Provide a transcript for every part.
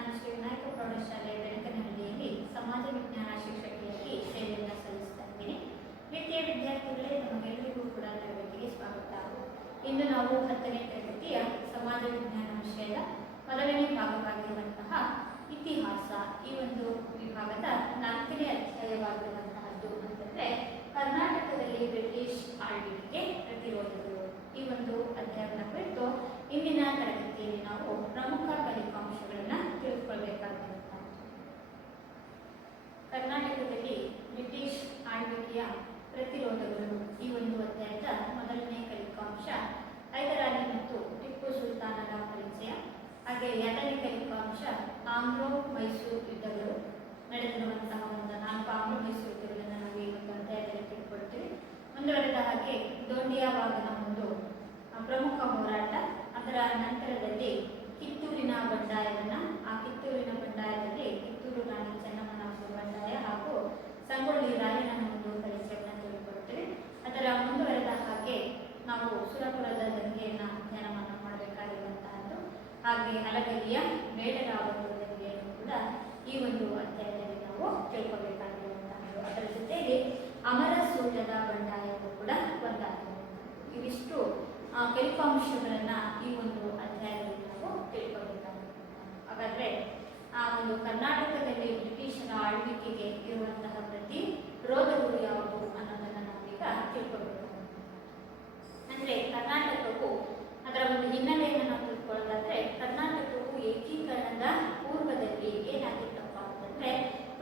ನಾನು ಶ್ರೀ ವಿನಾಯಕ ಪ್ರೌಢಶಾಲೆ ಬೆಳಕನಹಳ್ಳಿಯಲ್ಲಿ ಸಮಾಜ ವಿಜ್ಞಾನ ಶಿಕ್ಷಕಿಯಾಗಿ ಸೇವೆಯನ್ನು ಸಲ್ಲಿಸ್ತಾ ಇದ್ದೀನಿ. ಪ್ರೀತಿಯ ವಿದ್ಯಾರ್ಥಿಗಳೇ, ನಮಗೆಲ್ಲರಿಗೂ ಕೂಡ ತರಗತಿಗೆ ಸ್ವಾಗತ. ಇಂದು ನಾವು 10ನೇ ತರಗತಿಯ ಸಮಾಜ ವಿಜ್ಞಾನ ವಿಷಯದ ಮೊದಲನೇ ಭಾಗವಾಗಿರುವಂತಹ ಇತಿಹಾಸ ಈ ಒಂದು ವಿಭಾಗದ 4ನೇ ಅಧ್ಯಾಯವಾಗಿರುವಂತಹದ್ದು ಅಂತಂದ್ರೆ ಕರ್ನಾಟಕದಲ್ಲಿ ಬ್ರಿಟಿಷ್ ಆಳ್ವಿಕೆಗೆ ಪ್ರತಿರೋಧಗಳು. ಈ ಒಂದು ಅಧ್ಯಾಯವನ್ನು ಕುರಿತು ಇಂದಿನ ತರಗತಿಯಲ್ಲಿ ನಾವು ಪ್ರಮುಖ ಫಲಿತಾಂಶಗಳನ್ನು ತಿಳಿದುಕೊಳ್ಳಬೇಕಾಗಿರುತ್ತದೆ. ಕರ್ನಾಟಕದಲ್ಲಿ ಬ್ರಿಟಿಷ್ ಆಳ್ವಿಕೆಯ ಪ್ರತಿರೋಧಗಳು ಈ ಒಂದು ಅಧ್ಯಾಯದ ಮೊದಲನೇ ಫಲಿತಾಂಶ. ಹೈದರಾಲಿ ಮತ್ತು ಟಿಪ್ಪು ಸುಲ್ತಾನರ ಪರಿಚಯ. ಹಾಗೆ 2ನೇ ಫಲಿತಾಂಶ ಆಂಗ್ಲೋ ಮೈಸೂರು ಯುದ್ಧಗಳು. ನಡೆದಿರುವಂತಹ ಒಂದು 4 ಆಂಗ್ಲೋ ಮೈಸೂರು ಯುದ್ಧಗಳನ್ನು ನಾವು ಈ ಒಂದು ಅಧ್ಯಾಯದಲ್ಲಿ ತಿಳ್ಕೊಳ್ತೀವಿ. ಮುಂದುವರೆದ ಹಾಗೆ ದೋಂಡಿಯಾಬಾಗನ ಒಂದು ಪ್ರಮುಖ ಹೋರಾಟ, ಅದರ ನಂತರದಲ್ಲಿ ಕಿತ್ತೂರಿನ ಬಂಡಾಯವನ್ನು, ಆ ಕಿತ್ತೂರಿನ ಬಂಡಾಯದಲ್ಲಿ ಕಿತ್ತೂರು ರಾಣಿ ಚೆನ್ನಮ್ಮನ ಬಂಡಾಯ ಹಾಗೂ ಸಂಗೊಳ್ಳಿ ರಾಯಣ್ಣನ ಒಂದು ಪರಿಚಯವನ್ನು ತಿಳಿದುಕೊಳ್ತೇವೆ. ಅದರ ಮುಂದುವರೆದ ಹಾಗೆ ನಾವು ಸುರಪುರದ ದಂಗೆಯನ್ನು ಅಧ್ಯಯನವನ್ನು ಮಾಡಬೇಕಾಗಿರುವಂತಹದ್ದು. ಹಾಗೆ ಹಲಗಲಿಯ ಬೇಡರ ಒಂದು ದಂಗೆಯನ್ನು ಕೂಡ ಈ ಒಂದು ಅಧ್ಯಾಯದಲ್ಲಿ ನಾವು ತಿಳ್ಕೊಬೇಕಾಗಿರುವಂತಹದ್ದು. ಅದರ ಜೊತೆಗೆ ಅಮರ ಸೂಟದ ಬಂಡಾಯವೂ ಕೂಡ ಒಂದಾಗಿರುವಂಥದ್ದು. ಇವಿಷ್ಟು ಫಲಿತಾಂಶಗಳನ್ನು ಈ ಒಂದು ಅಧ್ಯಾಯದಲ್ಲಿ ನಾವು ತಿಳ್ಕೊಬೇಕಾಗಿರುವಂಥದ್ದು. ಹಾಗಾದರೆ ಆ ಒಂದು ಕರ್ನಾಟಕದಲ್ಲಿ ಬ್ರಿಟಿಷರ ಆಳ್ವಿಕೆಗೆ ಇರುವಂತಹ ಪ್ರತಿರೋಧಗಳು ಯಾವುವು ಅನ್ನೋದನ್ನು ನಾವೀಗ ತಿಳ್ಕೊಬೇಕಾಗುತ್ತೆ. ಅಂದರೆ ಕರ್ನಾಟಕವು ಅದರ ಒಂದು ಹಿನ್ನೆಲೆಯನ್ನು ನಾವು ತಿಳ್ಕೊಳ್ಳೋದಾದ್ರೆ, ಕರ್ನಾಟಕವು ಏಕೀಕರಣದ ಪೂರ್ವದಲ್ಲಿ ಏನಾಗಿತ್ತಪ್ಪ ಅಂತಂದ್ರೆ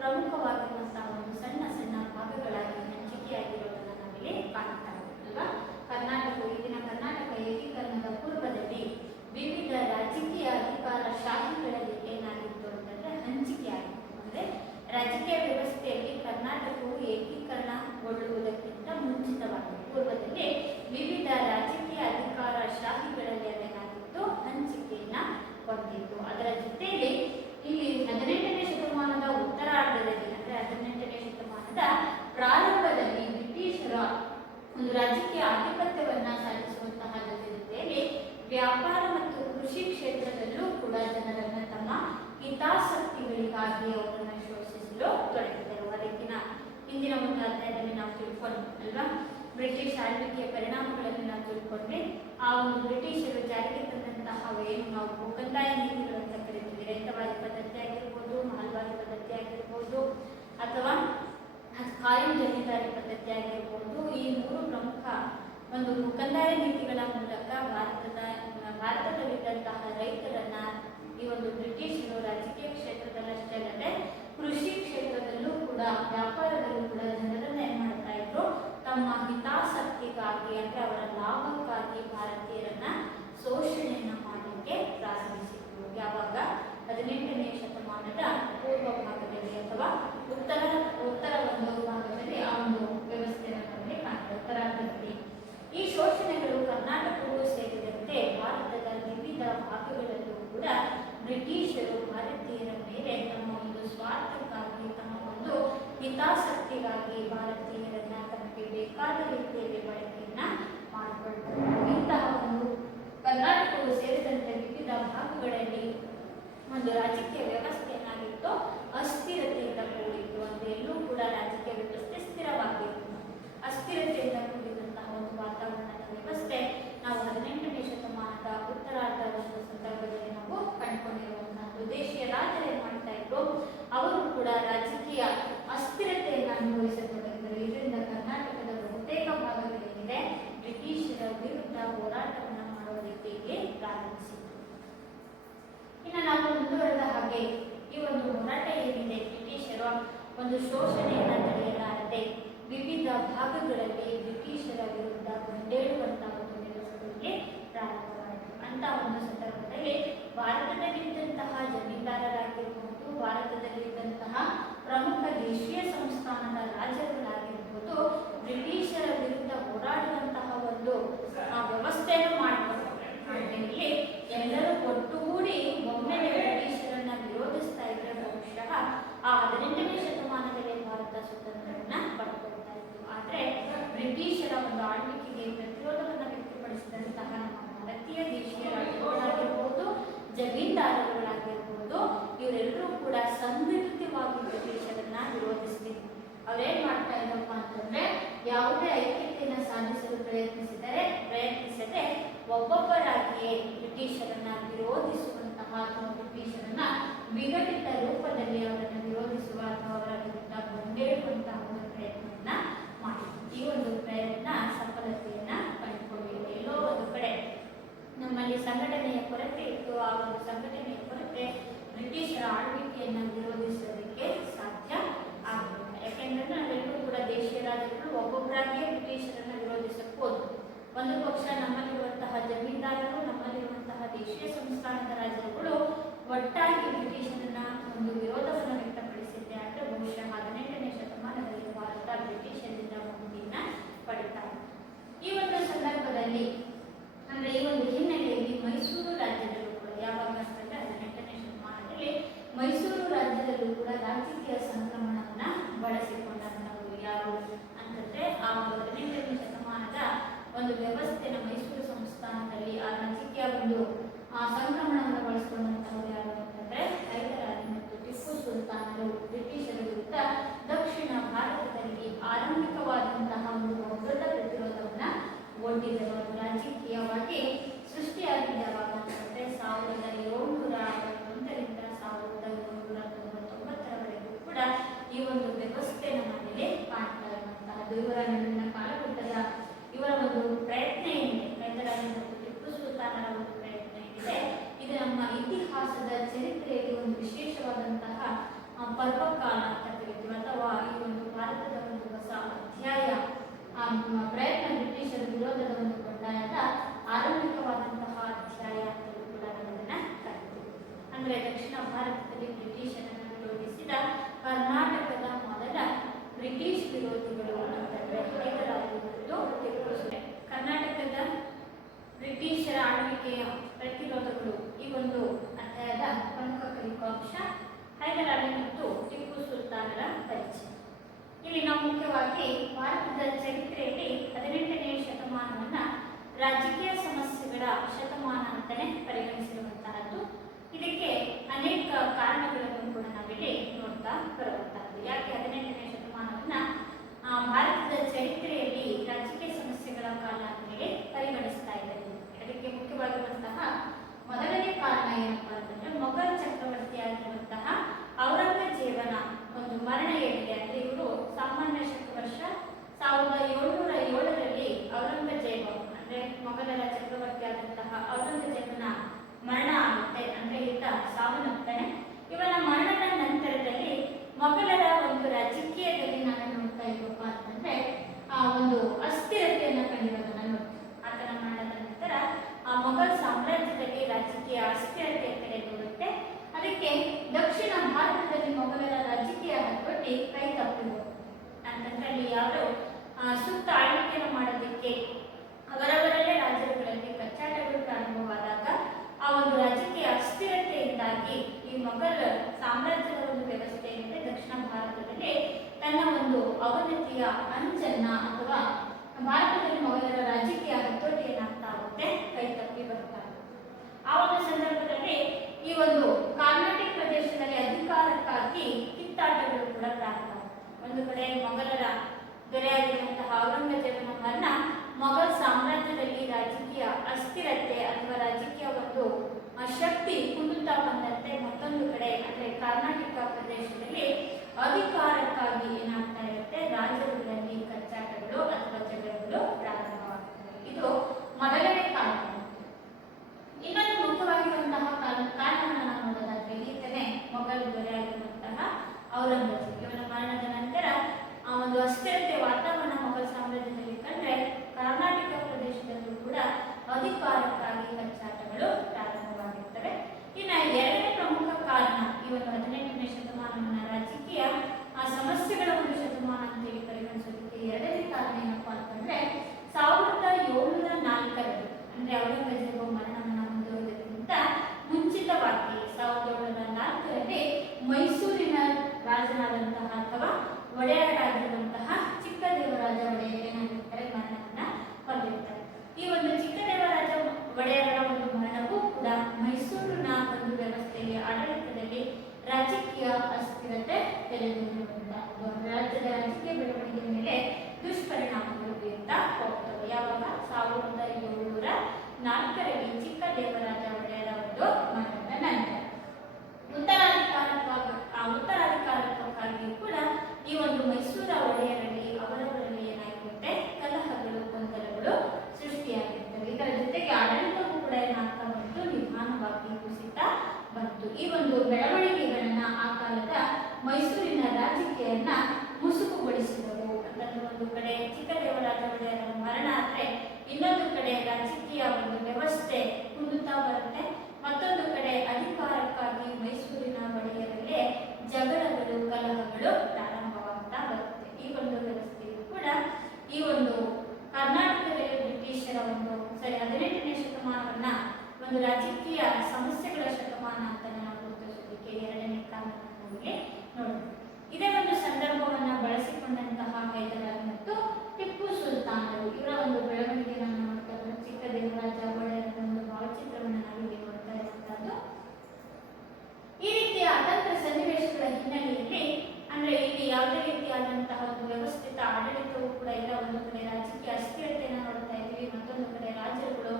ಪ್ರಮುಖವಾಗಿರುವಂತಹ ಒಂದು ಸಣ್ಣ ಸಣ್ಣ ಭಾಗಗಳಾಗಿ ಹಂಚಿಕೆಯಾಗಿರೋದನ್ನು ನಾವಿಲ್ಲಿ ಕಾಣ್ತಾ ಇದ್ದೀವಿ ಅಲ್ವಾ. ಕರ್ನಾಟಕವು ಈಗಿನ ಕರ್ನಾಟಕ ಏಕೀಕರಣದ ಪೂರ್ವದಲ್ಲಿ ವಿವಿಧ ರಾಜಕೀಯ ಅಧಿಕಾರ ಶಾಹಿಗಳಲ್ಲಿ ಏನಾಗಿತ್ತು ಅಂತಂದ್ರೆ ಹಂಚಿಕೆ ಆಗಿತ್ತು. ಅಂದ್ರೆ ರಾಜಕೀಯ ವ್ಯವಸ್ಥೆಯಲ್ಲಿ ಕರ್ನಾಟಕವು ಏಕೀಕರಣಗೊಳ್ಳುವುದಕ್ಕಿಂತ ಮುಂಚಿತವಾಗಿ ಪೂರ್ವದಲ್ಲಿ ವಿವಿಧ ರಾಜಕೀಯ ಅಧಿಕಾರ ಶಾಹಿಗಳಲ್ಲಿ ಅದೇನಾಗಿತ್ತು ಹಂಚಿಕೆಯನ್ನ ಹೊಂದಿತ್ತು. ಅದರ ಜೊತೆಯಲ್ಲಿ ಇಲ್ಲಿ 18ನೇ ಶತಮಾನದ ಉತ್ತರಾರ್ಧದಲ್ಲಿ ಅಂದ್ರೆ 18ನೇ ಶತಮಾನದ ಪ್ರಾರಂಭದಲ್ಲಿ ಬ್ರಿಟಿಷರ ಒಂದು ರಾಜಕೀಯ ಆಧಿಪತ್ಯವನ್ನ ಸಾಧಿಸುವಂತಹ ಜೊತೆಯಲ್ಲಿ ವ್ಯಾಪಾರ ಮತ್ತು ಕೃಷಿ ಕ್ಷೇತ್ರದಲ್ಲೂ ಕೂಡ ಜನರನ್ನ ತಮ್ಮ ಹಿತಾಸಕ್ತಿಗಳಿಗಾಗಿ ಅವರನ್ನು ಶೋಷಿಸಲು ತೊಡಗಿದರು. ಅದಕ್ಕಿನ ಹಿಂದಿನ ಒಂದು ಅಧ್ಯಾಯದಲ್ಲಿ ನಾವು ತಿಳ್ಕೊಂಡ್ವಲ್ವಾ, ಬ್ರಿಟಿಷ್ ಆಳ್ವಿಕೆಯ ಪರಿಣಾಮಗಳನ್ನು ನಾವು ತಿಳ್ಕೊಂಡ್ರೆ ಆ ಒಂದು ಬ್ರಿಟಿಷರು ಜಾರಿಗೆ ತಂದಂತಹ ಏನು ನಾವು ಕಂದಾಯ ನೀತಿಗಳು ಅಂತ ಕರಿತೀವಿ, ರೈತವಾದಿ ಪದ್ಧತಿ ಆಗಿರ್ಬೋದು, ಮಾಲ್ವಾದಿ ಪದ್ಧತಿ ಆಗಿರ್ಬೋದು, ಅಥವಾ ಕಾಯಂ ಜಮೀನ್ದಾರಿ ಪದ್ಧತಿ ಆಗಿರ್ಬೋದು, ಈ 3 ಪ್ರಮುಖ ಒಂದು ಕಂದಾಯ ನೀತಿಗಳ ಮೂಲಕ ಭಾರತದಲ್ಲಿದ್ದಂತಹ ರೈತರನ್ನ ಈ ಒಂದು ಬ್ರಿಟಿಷರು ರಾಜಕೀಯ ಕ್ಷೇತ್ರದಲ್ಲಷ್ಟೇ ಅಲ್ಲದೆ ಕೃಷಿ ಕ್ಷೇತ್ರದಲ್ಲೂ ಕೂಡ ವ್ಯಾಪಾರದಲ್ಲೂ ಕೂಡ ಜನರನ್ನ ಏನ್ ಮಾಡ್ತಾ ಇದ್ರು, ತಮ್ಮ ಹಿತಾಸಕ್ತಿಗಾಗಿ ಅಂದ್ರೆ ಅವರ ಲಾಭಕ್ಕಾಗಿ ಭಾರತೀಯರನ್ನ ಶೋಷಣೆಯನ್ನ ಮಾಡಲಿಕ್ಕೆ ಪ್ರಾರಂಭಿಸಿದ್ರು. ಯಾವಾಗ 18ನೇ ಶತಮಾನದ ಪೂರ್ವ ಭಾಗದಲ್ಲಿ ಅಥವಾ ಉತ್ತರ ಒಂದು ಭಾಗದಲ್ಲಿ ಆ ಒಂದು ವ್ಯವಸ್ಥೆಯನ್ನು ನಮಗೆ ಕಾಣ್ತದೆ, ಉತ್ತರಾರ್ಧದಲ್ಲಿ. ಈ ಶೋಷಣೆಗಳು ಕರ್ನಾಟಕವೂ ಸೇರಿದಂತೆ ಭಾರತದ ವಿವಿಧ ಭಾಗಗಳಲ್ಲೂ ಕೂಡ ಬ್ರಿಟಿಷರು ಭಾರತೀಯರ ಮೇಲೆ ತಮ್ಮ ಒಂದು ಸ್ವಾರ್ಥಕ್ಕಾಗಿ, ತಮ್ಮ ಒಂದು ಹಿತಾಸಕ್ತಿಗಾಗಿ ಭಾರತೀಯರನ್ನ ತಮಗೆ ಬೇಕಾದ ರೀತಿಯಲ್ಲಿ ಬಳಕೆಯನ್ನ ಮಾಡಿಕೊಳ್ತಾರೆ. ಇಂತಹ ಒಂದು ಕರ್ನಾಟಕವು ಸೇರಿದಂತೆ ವಿವಿಧ ಭಾಗಗಳಲ್ಲಿ ಒಂದು ರಾಜಕೀಯ ವ್ಯವಸ್ಥೆ ಏನಾಗಿತ್ತು, ಅಸ್ಥಿರತೆಯಿಂದ ಕೂಡಿತ್ತು. ಅಂದ್ರೆ ಎಲ್ಲೂ ಕೂಡ ರಾಜಕೀಯ ವ್ಯವಸ್ಥೆ ಸ್ಥಿರವಾಗಿತ್ತು. ಅಸ್ಥಿರತೆಯಿಂದ ಕೂಡಿದಂತಹ ಒಂದು ವಾತಾವರಣದ ವ್ಯವಸ್ಥೆ ನಾವು 18ನೇ ಶತಮಾನದ ಉತ್ತರಾರ್ಧ ಒಂದು ಸಂದರ್ಭದಲ್ಲಿ ನಾವು ಕಂಡುಕೊಂಡಿರುವಂತಹದ್ದು. ದೇಶೀಯ ರಾಜರು ಏನ್ ಮಾಡ್ತಾ ಇದ್ರು, ಅವರು ಕೂಡ ರಾಜಕೀಯ ಅಸ್ಥಿರತೆಯನ್ನು ಅನುಭವಿಸತೊಡಗಿದರು. ಇದರಿಂದ ಕರ್ನಾಟಕದ ಬಹುತೇಕ ಭಾಗಗಳೇನಿದೆ ಬ್ರಿಟಿಷರ ವಿರುದ್ಧ ಹೋರಾಟವನ್ನು ಮಾಡುವ ರೀತಿಗೆ ಪ್ರಾರಂಭಿಸಿದರು. ಇನ್ನು ನಾವು ಮುಂದುವರೆದ ಹಾಗೆ ಈ ಒಂದು ಹೋರಾಟ ಏನಿದೆ, ಬ್ರಿಟಿಷರ ಒಂದು ಶೋಷಣೆಯನ್ನು ತಡೆಯಲಾರದೆ ವಿವಿಧ ಭಾಗಗಳಲ್ಲಿ ಬ್ರಿಟಿಷರ ವಿರುದ್ಧ ಕೊಂಡೇಳುವಂತಹ ಒಂದು ಕೆಲಸಗಳಿಗೆ ಪ್ರಾರಂಭವಾಯಿತು. ಅಂತ ಒಂದು ಸಂದರ್ಭದಲ್ಲಿ ಭಾರತದಲ್ಲಿದ್ದಂತಹ ಜಮೀನ್ದಾರರಾಗಿರ್ಬೋದು, ಭಾರತದಲ್ಲಿದ್ದಂತಹ ಪ್ರಮುಖ ದೇಶೀಯ ಸಂಸ್ಥಾನದ ರಾಜರುಗಳಾಗಿರ್ಬೋದು, ಬ್ರಿಟಿಷರ ವಿರುದ್ಧ ಹೋರಾಡುವಂತಹ ಒಂದು ವ್ಯವಸ್ಥೆಯನ್ನು ಮಾಡಿಕೊಂಡು ಇಲ್ಲಿ ಎಲ್ಲರೂ ಒಟ್ಟುಗೂಡಿ ಒಮ್ಮೆಲೆ ಬ್ರಿಟಿಷರನ್ನ ವಿರೋಧಿಸ್ತಾ ಇದ್ರೆ ಬಹುಶಃ ಆ 18ನೇ ಶತಮಾನದಲ್ಲಿ ಭಾರತ ಸ್ವತಂತ್ರವನ್ನ ಪಡ್ಕೊಳ್ತಾ ಇತ್ತು. ಆದ್ರೆ ಬ್ರಿಟಿಷರ ಒಂದು ಆಳ್ವಿಕೆಗೆ ಪ್ರತಿರೋಧವನ್ನು ವ್ಯಕ್ತಪಡಿಸಿದಂತಹ ನಮ್ಮ ಭಾರತೀಯ ದೇಶೀಯ ರಾಜರುಗಳಾಗಿರ್ಬೋದು, ಜಮೀನ್ದಾರರುಗಳಾಗಿರ್ಬೋದು, ಇವರೆಲ್ಲ ಅವ್ರೇನ್ ಮಾಡ್ತಾ ಇದ್ದಪ್ಪ ಅಂತಂದ್ರೆ ಯಾವುದೇ ಐಕ್ಯತೆಯನ್ನು ಸಾಧಿಸಲು ಪ್ರಯತ್ನಿಸದೆ ಒಬ್ಬೊಬ್ಬರಾಗಿಯೇ ಬ್ರಿಟಿಷರನ್ನ ವಿರೋಧಿಸುವಂತಹ ಅಥವಾ ಬ್ರಿಟಿಷರನ್ನ ವಿಘಟಿತ ರೂಪದಲ್ಲಿ ಅವರನ್ನು ವಿರೋಧಿಸುವ ಅಥವಾ ಅವರ ವಿರುದ್ಧ ಬಂಡೇಳುವಂತಹ ಒಂದು ಪ್ರಯತ್ನವನ್ನ ಮಾಡಿದ್ರು. ಈ ಒಂದು ಪ್ರಯತ್ನ ಸಫಲತೆಯನ್ನ ಕಂಡುಕೊಂಡಿದೆ. ಎಲ್ಲೋ ಒಂದು ಕಡೆ ನಮ್ಮಲ್ಲಿ ಸಂಘಟನೆಯ ಕೊರತೆ ಇತ್ತು. ಆ ಒಂದು ಸಂಘಟನೆಯ ಕೊರತೆ ಬ್ರಿಟಿಷರ ಆಳ್ವಿಕೆಯನ್ನು ವಿರೋಧಿಸೋದಕ್ಕೆ ಸಾಧ್ಯ ಆಗಲಿಲ್ಲ. ಯಾಕೆಂದ್ರೆ ನಾವೆಲ್ಲರೂ ಕೂಡ ದೇಶೀಯ ರಾಜರುಗಳು ಒಬ್ಬೊಬ್ಬರಾಗಿಯೇ ಬ್ರಿಟಿಷರನ್ನ ವಿರೋಧಿಸಬಹುದು. ಒಂದು ಪಕ್ಷ ನಮ್ಮಲ್ಲಿರುವಂತಹ ಜಮೀನ್ದಾರರು, ನಮ್ಮಲ್ಲಿರುವಂತಹ ದೇಶೀಯ ಸಂಸ್ಥಾನದ ರಾಜರುಗಳು ಒಟ್ಟಾಗಿ ಬ್ರಿಟಿಷರನ್ನ ಒಂದು ವಿರೋಧವನ್ನು ವ್ಯಕ್ತಪಡಿಸಿದ್ದೆ ಆದರೆ ಬಹುಶಃ 18ನೇ ಶತಮಾನದಲ್ಲಿ ಭಾರತ ಬ್ರಿಟಿಷರಿಂದ ಮುಕ್ತಿಯನ್ನ ಪಡಿತಾರೆ. ಈ ಒಂದು ಸಂದರ್ಭದಲ್ಲಿ ಅಂದ್ರೆ ಈ ಒಂದು ಹಿನ್ನೆಲೆಯಲ್ಲಿ ಮೈಸೂರು ರಾಜ್ಯದಲ್ಲೂ ಕೂಡ ಯಾವಾಗ ಅಂತಂದ್ರೆ 18ನೇ ಶತಮಾನದಲ್ಲಿ ಮೈಸೂರು ರಾಜ್ಯದಲ್ಲೂ ಕೂಡ ರಾಜಕೀಯ ಸಂಕ್ರಮಣವನ್ನ ಬಳಸಿಕೊಂಡಂತವರು ಯಾರು ಅಂತಂದ್ರೆ ಆ 18ನೇ ಶತಮಾನದ ಒಂದು ವ್ಯವಸ್ಥೆನ ಮೈಸೂರು ಸಂಸ್ಥಾನದಲ್ಲಿ ಆ ರಾಜಕೀಯ ಒಂದು ಸಂಕ್ರಮಣವನ್ನು ಬಳಸಿಕೊಂಡಂತವರು ಯಾರು ಅಂತಂದ್ರೆ ಹೈದರಾಲಿ ಮತ್ತು ಟಿಪ್ಪು ಸುಲ್ತಾನರು ಬ್ರಿಟಿಷರ ವಿರುದ್ಧ ದಕ್ಷಿಣ ಭಾರತದಲ್ಲಿ ಆರಂಭಿಕವಾದಂತಹ ಒಂದು ದೊಡ್ಡ ಪ್ರತಿರೋಧವನ್ನ ಒಡ್ಡಿದರು. ಅದು ರಾಜಕೀಯವಾಗಿ ಸೃಷ್ಟಿಯಾಗಿದೆ ಯಾವಾಗ ಅಂತಂದ್ರೆ 1761ರಿಂದ 1799ರವರೆಗೂ ಕೂಡ ಈ ಒಂದು ವ್ಯವಸ್ಥೆ ನಮ್ಮಲ್ಲಿ ಕಾಣ್ತಾ ಇರುವಂತಹದ್ದು. ಇವರ ನಡುವಿನ ಕಾಲಘಟ್ಟದ ಇವರ ಒಂದು ಪ್ರಯತ್ನ ಏನಿದೆ, ಹೈದರಾಲಿ ಮತ್ತು ಟಿಪ್ಪು ಸುಲ್ತಾನರ ಒಂದು ಪ್ರಯತ್ನ ಏನಿದೆ, ಇದು ನಮ್ಮ ಇತಿಹಾಸದ ಚರಿತ್ರೆಯಲ್ಲಿ ಒಂದು ವಿಶೇಷವಾದಂತಹ ಪರ್ವಕಾಲ ಅಂತ ಕರಿತೀವಿ. ಅಥವಾ ಈ ಒಂದು ಭಾರತದ ಒಂದು ಹೊಸ ಅಧ್ಯಾಯ ಪ್ರಯತ್ನ ಬ್ರಿಟಿಷರ ವಿರೋಧದ ಒಂದು ಬಂಡಾಯದ ಆರಂಭಿಕವಾದಂತಹ ಅಧ್ಯಾಯ ಅಂತಲೂ ಕೂಡ ನಾವನ್ನ ಕರಿತೀವಿ. ಅಂದ್ರೆ ದಕ್ಷಿಣ ಭಾರತದಲ್ಲಿ ಬ್ರಿಟಿಷರನ್ನು ವಿರೋಧಿಸಿದ ಕರ್ನಾಟಕದ ಮೊದಲ ಬ್ರಿಟಿಷ್ ವಿರೋಧಿಗಳು ಅಂತಂದ್ರೆ ಹೈದರಾಲಿ ಮತ್ತು ಟಿಪ್ಪು ಸುಲ್ತಾನ್. ಕರ್ನಾಟಕದ ಬ್ರಿಟಿಷರ ಆಳ್ವಿಕೆಯ ಪ್ರತಿರೋಧಗಳು ಈ ಒಂದು ಅಧ್ಯಾಯದ ಪ್ರಮುಖ ಕಲಿಕಾಂಶ ಹೈದರಾಲಿ ಮತ್ತು ಟಿಪ್ಪು ಸುಲ್ತಾನರ ಪರಿಚಯ. ಇಲ್ಲಿ ನಾವು ಮುಖ್ಯವಾಗಿ ಭಾರತದ ಚರಿತ್ರೆಯಲ್ಲಿ 18ನೇ ಶತಮಾನವನ್ನ ರಾಜಕೀಯ ಸಮಸ್ಯೆಗಳ ಶತಮಾನ ಅಂತಾನೆ ಪರಿಗಣಿಸಿರುವಂತಹದ್ದು. ಇದಕ್ಕೆ ಅನೇಕ ಕಾರಣಗಳನ್ನು ಕೂಡ ನಾವಿಲ್ಲಿ ನೋಡ್ತಾ ಬರುವಂತಹದ್ದು. ಯಾಕೆ 18ನೇ ಶತಮಾನವನ್ನ ಭಾರತದ ಚರಿತ್ರೆಯಲ್ಲಿ ರಾಜಕೀಯ ಸಮಸ್ಯೆಗಳ ಕಾಲ ಅಂತೇಳಿ ಪರಿಗಣಿಸ್ತಾ ಇದ್ದಾರೆ? ಅದಕ್ಕೆ ಮುಖ್ಯವಾಗಿರುವಂತಹ ಮೊದಲನೇ ಕಾರಣ ಏನಪ್ಪಾ ಅಂತಂದ್ರೆ ಮೊಘಲ್ ಚಕ್ರವರ್ತಿಯಾಗಿರುವಂತಹ ಔರಂಗಜೇಬನ ಒಂದು ಮರಣ ಏನಿದೆ. ಅಂದ್ರೆ ಇವರು ಸಾಮಾನ್ಯ ಶಕವರ್ಷ 1707ರಲ್ಲಿ ಔರಂಗಜೇಬ ಅಂದ್ರೆ ಮೊಘಲರ ಚಕ್ರವರ್ತಿ ಆದಂತಹ ಔರಂಗಜೇಬನ ಮರಣ ಆಗುತ್ತೆ. ಅಂದ್ರೆ ಈತ ಸಾವನ್ನಪ್ತಾನೆ. ಇವನ ಮರಣದ ನಂತರದಲ್ಲಿ ಮೊಘಲರ ಒಂದು ರಾಜಕೀಯದಲ್ಲಿ ನಾನು ನೋಡ್ತಾ ಇದ್ದಪ್ಪ ಅಂತಂದ್ರೆ ಒಂದು ಅಸ್ಥಿರತೆಯನ್ನ ಕಂಡಿರೋದನ್ನ ನೋಡ್ತೀವಿ. ಆತನ ಮರಣದ ನಂತರ ಆ ಮೊಘಲ್ ಸಾಮ್ರಾಜ್ಯದಲ್ಲಿ ರಾಜಕೀಯ ಅಸ್ಥಿರತೆ ಕಡೆ ನೋಡುತ್ತೆ. ಅದಕ್ಕೆ ದಕ್ಷಿಣ ಭಾರತದಲ್ಲಿ ಮೊಘಲರ ರಾಜಕೀಯ ಹತೋಟಿ ಕೈ ತಪ್ಪಿ ಹೋಗುತ್ತೆ. ಅಂತಂದ್ರೆ ಅಲ್ಲಿ ಯಾರು ಸುತ್ತ ಆಳ್ವಿಕೆಯನ್ನು ಮಾಡೋದಕ್ಕೆ ಅವರವರಲ್ಲೇ ರಾಜ್ಯಗಳಲ್ಲಿ ಕಚ್ಚಾಟಗಳು ಪ್ರಾರಂಭವಾದಾಗ ಆ ಒಂದು ರಾಜಕೀಯ ಅಸ್ಥಿರತೆಯಿಂದಾಗಿ ಈ ಮೊಘಲ್ ಸಾಮ್ರಾಜ್ಯದ ಒಂದು ವ್ಯವಸ್ಥೆ ಏನಿದೆ ದಕ್ಷಿಣ ಭಾರತದಲ್ಲಿ ತನ್ನ ಒಂದು ಅವನತಿಯ ಅಂಚನ್ನ ಅಥವಾ ಭಾರತದಲ್ಲಿ ಮೊಘಲರ ರಾಜಕೀಯ ಹತೋಟಿ ಏನಾಗ್ತಾ ಹೋಗುತ್ತೆ, ಕೈ ತಪ್ಪಿ ಬರ್ತಾರೆ. ಆ ಒಂದು ಸಂದರ್ಭದಲ್ಲಿ ಈ ಒಂದು ಕರ್ನಾಟಕ ಪ್ರದೇಶದಲ್ಲಿ ಅಧಿಕಾರಕ್ಕಾಗಿ ಕಿತ್ತಾಟಗಳು ಕೂಡ ಪ್ರಾರಂಭ. ಒಂದು ಕಡೆ ಮೊಘಲರ ದೊರೆಯಾಗಿರುವಂತಹ ಔರಂಗಜೇಬನ ಮರಣ ಮೊಘಲ್ ಸಾಮ್ರಾಜ್ಯದಲ್ಲಿ ರಾಜಕೀಯ ಅಸ್ಥಿರತೆ ಅಥವಾ ರಾಜಕೀಯ ಒಂದು ಶಕ್ತಿ ಕುಂದುತ್ತಾ ಬಂದಂತೆ, ಮತ್ತೊಂದು ಕಡೆ ಅಂದ್ರೆ ಕರ್ನಾಟಕ ಪ್ರದೇಶದಲ್ಲಿ ಅಧಿಕಾರಕ್ಕಾಗಿ ಏನಾಗ್ತಾ ಇರುತ್ತೆ, ರಾಜರುಗಳಲ್ಲಿ ಕಚ್ಚಾಟಗಳು ಅಥವಾ ಜಗಳಗಳು ಪ್ರಾರಂಭವಾಗ್ತವೆ. ಇದು ಮೊದಲನೇ ಕಾರಣ. ಇನ್ನೊಂದು ಮುಖ್ಯವಾಗಿರುವಂತಹ ಕಾರಣವನ್ನು ನಾವು ನೋಡೋದಾದ್ರೆ ಈತನೇ ಮೊಘಲ್ ದೊರೆಯಾಗಿರುವಂತಹ ಔರಂಗಜೇಬ. ಇವನ ಮರಣದ ನಂತರ ಆ ಒಂದು ಅಸ್ಥಿರತೆ ವಾತಾವರಣ ಮೊಘಲ್ ಸಾಮ್ರಾಜ್ಯದಲ್ಲಿ ಕಂಡ್ರೆ ಕರ್ನಾಟಕ ಪ್ರದೇಶದಲ್ಲೂ ಕೂಡ ಅಧಿಕಾರಕ್ಕಾಗಿ ಕಚ್ಚಾಟಗಳು ಪ್ರಾರಂಭವಾಗಿರ್ತವೆ. ಇನ್ನು ಎರಡನೇ ಪ್ರಮುಖ ಕಾರಣ ಈ ಒಂದು 18ನೇ ಶತಮಾನವನ್ನ ರಾಜಕೀಯ ಸಮಸ್ಯೆಗಳ ಒಂದು ಶತಮಾನ ಅಂತೇಳಿ ಪರಿಗಣಿಸೋದಕ್ಕೆ ಎರಡನೇ ಕಾರಣ ಏನಪ್ಪಾ ಅಂತಂದ್ರೆ 1704ರಲ್ಲಿ ಅಂದ್ರೆ ಔರಂಗಜೇಬ ಮರಣವನ್ನ ಹೊಂದುವುದಕ್ಕಿಂತ ಮುಂಚಿತವಾಗಿ 1704ರಲ್ಲಿ ಮೈಸೂರಿನ ರಾಜನಾದಂತಹ ಅಥವಾ ಒಡೆಯರಾಗಿರುವಂತಹ ಚಿಕ್ಕದೇವರಾಜ ಒಡೆಯರ್ ಏನಾಗಿರ್ತಾರೆ, ಮರಣವನ್ನ ಹೊಂದಿರ್ತಾರೆ. ಈ ಒಂದು ಚಿಕ್ಕದೇವರಾಜ ಒಡೆಯರ ಒಂದು ಮರಣವೂ ಕೂಡ ಮೈಸೂರಿನ ಒಂದು ವ್ಯವಸ್ಥೆಯಲ್ಲಿ ಆಡಳಿತದಲ್ಲಿ ರಾಜಕೀಯ ಅಸ್ಥಿರತೆ ತೆರೆದಿರುವಂತಹ ರಾಜ್ಯದ ರಾಜಕೀಯ ಬೆಳವಣಿಗೆ ಮೇಲೆ ದುಷ್ಪರಿಣಾಮಗಳು ಬೀರ್ತಾ ಹೋಗ್ತವೆ. ಯಾವಾಗ 1704ರಲ್ಲಿ ಚಿಕ್ಕ ದೇವರಾಜ ಒಡೆಯರ ಒಂದು ಮರಣದ ನಂತರ ಉತ್ತರಾಧಿಕಾರತ್ವಕ್ಕಾಗಿ ಕೂಡ ಈ ಒಂದು ಮೈಸೂರ ಒಡೆಯರಲ್ಲಿ ಅವರವರಲ್ಲಿ ಏನಾಗಿರುತ್ತೆ, ಕಲಹಗಳು ಗೊಂದಲಗಳು ಸೃಷ್ಟಿಯಾಗಿರ್ತವೆ. ಇದರ ಜೊತೆಗೆ ಆಡಳಿತವೂ ಕೂಡ ಏನಾಗ್ತಾ ಬಂತು, ನಿಧಾನವಾಗಿ ಕುಸಿತ ಬಂತು. ಈ ಒಂದು ಬೆಳವಣಿಗೆಗಳನ್ನ ಆ ಕಾಲದ ಮೈಸೂರಿನ ರಾಜಕೀಯನ್ನ ಮುಸುಕುಗೊಳಿಸಿದವು. ಅಂತಂದ್ರೆ ಒಂದು ಕಡೆ ಚಿಕ್ಕ ದೇವರಾಜ ಒಡೆಯರ ಮರಣ ಆದ್ರೆ ಇನ್ನೊಂದು ಕಡೆ ರಾಜಕೀಯ ಒಂದು ವ್ಯವಸ್ಥೆ ಕುಂದುತ್ತಾ ಬರುತ್ತೆ. ಮತ್ತೊಂದು ಕಡೆ ಅಧಿಕಾರಕ್ಕಾಗಿ ಮೈಸೂರಿನ ಒಡೆಯರಲ್ಲೇ ಜಗಳಗಳು ಕಲಹಗಳು ಪ್ರಾರಂಭವಾಗ್ತಾ ಬರುತ್ತೆ. ಈ ಒಂದು ವ್ಯವಸ್ಥೆಯು ಕೂಡ ಈ ಒಂದು ಕರ್ನಾಟಕದಲ್ಲಿ ಬ್ರಿಟಿಷರ ಒಂದು 18ನೇ ಶತಮಾನವನ್ನ ಒಂದು ರಾಜಕೀಯ ಸಮಸ್ಯೆಗಳ ಶತಮಾನ ಅಂತ ನಾವು ಗುರುತಿಸೋದಕ್ಕೆ 2ನೇ ಕಾರಣವನ್ನು ನಮಗೆ ನೋಡಬಹುದು. ಇದೇ ಒಂದು ಸಂದರ್ಭವನ್ನ ಬಳಸಿಕೊಂಡಂತಹ ಹೈದರಾಲಿ ಮತ್ತು ಟಿಪ್ಪು ಸುಲ್ತಾನರು ಇವರ ಒಂದು ಬೆಳವಣಿಗೆಯನ್ನು ನೋಡ್ತಾ ಚಿಕ್ಕ ದೇವರಾಜ ಒಡೆಯರ ಒಂದು ಭಾವಚಿತ್ರವನ್ನು ನಾವಿಲ್ಲಿ ನೋಡ್ತಾ ಇರುವಂತಹದ್ದು. ಈ ರೀತಿಯ ಅತಂತ್ರ ಸನ್ನಿವೇಶಗಳ ಹಿನ್ನೆಲೆಯಲ್ಲಿ ಅಂದ್ರೆ ಇಲ್ಲಿ ಯಾವುದೇ ರೀತಿಯಾದಂತಹ ಒಂದು ವ್ಯವಸ್ಥಿತ ಆಡಳಿತವೂ ಕೂಡ ಇಲ್ಲ. ಒಂದು ಕಡೆ ರಾಜಕೀಯ ಅಸ್ಥಿರತೆಯನ್ನು ನೋಡ್ತಾ ಇದ್ದೀವಿ, ಮತ್ತೊಂದು ಕಡೆ ರಾಜರುಗಳು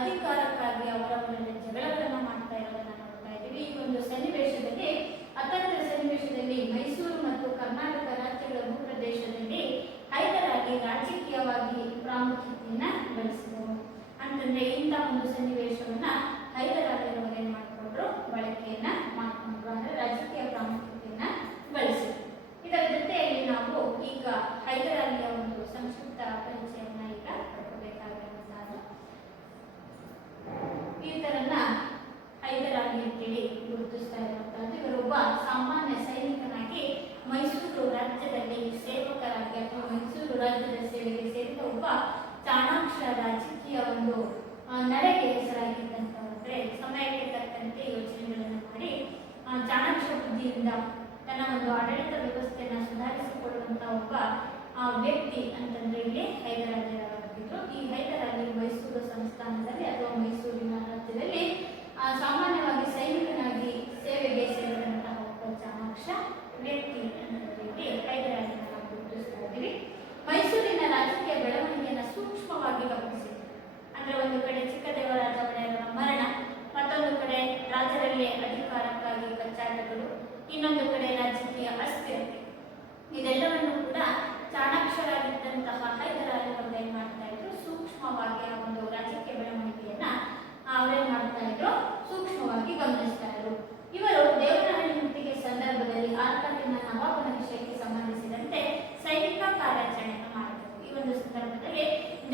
ಅಧಿಕಾರಕ್ಕಾಗಿ ಅವರವರಲ್ಲಿ ಜಗಳಗಳನ್ನು ಮಾಡ್ತಾ ಇರೋದನ್ನ ನೋಡ್ತಾ ಇದ್ದೀವಿ. ಈ ಒಂದು ಸನ್ನಿವೇಶದಲ್ಲಿ ಅತಂತ್ರ ಸನ್ನಿವೇಶದಲ್ಲಿ ಮೈಸೂರು ಮತ್ತು ಕರ್ನಾಟಕ ರಾಜ್ಯಗಳ ಭೂಪ್ರದೇಶದಲ್ಲಿ ಹೈದರಾಲಿ ರಾಜಕೀಯವಾಗಿ ಪ್ರಾಮುಖ್ಯತೆಯನ್ನ ಗಳಿಸಿದರು. ಅಂತಂದ್ರೆ ಇಂಥ ಒಂದು ಸನ್ನಿವೇಶವನ್ನ ಹೈದರಾಲಿಯವರು ಏನ್ ಮಾಡಿಕೊಂಡ್ರು, ಬಳಕೆಯನ್ನ ಮಾಡಿಕೊಂಡ್ರು, ಅಂದ್ರೆ ರಾಜಕೀಯ ಪ್ರಾಮುಖ್ಯತೆಯನ್ನ ಗಳಿಸಿದ್ರು. ಇದರ ಜೊತೆಯಲ್ಲಿ ನಾವು ಈಗ ಹೈದರಾಲಿಯ ಒಂದು ಸಂಕ್ಷಿಪ್ತ ಪರಿಚಯವನ್ನ ಈಗ ಪಡ್ಕೋಬೇಕಾಗಿರುವಂತಹದ್ದು. ಈತರನ್ನ ಹೈದರಾಲಿ ಅಂತೇಳಿ ಗುರುತಿಸ್ತಾ ಇರುವಂತಹದ್ದು. ಇವರೊಬ್ಬ ಸಾಮಾನ್ಯ ಸೈನಿಕನಾಗಿ ಮೈಸೂರು ರಾಜ್ಯದಲ್ಲಿ ಸೇವಕರಾಗಿ ಅಥವಾ ಮೈಸೂರು ರಾಜ್ಯದ ಸೇವೆಗೆ ಸೇರಿದ ಒಬ್ಬ ಚಾಣಾಕ್ಷ ರಾಜಕೀಯ ಒಂದು ನಡೆಗೆ ಹೆಸರಾಗಿದ್ದಂತಂದ್ರೆ ಸಮಯಕ್ಕೆ ತಕ್ಕಂತೆ ಯೋಚನೆಗಳನ್ನು ಮಾಡಿ ಚಾಣಾಕ್ಷ ಬುದ್ಧಿಯಿಂದ ತನ್ನ ಒಂದು ಆಡಳಿತ ವ್ಯವಸ್ಥೆಯನ್ನು ಸುಧಾರಿಸಿಕೊಳ್ಳುವಂತಹ ಒಬ್ಬ ವ್ಯಕ್ತಿ ಅಂತಂದ್ರೆ ಇಲ್ಲಿ ಹೈದರಾಲಿಯರಾಗಿದ್ರು. ಈ ಹೈದರಾಲಿ ಮೈಸೂರು ಸಂಸ್ಥಾನದಲ್ಲಿ ಅಥವಾ ಮೈಸೂರಿನ ರಾಜ್ಯದಲ್ಲಿ ಸಾಮಾನ್ಯವಾಗಿ ಸೈನಿಕನಾಗಿ ಸೇವೆಗೆ ಸೇರಿದಂತಹ ಒಬ್ಬ ಚಾಣಾಕ್ಷ ವ್ಯಕ್ತಿ ಅಂತಂದ್ರೆ ಹೈದರಾಲಿಯನ್ನು ನಾವು ಗುರುತಿಸ್ತಾ ಇದ್ದೀವಿ. ಮೈಸೂರಿನ ರಾಜಕೀಯ ಬೆಳವಣಿಗೆಯನ್ನು ಸೂಕ್ಷ್ಮವಾಗಿ ಗಮನಿಸಿದ್ರು. ಅಂದ್ರೆ ಒಂದು ಕಡೆ ಚಿಕ್ಕ ದೇವರಾಜ ಒಡೆಯರ ಮರಣ, ಮತ್ತೊಂದು ಕಡೆ ರಾಜ್ಯದಲ್ಲಿ ಅಧಿಕಾರಕ್ಕಾಗಿ ಕಚ್ಚಾಟಗಳು, ಇನ್ನೊಂದು ಕಡೆ ರಾಜಕೀಯ ಅಸ್ಥಿರತೆ. ಇದೆಲ್ಲವನ್ನು ಕೂಡ ಚಾಣಾಕ್ಷರಾಗಿದ್ದಂತಹ ಹೈದರಾಲಿ ಅವರು ಏನ್ ಮಾಡ್ತಾ ಇದ್ರು, ಸೂಕ್ಷ್ಮವಾಗಿ ಆ ಒಂದು ರಾಜಕೀಯ ಬೆಳವಣಿಗೆಯನ್ನ ಅವರೇನ್ ಮಾಡ್ತಾ ಇದ್ರು, ಸೂಕ್ಷ್ಮವಾಗಿ ಗಮನಿಸ್ತಾ ಇದ್ರು. ಇವರು ದೇವನಹಳ್ಳಿ ಮುತ್ತಿಗೆ ಸಂದರ್ಭದಲ್ಲಿ ಆರ್ಕಾಟಿನ ನವಾಬನ ವಿಷಯಕ್ಕೆ ಸಂಬಂಧಿಸಿದಂತೆ ಸೈನಿಕ ಕಾರ್ಯಾಚರಣೆಯನ್ನು ಮಾಡಿದರು. ಈ ಒಂದು ಸಂದರ್ಭದಲ್ಲಿ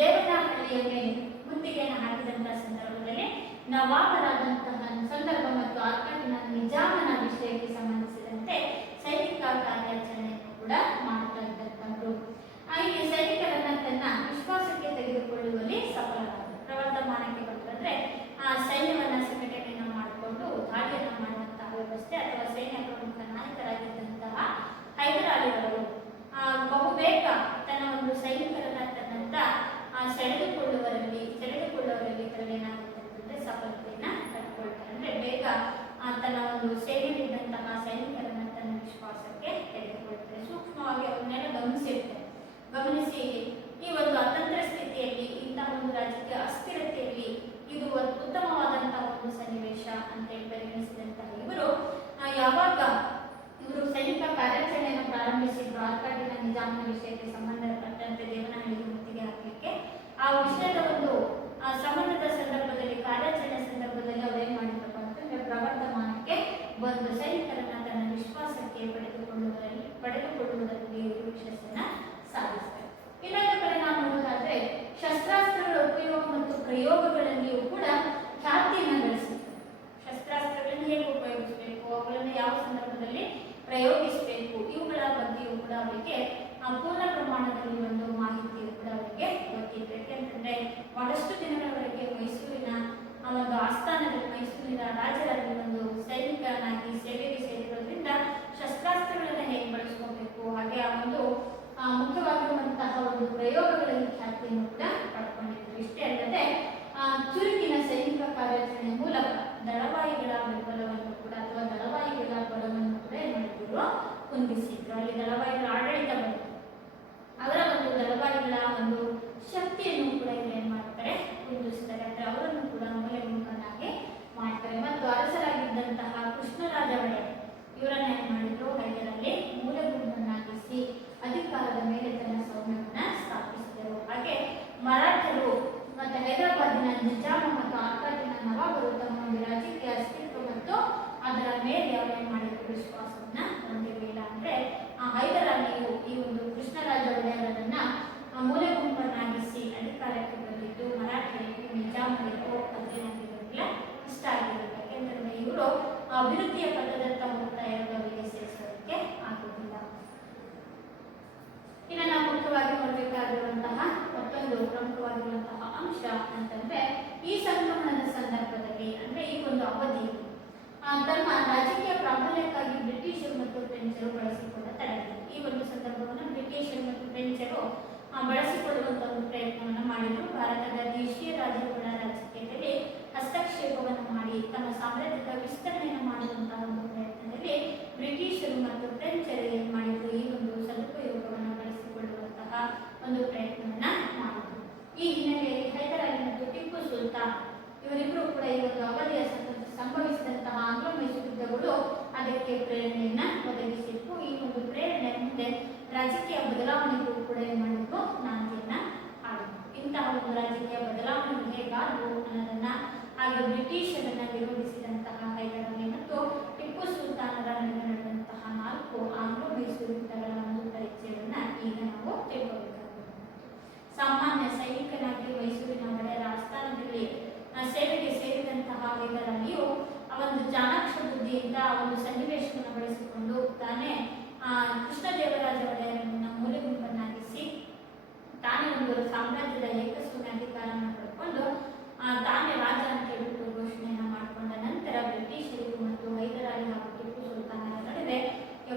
ದೇವನಹಳ್ಳಿಯ ಮೇಲೆ ಮುತ್ತಿಗೆಯನ್ನು ಹಾಕಿದಂತಹ ಸಂದರ್ಭದಲ್ಲಿ ನವಾಬರಾದಂತಹ ಸಂದರ್ಭ ಮತ್ತು ಆರ್ಕಾಟಿನ ನಿಜಾಮನ ವಿಷಯಕ್ಕೆ ಸಂಬಂಧಿಸಿದಂತೆ ಸೈನಿಕ ಕಾರ್ಯಾಚರಣೆಯನ್ನು ಕೂಡ ಮಾಡ್ತಾ ಇದ್ದಂತವರು. ಇಲ್ಲಿ ಸೈನಿಕರನ್ನ ತನ್ನ ವಿಶ್ವಾಸಕ್ಕೆ ತೆಗೆದುಕೊಳ್ಳುವಲ್ಲಿ ಸಫಲರಾದರು. ಪ್ರವರ್ಧಮಾನಕ್ಕೆ ಬಂದ್ರೆ ಸೈನ್ಯವನ್ನ ಸಂಘಟನೆಯನ್ನು ಮಾಡಿಕೊಂಡು ದಾಳಿಯನ್ನು ಮಾಡುವಂತಹ ವ್ಯವಸ್ಥೆ ಅಥವಾ ಸೈನ್ಯ ಪ್ರಮುಖ ನಾಯಕರಾಗಿದ್ದಂತಹ ಹೈದರಾಲಿಯವರು ಬಹುಬೇಗ ತನ್ನ ಒಂದು ಸೈನಿಕರನ್ನ ತನ್ನಂತ ಸೆಳೆದುಕೊಳ್ಳುವವರಲ್ಲಿ ಏನಾಗುತ್ತೆ ಸಫಲತೆಯನ್ನ ಪಡ್ಕೊಳ್ತಾರೆ. ಅಂದ್ರೆ ಬೇಗ ತನ್ನ ಒಂದು ಸೇನೆಯಲ್ಲಿದ್ದಂತಹ ಸೈನಿಕರನ್ನ ತನ್ನ ವಿಶ್ವಾಸಕ್ಕೆ ತೆಗೆದುಕೊಳ್ತಾರೆ. ಸೂಕ್ಷ್ಮವಾಗಿ ಅವನ್ನೆಲ್ಲ ಗಮನಿಸಿ ಈ ಒಂದು ಅತಂತ್ರ ಸ್ಥಿತಿಯಲ್ಲಿ ಇಂತಹ ಒಂದು ರಾಜಕೀಯ ಅಸ್ಥಿರತೆಯಲ್ಲಿ ಇದು ಉತ್ತಮವಾದಂತಹ ಒಂದು ಸನ್ನಿವೇಶ ಅಂತೇಳಿ ಪರಿಗಣಿಸಿದಂತಹ ಇವರು ಯಾವಾಗ ಇವರು ಸೈನಿಕ ಕಾರ್ಯಾಚರಣೆಯನ್ನು ಪ್ರಾರಂಭಿಸಿದ್ರು ಆರ್ಕಾಟಿನ ನಿಜಾಮನ ವಿಷಯಕ್ಕೆ ಸಂಬಂಧಪಟ್ಟಂತೆ ದೇವನಹಳ್ಳಿ ಮುತ್ತಿಗೆ ಹಾಕಲಿಕ್ಕೆ, ಆ ವಿಷಯದ ಒಂದು ಸಂಬಂಧದ ಸಂದರ್ಭದಲ್ಲಿ ಕಾರ್ಯಾಚರಣೆ ಸಂದರ್ಭದಲ್ಲಿ ಅವರು ಏನ್ ಮಾಡಿದ್ರಪ್ಪ ಅಂತಂದ್ರೆ ಪ್ರವರ್ಧಮಾನಕ್ಕೆ ಬಂದು ಸೈನಿಕರನ್ನ ತನ್ನ ವಿಶ್ವಾಸಕ್ಕೆ ಪಡೆದುಕೊಳ್ಳುವುದರಲ್ಲಿ ಯಶಸ್ಸನ್ನ ಸಾಧಿಸ್ತಾರೆ. ಇನ್ನೊಂದು ಕಡೆ ನಾವು ನೋಡೋದಾದ್ರೆ ಶಸ್ತ್ರಾಸ್ತ್ರಗಳ ಉಪಯೋಗ ಮತ್ತು ಪ್ರಯೋಗಗಳಲ್ಲಿಯೂ ಕೂಡ ಖ್ಯಾತಿಯನ್ನು ಗಳಿಸಿದ್ರು. ಶಸ್ತ್ರಾಸ್ತ್ರಗಳನ್ನು ಹೇಗೆ ಉಪಯೋಗಿಸಬೇಕು, ಅವುಗಳನ್ನು ಯಾವ ಸಂದರ್ಭದಲ್ಲಿ ಪ್ರಯೋಗಿಸಬೇಕು, ಇವುಗಳ ಬಗ್ಗೆಯೂ ಕೂಡ ಅವರಿಗೆ ಪೂರ್ಣ ಪ್ರಮಾಣದಲ್ಲಿ ಒಂದು ಮಾಹಿತಿಯು ಕೂಡ ಅವರಿಗೆ ಗೊತ್ತಿತ್ತು. ಯಾಕೆಂತಂದ್ರೆ ಬಹಳಷ್ಟು ದಿನಗಳವರೆಗೆ ಮೈಸೂರಿನ ಒಂದು ಆಸ್ಥಾನದಲ್ಲಿ ಮೈಸೂರಿನ ರಾಜರಲ್ಲಿ ಒಂದು ಸೈನಿಕನಾಗಿ ಸೇವೆಗೆ ಸೇರಿರೋದ್ರಿಂದ ಶಸ್ತ್ರಾಸ್ತ್ರಗಳನ್ನು ಹೇಗೆ ಬಳಸ್ಕೋಬೇಕು, ಹಾಗೆ ಆ ಒಂದು ಮುಖ್ಯವಾಗಿರುವಂತಹ ಒಂದು ಪ್ರಯೋಗಗಳಲ್ಲಿ ಖ್ಯಾತಿಯನ್ನು ಕೂಡ ಪಡ್ಕೊಂಡಿದ್ರು. ಇಷ್ಟೇ ಅಲ್ಲದೆ ಚುರುಕಿನ ಸೈನಿಕ ಕಾರ್ಯಾಚರಣೆ ಮೂಲಕ ದಳವಾಯಿಗಳ ಬೆಂಬಲವನ್ನು ಕೂಡ ಅಥವಾ ದಳವಾಯಿಗಳ ಬಲವನ್ನು ಕೂಡ ಏನ್ ಮಾಡಿದ್ರು, ಹೊಂದಿಸಿದ್ರು. ಅಲ್ಲಿ ದಳವಾಯಿಗಳ ಆಡಳಿತ ಮೇಲೆ ಅವರೇನು ಮಾಡಿದ್ರು ವಿಶ್ವಾಸವನ್ನ ಹೊಂದಿರಲಿಲ್ಲ. ಅಂದ್ರೆ ಹೈದರಾಲಿಯು ಈ ಒಂದು ಕೃಷ್ಣರಾಜ ಒಡೆಯರನ್ನ ಮೂಲೆ ಗುಂಪನ್ನಾಗಿಸಿ ಅಧಿಕಾರಕ್ಕೆ ಬಂದಿದ್ದು ಮರಾಠರಿಗೂ ನಿಜಾಮರಿಗೂ ಅದೇನಾಗಿರಲಿಲ್ಲ, ಇಷ್ಟ ಆಗಿರಲಿಲ್ಲ. ಯಾಕೆಂದ್ರೆ ಇವರು ಅಭಿವೃದ್ಧಿಯ ಪದದತ್ತ ಹೋಗ್ತಾ ಇರೋದವರಿಗೆ ಸೇರಿಸೋದಕ್ಕೆ ಆಗುವುದಿಲ್ಲ. ಇನ್ನು ನಾವು ಮುಖ್ಯವಾಗಿ ನೋಡಬೇಕಾಗಿರುವಂತಹ ಮತ್ತೊಂದು ಪ್ರಮುಖವಾಗಿರುವಂತಹ ಅಂಶ ಅಂತಂದ್ರೆ ಈ ಸಂಕ್ರಮಣದ ಸಂದರ್ಭದಲ್ಲಿ ಅಂದ್ರೆ ಈ ಒಂದು ಅವಧಿಯಲ್ಲಿ ತಮ್ಮ ರಾಜಕೀಯ ಪ್ರಾಬಲ್ಯಕ್ಕಾಗಿ ಬ್ರಿಟಿಷರು ಮತ್ತು ಫ್ರೆಂಚರು ಬಳಸಿಕೊಂಡ ತಡೆಗಳು. ಈ ಒಂದು ಸಂದರ್ಭವನ್ನು ಬ್ರಿಟಿಷರು ಮತ್ತು ಫ್ರೆಂಚರು ಬಳಸಿಕೊಳ್ಳುವಂತ ಒಂದು ಪ್ರಯತ್ನವನ್ನು ಮಾಡಿದ್ರು. ಭಾರತದ ದೇಶೀಯ ರಾಜ್ಯಗಳ ರಾಜಕೀಯದಲ್ಲಿ ಹಸ್ತಕ್ಷೇಪವನ್ನು ಮಾಡಿ ತಮ್ಮ ಸಾಮ್ರಾಜ್ಯದ ವಿಸ್ತರಣೆಯನ್ನು ಮಾಡುವಂತಹ ಒಂದು ಪ್ರಯತ್ನದಲ್ಲಿ ಬ್ರಿಟಿಷರು ಮತ್ತು ಫ್ರೆಂಚರು ಏನ್ ಮಾಡಿದ್ರು, ಈ ಒಂದು ಸದುಪಯೋಗವನ್ನು ಬಳಸಿಕೊಳ್ಳುವಂತಹ ಒಂದು ಪ್ರಯತ್ನವನ್ನ ಮಾಡಿದ್ರು. ಈ ಹಿನ್ನೆಲೆಯಲ್ಲಿ ಹೈದರಾಲಿ ಮತ್ತು ಟಿಪ್ಪು ಸುಲ್ತಾನ್ ಇವರಿಬ್ಬರು ಕೂಡ ಈ ಒಂದು ಅವಧಿಯ ಸಂಭವಿಸಿದಂತಹ ಆಂಗ್ಲ ಮೈಸೂರು ಯುದ್ಧಗಳು ಅದಕ್ಕೆ ಪ್ರೇರಣೆಯನ್ನ ಒದಗಿಸಿತ್ತು. ಈ ಒಂದು ಪ್ರೇರಣೆ ಮುಂದೆ ರಾಜಕೀಯ ಬದಲಾವಣೆಗೂ ಕೂಡ ಏನ್ ಮಾಡಿದ್ರು, ನಾಂದಿಯನ್ನ ಹಾಡಿದ್ರು. ಇಂತಹ ಒಂದು ರಾಜಕೀಯ ಬದಲಾವಣೆ ಹೇಗಾದವು ಅನ್ನೋದನ್ನ ಆಗ ಬ್ರಿಟಿಷರನ್ನ ವಿರೋಧಿಸಿದಂತಹ ಹೈದರಾಲಿ ಮತ್ತು ಟಿಪ್ಪು ಸುಲ್ತಾನರ ನಡುವೆ ನಡೆದಂತಹ 4 ಆಂಗ್ಲ ಮೈಸೂರು ಯುದ್ಧಗಳ ಒಂದು ಪರಿಚಯವನ್ನ ಈಗ ನಾವು ತಿಳ್ಕೊಬೇಕಾಗಿದೆ. ಸಾಮಾನ್ಯ ಸೈನಿಕನಾಗಿ ಮೈಸೂರಿನ ಒಡೆಯರ ಆಸ್ಥಾನದಲ್ಲಿ ಸೇವೆಗೆ ಸೇರಿದಂತಹ ಹೈದರಾಲಿಯು ಒಂದು ಚಾಣಾಕ್ಷ ಬುದ್ಧಿಯಿಂದ ಒಂದು ಸನ್ನಿವೇಶವನ್ನು ಬಳಸಿಕೊಂಡು ತಾನೇ ಕೃಷ್ಣದೇವರಾಜ ಒಡೆಯರನ್ನ ಮೂಲೆ ಗುಂಪನ್ನಾಗಿಸಿ ತಾನೇ ಒಂದು ಸಾಮ್ರಾಜ್ಯದ ಏಕಸ್ವಾಮ್ಯ ಅಧಿಕಾರವನ್ನು ಪಡ್ಕೊಂಡು ತಾನೇ ರಾಜ ಅಂತ ಹೇಳ್ಬಿಟ್ಟು ಘೋಷಣೆಯನ್ನ ಮಾಡಿಕೊಂಡ ನಂತರ ಬ್ರಿಟಿಷರಿಗೂ ಮತ್ತು ಹೈದರಾಲಿ ಹಾಗೂ ಟಿಪ್ಪು ಸುಲ್ತಾನರ ನಡುವೆ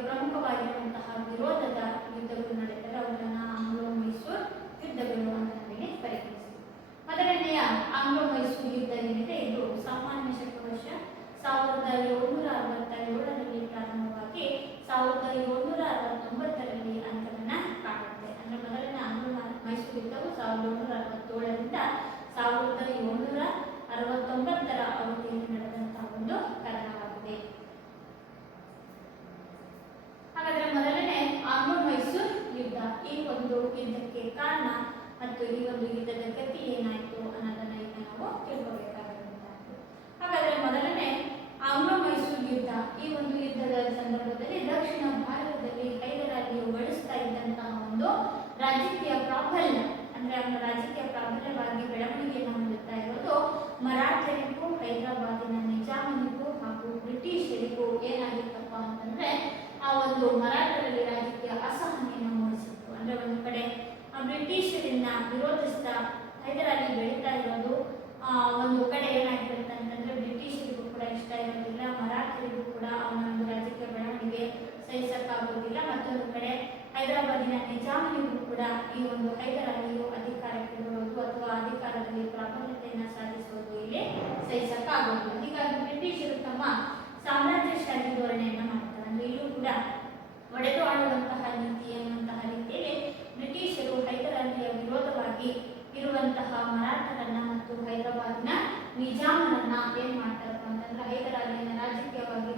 ಪ್ರಮುಖವಾಗಿರುವಂತಹ ವಿರೋಧದ ಯುದ್ಧಗಳು ನಡೆದರೆ ಅವುಗಳನ್ನು ಆಂಗ್ಲೋ ಮೈಸೂರು ಯುದ್ಧಗಳು ಅಂತ ನಮಗೆ ಪರಿಗಣಿಸಿ. ಮೊದಲನೆಯ ಆಂಗ್ಲೋ ಮೈಸೂರು ಯುದ್ಧ ಏನಿದೆ ಇದು ಸಾಮಾನ್ಯ ಶಕವರ್ಷ 1767ರಲ್ಲಿ ಪ್ರಾರಂಭವಾಗಿ 1769ರಲ್ಲಿ ಅಂತವನ್ನ ಕಾಣುತ್ತೆ. ಅಂದ್ರೆ ಮೊದಲನೇ ಆಂಗ್ಲೋ ಮೈಸೂರು ಯುದ್ಧವು 1767ರಿಂದ 1769ರ ಅವಧಿಯಲ್ಲಿ ನಡೆದಂತಹ ಒಂದು ಕದನವಾಗಿದೆ. ಹಾಗಾದ್ರೆ ಮೊದಲನೇ ಆಂಗ್ಲೋ ಮೈಸೂರು ಯುದ್ಧ, ಈ ಒಂದು ಯುದ್ಧಕ್ಕೆ ಕಾರಣ ಮತ್ತು ಈ ಒಂದು ಯುದ್ಧದ ಗತಿ ಏನಾಯಿತು ಅನ್ನೋದನ್ನ ಈಗ ನಾವು ತಿಳ್ಕೊಬೇಕಾಗಿರುವಂತಹದ್ದು. ಹಾಗಾದ್ರೆ ಮೊದಲನೇ ಆಂಗ್ಲೋ ಮೈಸೂರು ಯುದ್ಧ, ಈ ಒಂದು ಯುದ್ಧದ ಸಂದರ್ಭದಲ್ಲಿ ದಕ್ಷಿಣ ಭಾರತದಲ್ಲಿ ಹೈದರಾಲಿಯು ಬಳಸ್ತಾ ಇದ್ದಂತಹ ಒಂದು ರಾಜಕೀಯ ಪ್ರಾಬಲ್ಯ ಅಂದ್ರೆ ಅವರ ರಾಜಕೀಯ ಪ್ರಾಬಲ್ಯವಾಗಿ ಬೆಳವಣಿಗೆಯನ್ನು ಹೊಂದುತ್ತಾ ಇರೋದು ಮರಾಠರಿಗೂ ಹೈದರಾಬಾದಿನ ನಿಜಾಮನಿಗೂ ಹಾಗೂ ಬ್ರಿಟಿಷರಿಗೂ ಏನಾಗಿತ್ತಪ್ಪ ಅಂತಂದ್ರೆ ಆ ಒಂದು ಮರಾಠರಲ್ಲಿ ರಾಜಕೀಯ ಅಸಹನೆಯನ್ನು ಮೂಡಿಸಿತ್ತು. ಅಂದ್ರೆ ಒಂದು ಕಡೆ ಬ್ರಿಟಿಷರನ್ನ ವಿರೋಧಿಸ್ತಾ ಹೈದರಾಲಿ ಬೆಳೀತಾ ಇರೋದು, ಒಂದು ಕಡೆ ಏನಾಗಿರುತ್ತೆ ಅಂತಂದ್ರೆ ಬ್ರಿಟಿಷರಿಗೂ ಕೂಡ ಇಷ್ಟ ಇರೋದಿಲ್ಲ, ಮರಾಠರಿಗೂ ಕೂಡ ಅವನ ಒಂದು ರಾಜಕೀಯ ಬೆಳವಣಿಗೆ ಸಹಿಸಕ್ಕಾಗೋದಿಲ್ಲ. ಮತ್ತೊಂದು ಕಡೆ ಹೈದರಾಬಾದಿನ ನಿಜಾಮನಿಗೂ ಕೂಡ ಈ ಒಂದು ಹೈದರಾಲಿಯು ಅಧಿಕಾರಕ್ಕೆ ಬರೋದು ಅಥವಾ ಅಧಿಕಾರದಲ್ಲಿ ಪ್ರಾಬಲ್ಯತೆಯನ್ನು ಸಾಧಿಸುವುದು ಇಲ್ಲಿ ಸಹಿಸಕ್ಕಾಗೋದಿಲ್ಲ. ಹೀಗಾಗಿ ಬ್ರಿಟಿಷರು ತಮ್ಮ ಸಾಮ್ರಾಜ್ಯಶಾಹಿ ಧೋರಣೆಯನ್ನು ಮಾಡ್ತಾರೆ. ಅಂದ್ರೆ ಇಲ್ಲೂ ಕೂಡ ಒಡೆದು ಆಳುವಂತಹ ನೀತಿ ಎನ್ನುವಂತಹ ರೀತಿಯಲ್ಲಿ ಬ್ರಿಟಿಷರು ಹೈದರಾಲಿಯ ವಿರೋಧವಾಗಿ ಇರುವಂತಹ ಮರಾಠರನ್ನ ಮತ್ತು ಹೈದರಾಬಾದಿನ ನಿಜಾಮನನ್ನ ಏನ್ ಮಾಡ್ತಾರಪ್ಪ ಅಂತಂದ್ರೆ ಹೈದರಾಲಿಯನ್ನ ರಾಜಕೀಯವಾಗಿ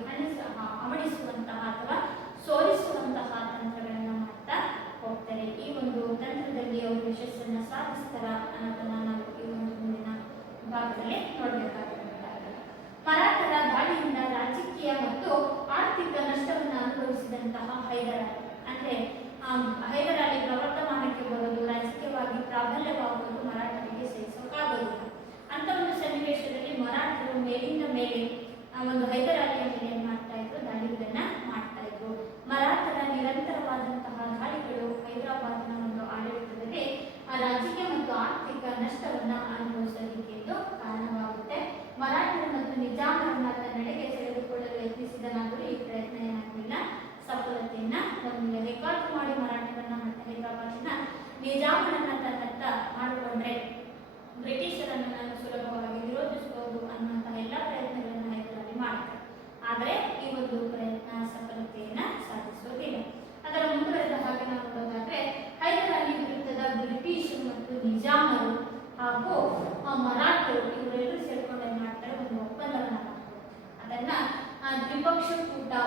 ಅಮಡಿಸುವಂತಹ ಅಥವಾ ಸೋಲಿಸುವಂತಹ ತಂತ್ರಗಳನ್ನ ಮಾಡ್ತಾ ಹೋಗ್ತಾರೆ. ಈ ಒಂದು ತಂತ್ರದಲ್ಲಿ ಅವರು ಯಶಸ್ಸನ್ನ ಸಾಧಿಸ್ತಾರ ಅನ್ನೋದನ್ನ ನಾವು ಈ ಒಂದು ಮುಂದಿನ ಭಾಗದಲ್ಲಿ ನೋಡಬೇಕಾಗಿರುತ್ತದೆ. ಮರಾಠರ ದಾಳಿಯಿಂದ ರಾಜಕೀಯ ಮತ್ತು ಆರ್ಥಿಕ ನಷ್ಟವನ್ನು ಅನುಭವಿಸಿದಂತಹ ಹೈದರಾಲಿ ಅಂದ್ರೆ ಹೈದರಾಲಿ ಪ್ರವರ್ತಮಾನಕ್ಕೆ ಬರೋದು, ರಾಜಕೀಯವಾಗಿ ಪ್ರಾಬಲ್ಯವಾಗುವುದು ಮರಾಠರಿಗೆ ಸಹಿಸೋಕ್ಕಾಗೋದಿಲ್ಲ. ಅಂತ ಒಂದು ಸನ್ನಿವೇಶದಲ್ಲಿ ಮರಾಠರು ಮೇಲಿಂದ ಮೇಲೆ ಒಂದು ಹೈದರಾಲಿಯ ಮೇಲೆ ಏನ್ ಮಾಡ್ತಾ ಇದ್ರು, ದಾಳಿಗಳನ್ನ ಮಾಡ್ತಾ ಇದ್ರು. ಮರಾಠರ ನಿರಂತರವಾದಂತಹ ದಾಳಿಗಳು ಹೈದರಾಬಾದಿನ ಒಂದು ಆಡಳಿತದಲ್ಲಿ ರಾಜಕೀಯ ಮತ್ತು ಆರ್ಥಿಕ ನಷ್ಟವನ್ನ ಅನುಭವಿಸಲಿಕ್ಕೆ ಕಾರಣವಾಗುತ್ತೆ. ಮರಾಠರು ಮತ್ತು ನಿಜಾಮರನ್ನ ತನ್ನೆಡೆಗೆ ಸೆಳೆದುಕೊಳ್ಳಲು ಯತ್ನಿಸಿದನಾದರೂ ಈ ಪ್ರಯತ್ನ ಏನಾಗಲಿಲ್ಲ, ಸಫಲತೆಯನ್ನ ಹೊಂದಿಲ್ಲ. ಹೇಗಾದ್ರೂ ಮಾಡಿ ಮರಾಠರನ್ನ ಮತ್ತು ಹೈದರಾಬಾದಿನ ನಿಜಾಮರನ್ನ ತನ್ನತ್ತ ಮಾಡಿಕೊಂಡ್ರೆ ಬ್ರಿಟಿಷರನ್ನು ನಾನು ಸುಲಭವಾಗಿ ವಿರೋಧಿಸಬಹುದು ಅನ್ನುವಂತಹ ಎಲ್ಲ ಪ್ರಯತ್ನಗಳನ್ನು ಹೈದರಾಲಿ ಮಾಡ್ತಾರೆ. ಆದರೆ ಈ ಒಂದು ಪ್ರಯತ್ನ ಸಫಲತೆಯನ್ನ ಸಾಧಿಸೋದಿಲ್ಲ. ಅದರ ಮುಂದುವರೆದ ಹಾಗೆ ನಾವು ನೋಡೋದಾದ್ರೆ ಹೈದರಾಲಿ ವಿರುದ್ಧದ ಬ್ರಿಟಿಷರು ಮತ್ತು ನಿಜಾಮರು ಹಾಗೂ ಮರಾಠರು ಇವರೆಲ್ಲರೂ ಸೇರ್ಕೊಂಡು ಏನ್ ಮಾಡ್ತಾರೆ, ಒಂದು ಒಪ್ಪಂದವನ್ನ ಮಾಡ್ತಾರೆ. ಅದನ್ನ ತ್ರಿಪಕ್ಷ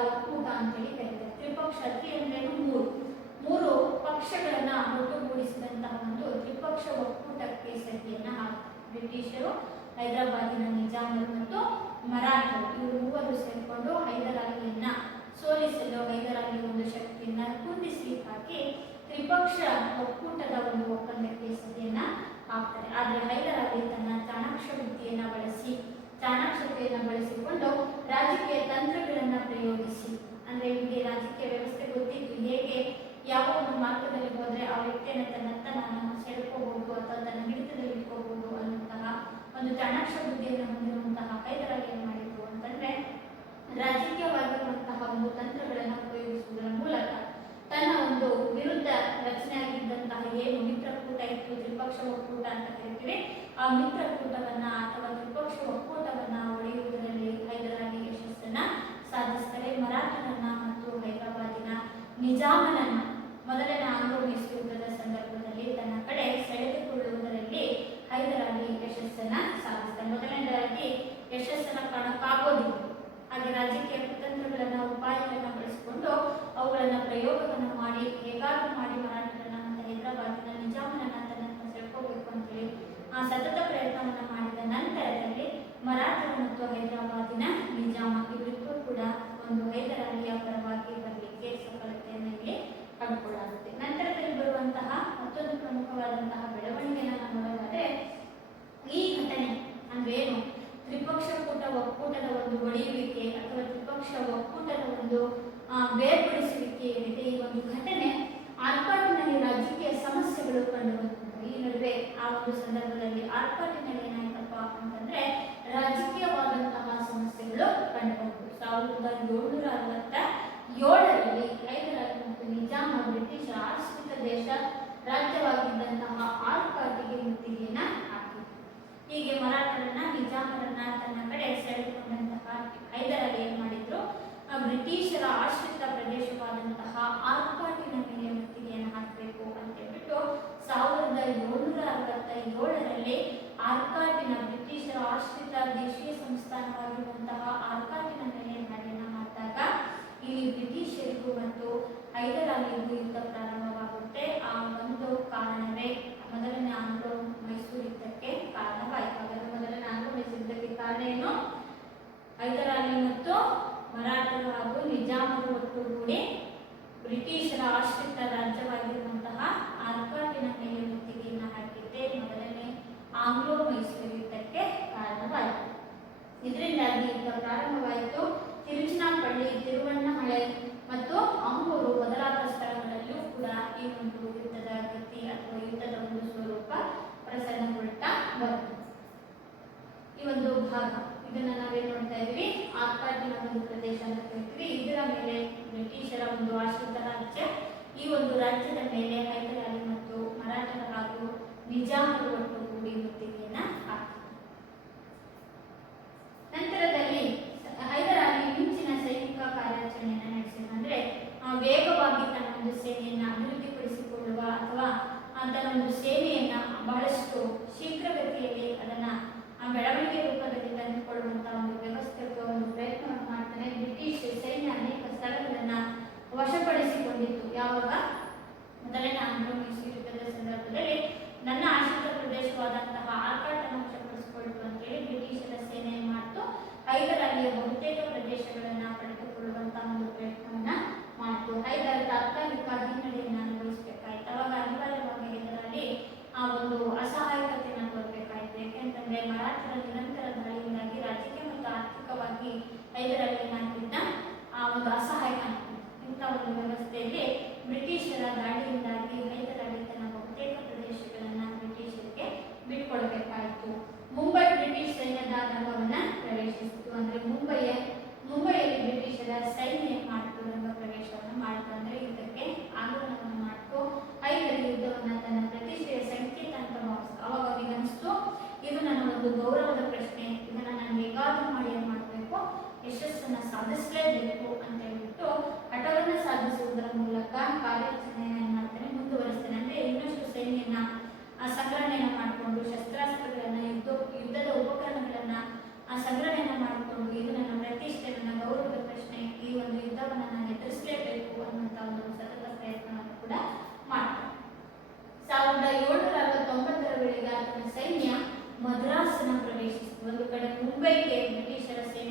ಒಕ್ಕೂಟ ಅಂತೇಳಿ ಕರೀತಾರೆ. ತ್ರಿಪಕ್ಷ ಅಂದ್ರೆ ಮೂರು ಪಕ್ಷಗಳನ್ನ ಒಟ್ಟುಗೂಡಿಸಿದಂತಹ ಒಂದು ತ್ರಿಪಕ್ಷ ಒಕ್ಕೂಟಕ್ಕೆ ಸಹಿಯನ್ನ ಹಾಕ್ತಾರೆ. ಬ್ರಿಟಿಷರು, ಹೈದರಾಬಾದಿನ ನಿಜಾಮರು ಮತ್ತು ಮರಾಠರು ಇವರು ಮೂವರು ಸೇರಿಕೊಂಡು ಹೈದರಾಲಿಯನ್ನ ಸೋಲಿಸಲು ಹೈದರಾಲಿ ಒಂದು ಶಕ್ತಿಯನ್ನ ಕುಂದಿಸಲಿಕ್ಕಾಗಿ ತ್ರಿಪಕ್ಷ ಒಕ್ಕೂಟದ ಒಂದು ಒಪ್ಪಂದಕ್ಕೆ ಸಹಿಯನ್ನ ಹಾಕ್ತಾರೆ. ಆದರೆ ಹೈದರಾಲಿ ತನ್ನ ಚಾಣಾಕ್ಷತೆಯನ್ನು ಬಳಸಿಕೊಂಡು ರಾಜಕೀಯ ತಂತ್ರಗಳನ್ನ ಪ್ರಯೋಗಿಸಿ, ಅಂದ್ರೆ ನಿಮಗೆ ರಾಜಕೀಯ ವ್ಯವಸ್ಥೆ ಗೊತ್ತಿತ್ತು, ಹೇಗೆ ಯಾವ ಒಂದು ಮಾರ್ಗದಲ್ಲಿ ಹೋದ್ರೆ ಆ ವ್ಯಕ್ತಿಯನ್ನ ತನ್ನತ್ತ ನಾನು ಸೆಳ್ಕೋಬಹುದು ಅಥವಾ ತನ್ನ ಹಿಡಿತದಲ್ಲಿ ಇಟ್ಕೋಬಹುದು ಅನ್ನುವಂತಹ ಒಂದು ಚಾಣಾಕ್ಷ ಬುದ್ಧಿಯನ್ನು ಹೊಂದಿರುವಂತಹ ಹೈದರಾಲಿ ಏನ್ ಮಾಡಿದ್ರು ಅಂತಂದ್ರೆ ರಾಜಕೀಯವಾಗಿರುವಂತಹ ಒಂದು ತಂತ್ರಗಳನ್ನು ಉಪಯೋಗಿಸುವುದರ ಮೂಲಕ ತನ್ನ ಒಂದು ವಿರುದ್ಧ ರಚನೆಯಾಗಿದ್ದಂತಹ ಏನು ಮಿತ್ರಕೂಟ ಇತ್ತು, ತ್ರಿಪಕ್ಷ ಒಕ್ಕೂಟ ಅಂತ ಕರಿತೀವಿ, ಆ ಮಿತ್ರಕೂಟವನ್ನ ಅಥವಾ ತ್ರಿಪಕ್ಷ ಒಕ್ಕೂಟವನ್ನ ಒಡೆಯುವುದರಲ್ಲಿ ಹೈದರಾಲಿ ಯಶಸ್ಸನ್ನ ಸಾಧಿಸ್ತಾರೆ. ಮರಾಠರನ್ನ ಮತ್ತು ಹೈದರಾಬಾದಿನ ನಿಜಾಮನನ್ನ ಮೊದಲನೇ ಆಂಗ್ಲೋ ಮೈಸೂರು ಯುದ್ಧದ ಸಂದರ್ಭದಲ್ಲಿ ತನ್ನ ಕಡೆ ಸೆಳೆದುಕೊಳ್ಳುವುದರಲ್ಲಿ ಹೈದರಾಲಿ ಯಶಸ್ಸನ್ನ ಸಾಧಿಸ್ತಾರೆ. ಮೊದಲನೇದಾಗಿ ಯಶಸ್ಸನ್ನ ಕಾಣಕ್ಕಾಗೋದಿಲ್ಲ, ಹಾಗೆ ರಾಜಕೀಯ ಕುತಂತ್ರಗಳನ್ನ ಉಪಾಯಗಳನ್ನ ಬಳಸಿಕೊಂಡು ಅವುಗಳನ್ನ ಪ್ರಯೋಗವನ್ನು ಮಾಡಿ ಹೇಗಾದ್ರೂ ಮಾಡಿ ಮರಾಠರನ್ನ ಮತ್ತು ಹೈದರಾಬಾದಿನ ನಿಜಾಮನನ್ನ ತನ್ನ ಸೆಳ್ಕೋಬೇಕು ಅಂತೇಳಿ ಆ ಸತತ ಪ್ರಯತ್ನವನ್ನ ಮಾಡಿದ ನಂತರದಲ್ಲಿ ಮರಾಠರು ಮತ್ತು ಹೈದರಾಬಾದಿನ ನಿಜಾಮ ಇವರಿಬ್ಬರು ಕೂಡ ಒಂದು ಹೈದರಾಲಿಯ ಪರವಾಗಿ ಬರಲಿಕ್ಕೆ ಸಫಲತೆಯನ್ನು ಇಲ್ಲಿ ಕಂಡುಕೊಳ್ಳಾಗುತ್ತೆ. ನಂತರದಲ್ಲಿ ಬರುವಂತಹ ಮತ್ತೊಂದು ಪ್ರಮುಖವಾದಂತಹ ಬೆಳವಣಿಗೆಯನ್ನು ನಾವು ನೋಡೋದಾದ್ರೆ ಈ ಘಟನೆ ಅಂದ್ರೆ ಏನು, ತ್ರಿಪಕ್ಷ ಒಕ್ಕೂಟದ ಒಂದು ಒಡೆಯುವಿಕೆ ಅಥವಾ ತ್ರಿಪಕ್ಷ ಒಕ್ಕೂಟದ ಒಂದು ಬೇರ್ಪಡಿಸುವಿಕೆ ಏನಿದೆ, ಈ ಒಂದು ಘಟನೆ ಆರ್ಕಾಟಿನಲ್ಲಿ ರಾಜಕೀಯ ಸಮಸ್ಯೆಗಳು ಕಂಡುಬಂದಿವೆ. ಈ ನಡುವೆ ಆ ಒಂದು ಸಂದರ್ಭದಲ್ಲಿ ಆರ್ಕಾಟಿನಲ್ಲಿ ಏನಾಯ್ತಪ್ಪ ಅಂತಂದ್ರೆ ರಾಜಕೀಯವಾದಂತಹ ಸಮಸ್ಯೆಗಳು ಕಂಡುಬಂದವು. 1767ರಲ್ಲಿ ಹೈದರಾಲಿ ಮತ್ತು ನಿಜಾಮ ಬ್ರಿಟಿಷ್ ಆಶ್ರಿತ ದೇಶ ರಾಜ್ಯವಾಗಿದ್ದಂತಹ ಆರ್ಕಾಟಿಗೆ ಮುತ್ತಿಗೆಯನ್ನ ಹಾಕಿದ್ರು. ಹೀಗೆ ಮರಾಠರನ್ನ ನಿಜಾಮರನ್ನ ತನ್ನ ಕಡೆ ಸೆಳೆದುಕೊಂಡಂತಹ ಹೈದರಾಲಿ ಏನ್ ಮಾಡಿದ್ರು, ಬ್ರಿಟಿಷರ ಆಶ್ರಿತ ಪ್ರದೇಶವಾದಂತಹ ಆರ್ಕಾಟಿನ ಮೇಲೆ ಮುತ್ತಿಗೆಯನ್ನು ಹಾಕಬೇಕು ಅಂತ ಹೇಳ್ಬಿಟ್ಟು 1767ರಲ್ಲಿ ಆರ್ಕಾಟಿನ ಬ್ರಿಟಿಷರ ಆಶ್ರಿತ ದೇಶೀಯ ಸಂಸ್ಥಾನವಾಗಿರುವಂತಹ ಆರ್ಕಾಟಿನ ಮೇಲೆ ದಾಳಿಯನ್ನ ಮಾಡಿದಾಗ ಇಲ್ಲಿ ಬ್ರಿಟಿಷರಿಗೂ ಮತ್ತು ಹೈದರಾಲಿಗೂ ಯುದ್ಧ ಪ್ರಾರಂಭವಾಗುತ್ತೆ. ಆ ಒಂದು ಕಾರಣವೇ ಮೊದಲನೇ ಆಂಗ್ಲೋ ಮೈಸೂರು ಯುದ್ಧಕ್ಕೆ ಕಾರಣವಾಯಿತು. ಹಾಗಾದ್ರೆ ಮೊದಲನೇ ಆಂಗ್ಲೋ ಮೈಸೂರು ಯುದ್ಧಕ್ಕೆ ಕಾರಣ ಏನು, ಹೈದರಾಲಿ ಮತ್ತು ಮರಾಠರು ಹಾಗೂ ನಿಜಾಮರು ಒಟ್ಟುಗೂಡಿ ಬ್ರಿಟಿಷರ ಆಶ್ರಿತ ರಾಜ್ಯವಾಗಿರುವಂತಹ ಆರ್ಕಾಟಿನ ಮೇಲೆ ಮುತ್ತಿಗೆಯನ್ನು ಹಾಕಿದ್ದೆ ಮೊದಲನೇ ಆಂಗ್ಲೋ ಮೈಸೂರು ಯುದ್ಧಕ್ಕೆ ಕಾರಣವಾಯಿತು. ಇದರಿಂದಾಗಿ ಯುದ್ಧ ಪ್ರಾರಂಭವಾಯಿತು. ತಿರುಚನಾಪಳ್ಳಿ, ತಿರುವಣ್ಣಮಲೈ ಮತ್ತು ಅಂಬೂರು ಮೊದಲಾದ ಸ್ಥಳಗಳಲ್ಲೂ ಕೂಡ ಈ ಒಂದು ಯುದ್ಧದ ಗತಿ ಅಥವಾ ಯುದ್ಧದ ಒಂದು ಸ್ವರೂಪ ಪ್ರಸನ್ನಗೊಳ್ತಾ ಬಂತು. ಈ ಒಂದು ಭಾಗ ಇದನ್ನ ನಾವೇನ್ ನೋಡ್ತಾ ಇದ್ವಿ, ಆರ್ಕಾಟಿನ ಒಂದು ಪ್ರದೇಶ ಅಂತ ಕರಿತೀವಿ. ಇದರ ಮೇಲೆ ಬ್ರಿಟಿಷರ ಒಂದು ಆಶ್ರಿತ ರಾಜ್ಯ, ಈ ಒಂದು ರಾಜ್ಯದ ಮೇಲೆ ಹೈದರಾಲಿ ಮತ್ತು ಮರಾಠರ ಹಾಗೂ ನಿಜಾಮರು ಒಟ್ಟುಗೂಡಿ ಮುತ್ತಿಗೆಯನ್ನ ಹಾಕಿದ್ರು. ನಂತರದಲ್ಲಿ ಹೈದರಾಲಿ ಮಿಂಚಿನ ಸೈನಿಕ ಕಾರ್ಯಾಚರಣೆಯನ್ನು ನಡೆಸಿದ, ಅಂದ್ರೆ ವೇಗವಾಗಿ ತನ್ನ ಒಂದು ಸೇನೆಯನ್ನ ಅಭಿವೃದ್ಧಿಪಡಿಸಿಕೊಳ್ಳುವ ಅಥವಾ ತನ್ನ ಒಂದು ಸೇನೆಯನ್ನ ಬಹಳಷ್ಟು ಶೀಘ್ರಗತಿಯಲ್ಲಿ ಅದನ್ನ ಬೆಳವಣಿಗೆ ರೂಪದಲ್ಲಿ ತಂದುಕೊಳ್ಳುವಂತಹ ಒಂದು ವ್ಯವಸ್ಥೆ ಒಂದು ಪ್ರಯತ್ನವನ್ನು ಮಾಡ್ತಾನೆ. ಬ್ರಿಟಿಷ್ ಸೈನ್ಯ ಅನೇಕ ಸ್ಥಳಗಳನ್ನ ವಶಪಡಿಸಿಕೊಂಡಿತ್ತು. ಯಾವಾಗ, ಮೊದಲನೇ ಆಂಗ್ಲೋ ಮೈಸೂರು ಯುದ್ಧದ ಸಂದರ್ಭದಲ್ಲಿ ನನ್ನ ಆಶ್ರಿತ ಪ್ರದೇಶವಾದಂತಹ ಆರ್ಕಾಟನ್ನು ವಶಪಡಿಸಿಕೊಳ್ಳುವ ಅಂತೇಳಿ ಬ್ರಿಟಿಷರ ಸೇನೆ ಮಾಡಿತು. ಹೈದರಾಲಿಯ ಬಹುತೇಕ ಪ್ರದೇಶಗಳನ್ನ ಪಡೆದುಕೊಳ್ಳುವಂತಹ ಒಂದು ಪ್ರಯತ್ನವನ್ನ ಮಾಡಿತು. ಹೈದರ್ ತಾತ್ಕಾಲಿಕ ಹಿನ್ನಡೆಯನ್ನು ಅನುಭವಿಸಬೇಕಾಯಿತು. ಅವಾಗ ಅನಿವಾರ್ಯವಾಗಿ ಹೈದರಾಲಿ ಆ ಒಂದು ಅಸಹಾಯಕತೆಯನ್ನು ತೋರಬೇಕಾಯಿತು. ಯಾಕೆಂತಂದ್ರೆ ಮರಾಠರ ನಿರಂತರ ದಾಳಿಯಿಂದಾಗಿ ರಾಜಕೀಯ ಮತ್ತು ಆರ್ಥಿಕವಾಗಿ ಹೈದರಾಲಿ ಏನಾಗಿದ್ದ ಆ ಒಂದು ಅಸಹಾಯಕ. ಇಂಥ ಒಂದು ವ್ಯವಸ್ಥೆಯಲ್ಲಿ ಬ್ರಿಟಿಷರ ದಾಳಿಯಿಂದಾಗಿ ಹೈದರಾಲಿ ತನ್ನ ಬಹುತೇಕ ಪ್ರದೇಶಗಳನ್ನ ಬ್ರಿಟಿಷರಿಗೆ ಬಿಟ್ಕೊಡ್ಬೇಕಾಯಿತು. ಮುಂಬೈ ಬ್ರಿಟಿಷ್ ಸೈನ್ಯದ ರಂಗವನ್ನ ಪ್ರವೇಶಿಸಿತು. ಅಂದ್ರೆ ಮುಂಬೈಯಲ್ಲಿ ಬ್ರಿಟಿಷರ ಸೈನ್ಯ ಮಾಡಿತು, ರಂಗ ಪ್ರವೇಶವನ್ನು ಮಾಡಿತು. ಅಂದ್ರೆ ಯುದ್ಧಕ್ಕೆ ಆಗಮನವನ್ನು ಮಾಡಿತು. ಹೈದರಾಲಿ ಯುದ್ಧವನ್ನ ತನ್ನ ಪ್ರತಿಷ್ಠೆಯ ಸಂಕೇತ ಅಂತ ಭಾವಿಸ್ತು. ಅವಾಗ ಅವರಿಗೆ ಅನಿಸ್ತು, ಇದು ನನ್ನ ಒಂದು ಗೌರವದ ಪ್ರಶ್ನೆ, ಇದನ್ನ ನಾನು ಹೇಗಾದ್ರೂ ಮಾಡಿ ಏನ್ ಮಾಡಬೇಕು, ಯಶಸ್ಸನ್ನ ಸಾಧಿಸಲೇಬೇಕು ಅಂತ ಹೇಳ್ಬಿಟ್ಟು ಹಠವನ್ನ ಸಾಧಿಸುವುದರ ಮೂಲಕ ಕಾರ್ಯಾಚರಣೆಯನ್ನು ಏನ್ ಮಾಡ್ತಾನೆ, ಮುಂದುವರಿಸ್ತಾನೆ. ಅಂದ್ರೆ ಇನ್ನಷ್ಟು ಸೈನ್ಯನ ಸಂಗ್ರಹಣೆಯನ್ನು ಮಾಡಿಕೊಂಡು ಶಸ್ತ್ರಾಸ್ತ್ರಗಳನ್ನ ಯುದ್ಧದ ಉಪಕರಣಗಳನ್ನ ಸಂಗ್ರಹಣೆಯನ್ನ ಮಾಡಿಕೊಂಡು ಇದು ನನ್ನ ಪ್ರತಿಷ್ಠೆ, ನನ್ನ ಗೌರವದ ಪ್ರಶ್ನೆ, ಈ ಒಂದು ಯುದ್ಧವನ್ನ ನಾನು ಎದುರಿಸಲೇಬೇಕು ಅನ್ನುವಂತ ಒಂದು ಸತತ ಪ್ರಯತ್ನವನ್ನು ಕೂಡ ಮಾಡ್ತಾರೆ. 1769ರ ವೇಳೆಗೆ ಆತನ ಸೈನ್ಯ ಮದ್ರಾಸನ್ನ ಪ್ರವೇಶಿಸಿತು. ಒಂದು ಕಡೆ ಮುಂಬೈಗೆ ಬ್ರಿಟಿಷರ ಸೇನೆ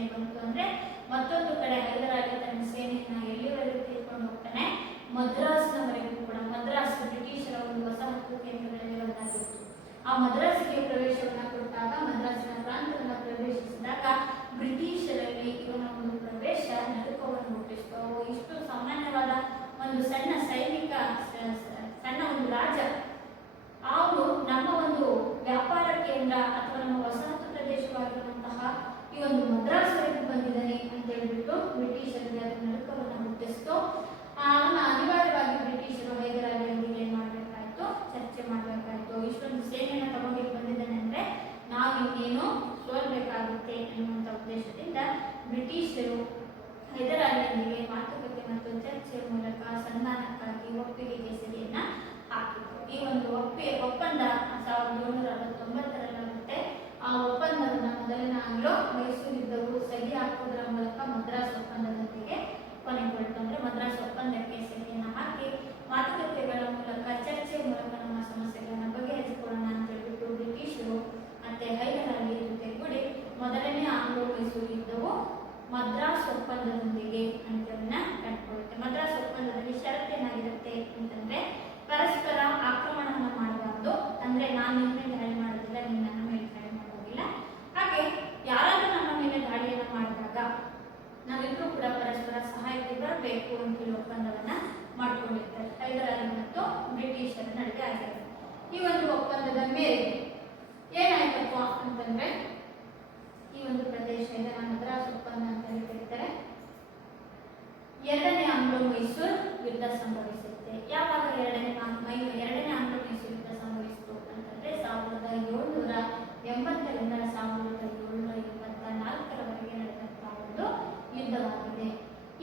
ಉದ್ದೇಶದಿಂದ ಬ್ರಿಟಿಷರು ಹೈದರಾಲಿಯೊಂದಿಗೆ ಮಾತುಕತೆ ಮತ್ತು ಚರ್ಚೆಯ ಮೂಲಕ ಸಂಧಾನಕ್ಕಾಗಿ ಒಪ್ಪಿಗೆಗೆ ಸಹಿಯನ್ನ ಹಾಕಿದರು. ಈ ಒಂದು ಒಪ್ಪಂದ 1769 ಆ ಒಪ್ಪಂದವನ್ನು ಮೊದಲನೇ ಆಂಗ್ಲೋ ಮೈಸೂರು ಯುದ್ಧವು ಸಹಿ ಹಾಕುವುದರ ಮೂಲಕ ಮದ್ರಾಸ್ ಒಪ್ಪಂದದೊಂದಿಗೆ ಕೊನೆಗೊಳ್ತು. ಅಂದ್ರೆ ಮದ್ರಾಸ್ ಒಪ್ಪಂದಕ್ಕೆ ಸಹಿಯನ್ನು ಹಾಕಿ ಮಾತುಕತೆಗಳ ಮೂಲಕ ಚರ್ಚೆಯ ಮೂಲಕ ನಮ್ಮ ಸಮಸ್ಯೆಗಳನ್ನು ಬಗೆಹರಿಸಿಕೊಳ್ಳೋಣ ಅಂತ ಹೇಳ್ಬಿಟ್ಟು ಬ್ರಿಟಿಷರು ಮತ್ತೆ ಹೈದರಾಲಿ ಜೊತೆಗೂಡಿ ಮೊದಲನೇ ಆಂಗ್ಲೋ ಮೈಸೂರು ಯುದ್ಧವು ಮದ್ರಾಸ್ ಒಪ್ಪಂದದೊಂದಿಗೆ ಅಂತ್ಯವನ್ನ ಕಂಡುಕೊಳ್ಳುತ್ತೆ. ಮದ್ರಾಸ್ ಒಪ್ಪಂದದಲ್ಲಿ ಷರತ್ತೇನಾಗಿರುತ್ತೆ ಅಂತಂದ್ರೆ ಪರಸ್ಪರ ಆಕ್ರಮಣವನ್ನು ಮಾಡಬಾರ್ದು. ಅಂದ್ರೆ ನಾನು ನಿನ್ನ ಮೇಲೆ ದಾಳಿ ಮಾಡೋದಿಲ್ಲ, ನೀನು ನನ್ನ ಮೇಲೆ ದಾಳಿ ಮಾಡೋದಿಲ್ಲ. ಹಾಗೆ ಯಾರಾದ್ರೂ ನಮ್ಮ ಮೇಲೆ ದಾಳಿಯನ್ನು ಮಾಡಿದಾಗ ನಾವಿಬ್ರು ಕೂಡ ಪರಸ್ಪರ ಸಹಾಯಕ್ಕೆ ಬರಬೇಕು ಅಂತ ಹೇಳಿ ಒಪ್ಪಂದವನ್ನ ಮಾಡ್ಕೊಂಡಿರ್ತಾರೆ ಹೈದರಾಲಿ ಮತ್ತು ಬ್ರಿಟಿಷರ ನಡುವೆ ಆಗಿರುತ್ತೆ. ಈ ಒಂದು ಒಪ್ಪಂದದ ಮೇಲೆ ಏನಾಯ್ತಪ್ಪ ಅಂತಂದ್ರೆ ಈ ಒಂದು ಪ್ರದೇಶ ಇದನ್ನ ಮದ್ರಾಸ್ ಒಪ್ಪಂದ ಅಂತ ಹೇಳಿ ಕರೀತಾರೆ. ಎರಡನೇ ಆಂಗ್ಲೋ ಮೈಸೂರು ಯುದ್ಧ ಸಂಭವಿಸುತ್ತೆ. ಯಾವಾಗ ಎರಡನೇ ಆಂಗ್ಲೋ ಮೈಸೂರು ಯುದ್ಧ ಸಂಭವಿಸಿತು ಅಂತಂದ್ರೆ 1780ರಿಂದ 1784ರವರೆಗೆ ನಡೆದಂತಹ ಒಂದು ಯುದ್ಧವಾಗಿದೆ.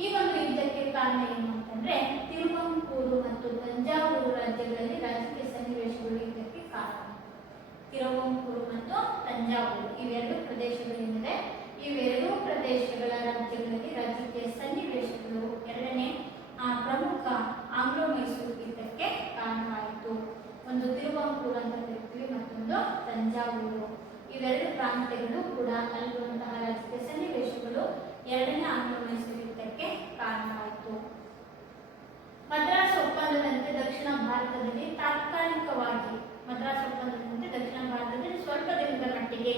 ಈ ಒಂದು ಯುದ್ಧಕ್ಕೆ ಕಾರಣ ಏನು ಅಂತಂದ್ರೆ ತಿರುವಂಕೂರು ಮತ್ತು ತಂಜಾವೂರು ರಾಜ್ಯಗಳಲ್ಲಿ ರಾಜಕೀಯ ಸನ್ನಿವೇಶಗಳು ಇದಕ್ಕೆ ಕಾರಣ. ತಿರುವಂಕೂರು ಮತ್ತು ತಂಜಾವೂರು ಇವೆರಡು ಪ್ರದೇಶಗಳೇನಿದೆ, ಇವೆರಡೂ ಪ್ರದೇಶಗಳ ರಾಜ್ಯಗಳಲ್ಲಿ ರಾಜಕೀಯ ಸನ್ನಿವೇಶಗಳು ಎರಡನೇ ಪ್ರಮುಖ ಆಂಗ್ಲೋ ಮೈಸೂರು ಯುದ್ಧಕ್ಕೆ ಕಾರಣವಾಯಿತು. ಒಂದು ತಿರುವಂಕೂರು ಅಂತ ಕರಿತೀವಿ, ಮತ್ತೊಂದು ತಂಜಾವೂರು. ಇವೆರಡು ಪ್ರಾಂತ್ಯಗಳು ಕೂಡ ಅಲ್ಲಿರುವಂತಹ ರಾಜಕೀಯ ಸನ್ನಿವೇಶಗಳು ಎರಡನೇ ಆಂಗ್ಲೋ ಮೈಸೂರು ಯುದ್ಧಕ್ಕೆ ಕಾರಣವಾಯಿತು. ಮದ್ರಾಸ್ ಒಪ್ಪಂದದಂತೆ ದಕ್ಷಿಣ ಭಾರತದಲ್ಲಿ ತಾತ್ಕಾಲಿಕವಾಗಿ ಸ್ವಲ್ಪ ದಿನದ ಮಟ್ಟಿಗೆ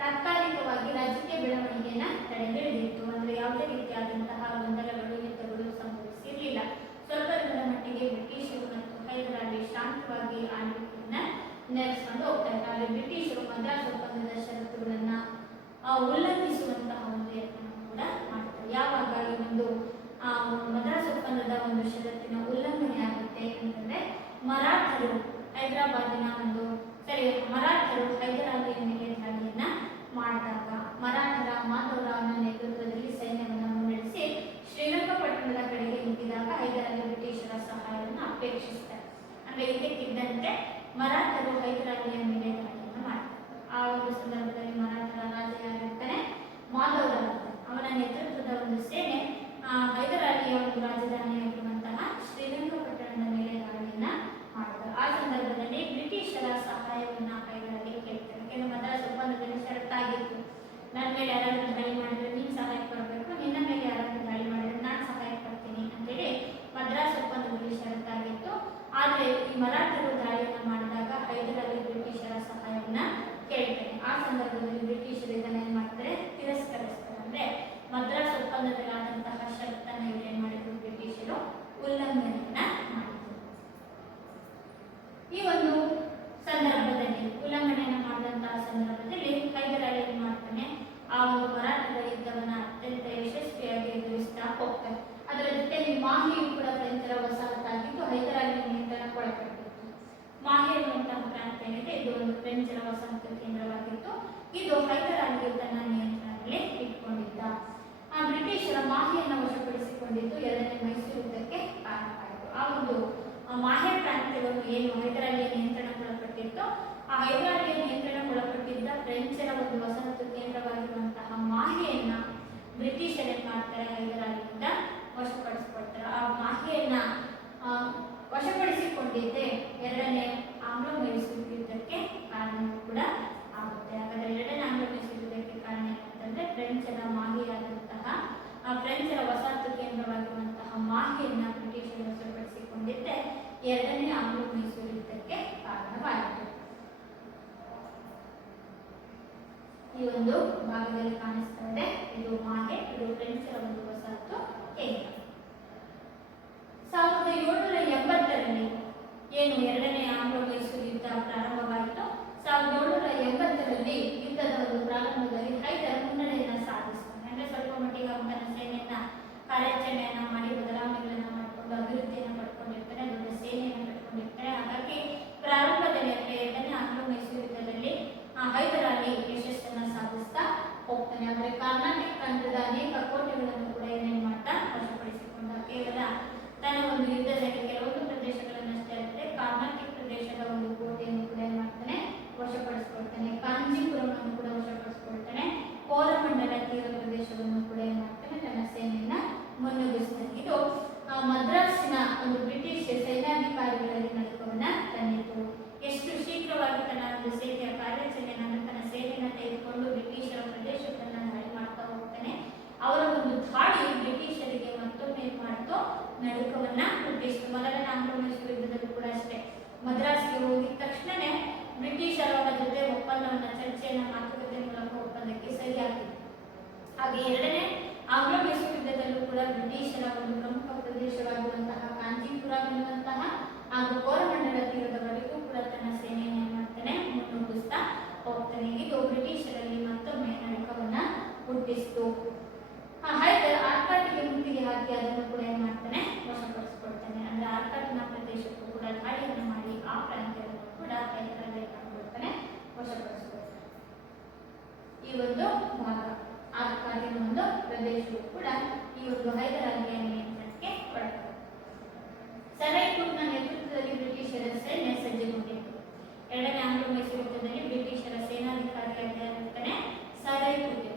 ತಾತ್ಕಾಲಿಕವಾಗಿ ರಾಜಕೀಯ ಬೆಳವಣಿಗೆಯನ್ನ ತಡೆಹಿಡಿದಿತ್ತು. ಅಂದ್ರೆ ಯಾವುದೇ ರೀತಿಯಾದಂತಹ ಗೊಂದಲಗಳು ಯುದ್ಧಗಳು ಸಂಭವಿಸಿರಲಿಲ್ಲ. ಸ್ವಲ್ಪ ದಿನದ ಮಟ್ಟಿಗೆ ಬ್ರಿಟಿಷರು ಮತ್ತು ಹೈದರಾಲಿ ಶಾಂತವಾಗಿ ಆಳ್ವಿಕೆಯನ್ನ ನಡೆಸಿಕೊಂಡು ಹೋಗ್ತಾ ಇದ್ದಾರೆ. ಬ್ರಿಟಿಷರು ಮದ್ರಾಸ್ ಒಪ್ಪಂದದ ಷರತ್ತುಗಳನ್ನ ಉಲ್ಲಂಘಿಸುವಂತಹ ಒಂದು ಯತ್ನ ಕೂಡ ಮಾಡ್ತಾರೆ. ಯಾವಾಗ ಈ ಒಂದು ಮದ್ರಾಸ್ ಒಪ್ಪಂದದ ಒಂದು ಷರತ್ತಿನ ಉಲ್ಲಂಘನೆ ಆಗುತ್ತೆ ಅಂತಂದ್ರೆ ಮರಾಠರು ಹೈದರಾಲಿಯ ಮೇಲೆ ದಾಳಿಯನ್ನ ಮಾಡಿದಾಗ ಮರಾಠರ ಮಾಧವರಾವನ ನೇತೃತ್ವದಲ್ಲಿ ಸೈನ್ಯವನ್ನು ಮುನ್ನಡೆಸಿ ಶ್ರೀರಂಗಪಟ್ಟಣದ ಕಡೆಗೆ ನುಗ್ಗಿದಾಗ ಹೈದರಾಲಿ ಬ್ರಿಟಿಷರ ಸಹಾಯವನ್ನು ಅಪೇಕ್ಷಿಸುತ್ತಾರೆ. ಅಂದ್ರೆ ಇದಕ್ಕಿದ್ದಂತೆ ಮರಾಠರು ಹೈದರಾಲಿಯ ಮೇಲೆ ದಾಳಿಯನ್ನು ಮಾಡ್ತಾರೆ. ಆ ಒಂದು ಸಂದರ್ಭದಲ್ಲಿ ಮರಾಠರ ರಾಜ ಯಾರಿರ್ತಾನೆ, ಮಾಧವರಾವ್. ಅವನ ನೇತೃತ್ವದ ಒಂದು ಸೇನೆ ಹೈದರಾಲಿಯ ಒಂದು ರಾಜಧಾನಿಯಾಗಿರುವಂತಹ ಶ್ರೀರಂಗಪಟ್ಟಣದ ಮೇಲೆ ದಾಳಿಯನ್ನ ಮಾಡಿದರು. ಆ ಸಂದರ್ಭದಲ್ಲಿ ಬ್ರಿಟಿಷರ ಸಹಾಯವನ್ನ ಹೈದರಾಲಿ ಕೇಳ್ತಾರೆ. ಕೆಲವು ಮದ್ರಾಸ್ ಒಪ್ಪಂದದಲ್ಲಿ ಷರತ್ತಾಗಿತ್ತು, ನನ್ನ ಮೇಲೆ ಯಾರಾದ್ರೂ ದಾಳಿ ಮಾಡಿದ್ರೆ ನೀನು ಸಹಾಯಕ್ಕೆ ಬರಬೇಕು, ನಿನ್ನ ಮೇಲೆ ಯಾರಾದ್ರೂ ದಾಳಿ ಮಾಡಿದ್ರೆ ನಾನು ಸಹಾಯಕ್ಕೆ ಬರ್ತೀನಿ ಅಂತೇಳಿ ಮದ್ರಾಸ್ ಒಪ್ಪಂದದಲ್ಲಿ ಷರತ್ತಾಗಿತ್ತು. ಆದ್ರೆ ಈ ಮರಾಠರು ದಾಳಿಯನ್ನ ಮಾಡಿದಾಗ ಹೈದರಾಲಿ ಬ್ರಿಟಿಷರ ಸಹಾಯವನ್ನ ಕೇಳ್ತಾರೆ. ಆ ಸಂದರ್ಭದಲ್ಲಿ ಬ್ರಿಟಿಷರು ಇದನ್ನ ಏನ್ ಮಾಡ್ತಾರೆ, ತಿರಸ್ಕರಿಸ್ತಾರೆ. ಅಂದ್ರೆ ಮದ್ರಾಸ್ ಒಪ್ಪಂದದಲ್ಲಿ ಆದಂತಹ ಷರತ್ತನ್ನ ಇವ್ರು ಏನ್ ಮಾಡಿದ್ರು, ಬ್ರಿಟಿಷರು ಉಲ್ಲಂಘನೆಯನ್ನ ಮಾಡಿದ್ರು. ಈ ಒಂದು ಸಂದರ್ಭದಲ್ಲಿ ಉಲ್ಲಂಘನೆಯನ್ನು ಮಾಡಿದಂತಹ ಸಂದರ್ಭದಲ್ಲಿ ಹೈದರಾಲಿ ಏನ್ ಮಾಡ್ತಾನೆ, ಆ ಒಂದು ಮರಾಠರ ಯುದ್ಧವನ್ನ ಅತ್ಯಂತ ಯಶಸ್ವಿಯಾಗಿ ಎದುರಿಸ್ತಾ ಹೋಗ್ತಾರೆ. ಅದರ ಜೊತೆಯಲ್ಲಿ ಮಾಹಿಯು ಕೂಡ ಫ್ರೆಂಚರ ವಸಾಹತಾಗಿದ್ದು ಹೈದರಾಲಿ ನಿಯಂತ್ರಣಕ್ಕೊಳಪಟ್ಟಿತ್ತು. ಮಾಹಿ ಎನ್ನುವಂತಹ ಪ್ರಾಂತ್ಯ ಏನಿದೆ, ಇದು ಒಂದು ಫ್ರೆಂಚರ ವಸಾಹತು ಕೇಂದ್ರವಾಗಿತ್ತು. ಇದು ಹೈದರಾಲಿಯು ತನ್ನ ನಿಯಂತ್ರಣದಲ್ಲಿ ಇಟ್ಕೊಂಡಿದ್ದ. ಬ್ರಿಟಿಷರ ಮಾಹಿಯನ್ನು ವಶಪಡಿಸಿಕೊಂಡಿದ್ದು ಎರಡನೇ ಮೈಸೂರು ಯುದ್ಧಕ್ಕೆ ಕಾರಣವಾಯಿತು. ಆ ಒಂದು ಮಾಹೆ ಪ್ರಾಂತ್ಯವನ್ನು ಏನು ಹೈದರಾಲಿಯ ನಿಯಂತ್ರಣಕ್ಕೊಳಪಟ್ಟಿತ್ತು, ಆ ಹೈದರಾಲಿಯ ನಿಯಂತ್ರಣಕ್ಕೊಳಪಟ್ಟಿದ್ದ ಫ್ರೆಂಚರ ಒಂದು ವಸಾಹತು ಕೇಂದ್ರವಾಗಿರುವಂತಹ ಮಾಹೆಯನ್ನ ಬ್ರಿಟಿಷರು ಏನ್ ಮಾಡ್ತಾರೆ, ಹೈದರಾಲಿಯಿಂದ ವಶಪಡಿಸಿಕೊಳ್ತಾರೆ. ಆ ಮಾಹೆಯನ್ನ ವಶಪಡಿಸಿಕೊಂಡಿದ್ದೆ ಎರಡನೇ ಆಂಗ್ಲೋ ಮೈಸೂರು ಯುದ್ಧಕ್ಕೆ ಕಾರಣವೂ ಕೂಡ ಆಗುತ್ತೆ. ಹಾಗಾದ್ರೆ ಎರಡನೇ ಆಂಗ್ಲೋ ಮೈಸೂರು ಯುದ್ಧಕ್ಕೆ ಕಾರಣ ಏನಂತಂದ್ರೆ ಫ್ರೆಂಚರ ಮಾಹಿಯಾದಂತಹ ಫ್ರೆಂಚರ ವಸಾಹತು ಕೇಂದ್ರವಾಗಿರುವಂತಹ ಮಾಹಿಯನ್ನ ಬ್ರಿಟಿಷರು ವಶಪಡಿಸಿಕೊಂಡಿದ್ದೆ ಎರಡನೇ ಆಂಗ್ಲೋ ಮೈಸೂರು ಯುದ್ಧಕ್ಕೆ ಕಾರಣವಾಯಿತು. ಈ ಒಂದು ಭಾಗದಲ್ಲಿ ಕಾಣಿಸ್ತಾ ಇದೆ, ಇದು ಮಾಹೆ, ಇದು ಫ್ರೆಂಚರ ಒಂದು ವಸಾಹತು ಕೇಂದ್ರ. 1780ರಲ್ಲಿ ಏನು ಎರಡನೇ ಆಂಗ್ಲೋ ಮೈಸೂರು ಯುದ್ಧ ಪ್ರಾರಂಭವಾಯಿತು. 1780ರಲ್ಲಿ ಯುದ್ಧದ ಒಂದು ಪ್ರಾರಂಭದಲ್ಲಿ ಹೈದರ್ ಮುನ್ನಡೆಯನ್ನು ಸಾಧಿಸ್ತಾನೆ. ಅಂದ್ರೆ ಸ್ವಲ್ಪ ಮಟ್ಟಿಗೆ ಅವನ ಸೇನೆಯನ್ನ ಕಾರ್ಯಾಚರಣೆಯನ್ನ ಮಾಡಿ ಬದಲಾವಣೆಗಳನ್ನ ಮಾಡಿಕೊಂಡು ಅಭಿವೃದ್ಧಿಯನ್ನು ಪಡ್ಕೊಂಡಿರ್ತಾರೆ, ದೊಡ್ಡ ಸೇನೆಯನ್ನು ಪಡ್ಕೊಂಡಿರ್ತಾರೆ. ಹಾಗಾಗಿ ಪ್ರಾರಂಭದಲ್ಲಿ ಅಂದ್ರೆ ಎರಡನೇ ಆಂಗ್ಲೋ ಮೈಸೂರು ಯುದ್ಧದಲ್ಲಿ ಹೈದರಾಲಿ ಯಶಸ್ಸನ್ನ ಸಾಧಿಸ್ತಾ ಹೋಗ್ತಾನೆ. ಅದರ ಕಾರಣ ಅನೇಕ ಕೋಟೆಗಳನ್ನು ಕೂಡ ಏನೇನು ಮಾಡ್ತಾ ವಶಪಡಿಸಿಕೊಂಡ. ಕೇವಲ ತನ್ನ ಒಂದು ಯುದ್ಧದಲ್ಲಿ ಕೆಲವೊಂದು ಪ್ರದೇಶಗಳನ್ನಷ್ಟೇ ಅಲ್ಲದೆ ಕರ್ನಾಟಕ ಪ್ರದೇಶದ ಒಂದು ಕೋಟೆಯನ್ನು ಕೂಡ ಏನ್ ಮಾಡ್ತಾನೆ ವಶಪಡಿಸಿಕೊಳ್ತಾನೆ. ಕಾಂಜೀಪುರವನ್ನು ಕೂಡ ವಶಪಡಿಸಿಕೊಳ್ತಾನೆ. ಕೋರಮಂಡಲ ತೀರ ಪ್ರದೇಶವನ್ನು ಕೂಡ ಏನ್ ಮಾಡ್ತಾನೆ ತನ್ನ ಸೇನೆಯನ್ನ ಮುನ್ನುಗ್ಗಿಸ್ತಾನೆ. ಇದು ಮದ್ರಾಸಿನ ಒಂದು ಬ್ರಿಟಿಷ್ ಸೈನ್ಯಾಧಿಕಾರಿಗಳಲ್ಲಿ ನಡುಕವನ್ನ ತಂದಿತು. ಎಷ್ಟು ಶೀಘ್ರವಾಗಿ ತನ್ನ ಒಂದು ಸೇನೆಯ ಕಾರ್ಯಾಚರಣೆಯನ್ನು ತನ್ನ ಸೇನೆಯನ್ನು ತೆಗೆದುಕೊಂಡು ಬ್ರಿಟಿಷರ ಪ್ರದೇಶಗಳನ್ನ ದಾಳಿ ಮಾಡ್ತಾ ಹೋಗ್ತಾನೆ. ಅವರ ಒಂದು ದಾಳಿ ಬ್ರಿಟಿಷರಿಗೆ ಮತ್ತೊಮ್ಮೆ ಮಾಡ್ತು ನಡುಕವನ್ನ ಹುಟ್ಟಿಸಿತು. ಮೊದಲನೇ ಆಂಗ್ಲ ಮೈಸೂರು ಯುದ್ಧದಲ್ಲೂ ಕೂಡ ಅಷ್ಟೇ ಮದ್ರಾಸ್ಗೆ ಹೋಗಿದ ತಕ್ಷಣನೇ ಬ್ರಿಟಿಷರ ಜೊತೆ ಒಪ್ಪಂದವನ್ನ ಚರ್ಚೆಯನ್ನ ಮಾತುಕತೆ ಮೂಲಕ ಒಪ್ಪಂದಕ್ಕೆ ಸಹಿ ಹಾಕಿತು. ಹಾಗೆ ಎರಡನೇ ಆಂಗ್ಲ ಮೈಸೂರು ಯುದ್ಧದಲ್ಲೂ ಕೂಡ ಬ್ರಿಟಿಷರ ಒಂದು ಪ್ರಮುಖ ಪ್ರದೇಶವಾಗಿರುವಂತಹ ಕಾಂಜೀಪುರ ಎನ್ನುವಂತಹ ಹಾಗೂ ಕೋರಮಂಡಲ ತೀರದವರೆಗೂ ಕೂಡ ತನ್ನ ಸೇನೆಯನ್ನು ಏನ್ ಮಾಡ್ತಾನೆ ಮುನ್ನುಗ್ಗಿಸ್ತಾ ಹೋಗ್ತಾನೆ. ಇದು ಬ್ರಿಟಿಷರಲ್ಲಿ ಮತ್ತೊಮ್ಮೆ ನಡುಕವನ್ನ ಹುಟ್ಟಿಸಿತು. ಹೈದರ್ ಆರ್ಕಾಟಿಗೆ ಮುತ್ತಿಗೆ ಹಾಕಿ ಅದನ್ನು ಕೂಡ ಏನ್ ಮಾಡ್ತಾನೆ ವಶಪಡಿಸಿಕೊಳ್ತಾನೆ. ಅಂದ್ರೆ ಆರ್ಕಾಟಿನ ಪ್ರದೇಶಕ್ಕೂ ಕೂಡ ದಾಳಿಯನ್ನು ಮಾಡಿ ಆ ಪ್ರಾಂತ್ಯವನ್ನು ಕೂಡ ಹೈದರಾಲಿ ಮಾಡ್ಕೊಳ್ತಾನೆ ವಶಪಡಿಸಿಕೊಳ್ತಾನೆ. ಈ ಒಂದು ಭಾಗ ಆರ್ಕಾಟಿನ ಒಂದು ಪ್ರದೇಶವು ಕೂಡ ಈ ಒಂದು ಹೈದರಾಲಿಯ ನಿಯಂತ್ರಣಕ್ಕೆ ಒಳಪಡುತ್ತೆ. ಸರೈಕೂಟ್ನ ನೇತೃತ್ವದಲ್ಲಿ ಬ್ರಿಟಿಷರ ಸೇನೆ ಸಜ್ಜುಗೊಂಡಿತ್ತು. ಎರಡನೇ ಆಂಗ್ಲ ಮೈಸೂರು ಯುದ್ಧದಲ್ಲಿ ಬ್ರಿಟಿಷರ ಸೇನಾಧಿಕಾರಿಯಾಗಿರ್ತಾನೆ ಸರೈಕೂಟ್.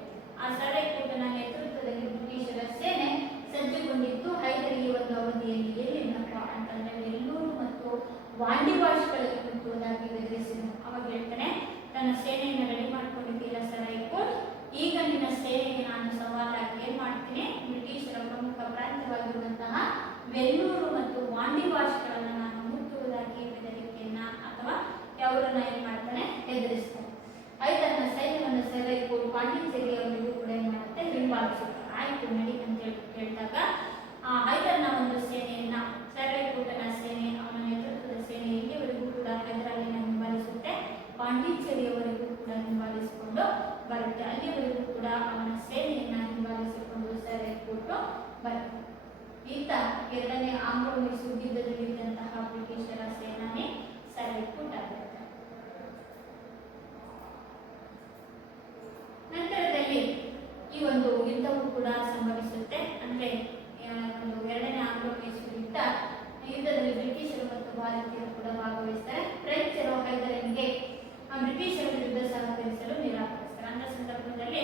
ಆ ಸರೈಕೂಟನ ನೇತೃತ್ವದಲ್ಲಿ ಬ್ರಿಟಿಷರ ಸೇನೆ ಸಜ್ಜುಗೊಂಡಿತ್ತು. ಹೈದರ್ ಈ ಒಂದು ಅವಧಿಯಲ್ಲಿ ಎಲ್ಲಿಲ್ಲಪ್ಪ ಅಂತಂದ್ರೆ ವೆಲ್ಲೂರು ಮತ್ತು ವಾಂಡಿವಾಶ್ಗಳಲ್ಲಿ ಕುಂತುವುದಾಗಿ ಬೆದರಿಸಿದನು. ಅವಾಗ ಹೇಳ್ತಾನೆ ತನ್ನ ಸೇನೆಯನ್ನು ರೆಡಿ ಮಾಡ್ಕೊಂಡಿದ್ದೀರ ಸರೈಕೂಟ್, ಈಗ ನಿನ್ನ ಸೇನೆಗೆ ನಾನು ಸವಾಲಾಗಿ ಏನ್ ಮಾಡ್ತೀನಿ, ಬ್ರಿಟಿಷರ ಪ್ರಮುಖ ಪ್ರಾಂತ್ಯವಾಗಿರುವಂತಹ ವೆಲ್ಲೂರು ಮತ್ತು ವಾಂಡಿವಾಶ್ಗಳನ್ನು ನಾನು ಮುಟ್ಟುವುದಾಗಿ ಬೆದರಿಕೆಯನ್ನ ಅಥವಾ ಅವರನ್ನ ಏನ್ ಮಾಡ್ತಾನೆ ಎದುರಿಸ್ತಾನೆ. ಹೈದರ್ನ ಸೈನ್ಯವನ್ನು ಸರೈಕೂಟ್ ಪಾಂಡಿಚೇರಿಯವರಿಗೂ ಕೂಡ ಏನ್ ಮಾಡುತ್ತೆ ಹಿಂಬಾಲಿಸುತ್ತೆ. ಆಯ್ತು ನಡಿ ಅಂತ ಹೇಳಿದಾಗ ಹೈದರ್ನ ಒಂದು ಸೇನೆಯನ್ನ ಸರೈಕೂಟನ ಸೇನೆ ಅವನ ನೇತೃತ್ವದ ಸೇನೆ ಇಲ್ಲಿವರೆಗೂ ಕೂಡ ಹೈದರಾಲಿನ ಹಿಂಬಾಲಿಸುತ್ತೆ, ಪಾಂಡಿಚೇರಿಯವರೆಗೂ ಕೂಡ ಹಿಂಬಾಲಿಸಿಕೊಂಡು ಬರುತ್ತೆ. ಅಲ್ಲಿವರೆಗೂ ಕೂಡ ಅವನ ಸೇನೆಯನ್ನ ಹಿಂಬಾಲಿಸಿಕೊಂಡು ಸರೈಕೂಟ್ ಬರುತ್ತೆ. ಈತ ಎರಡನೇ ಆಂಗ್ಲ ಮೈಸೂರು ಯುದ್ಧದಲ್ಲಿದ್ದಂತಹ ಬ್ರಿಟಿಷರ ಸೇನಾನಿ ಸರೈಕೂಟ್ ಆಗಿರುತ್ತೆ. ನಂತರದಲ್ಲಿ ಈ ಒಂದು ಯುದ್ಧವು ಕೂಡ ಸಂಭವಿಸುತ್ತೆ. ಅಂದ್ರೆ ಒಂದು ಎರಡನೇ ಆಂಗ್ಲ ಮೈಸೂರು ಯುದ್ಧದಲ್ಲಿ ಬ್ರಿಟಿಷರು ಮತ್ತು ಭಾರತೀಯರು ಕೂಡ ಭಾಗವಹಿಸ್ತಾರೆ. ಫ್ರೆಂಚರು ಹೈದರನಿಗೆ ಬ್ರಿಟಿಷರ ವಿರುದ್ಧ ಸಹಕರಿಸಲು ನಿರಾಕರಿಸ್ತಾರೆ. ಅಂತ ಸಂದರ್ಭದಲ್ಲಿ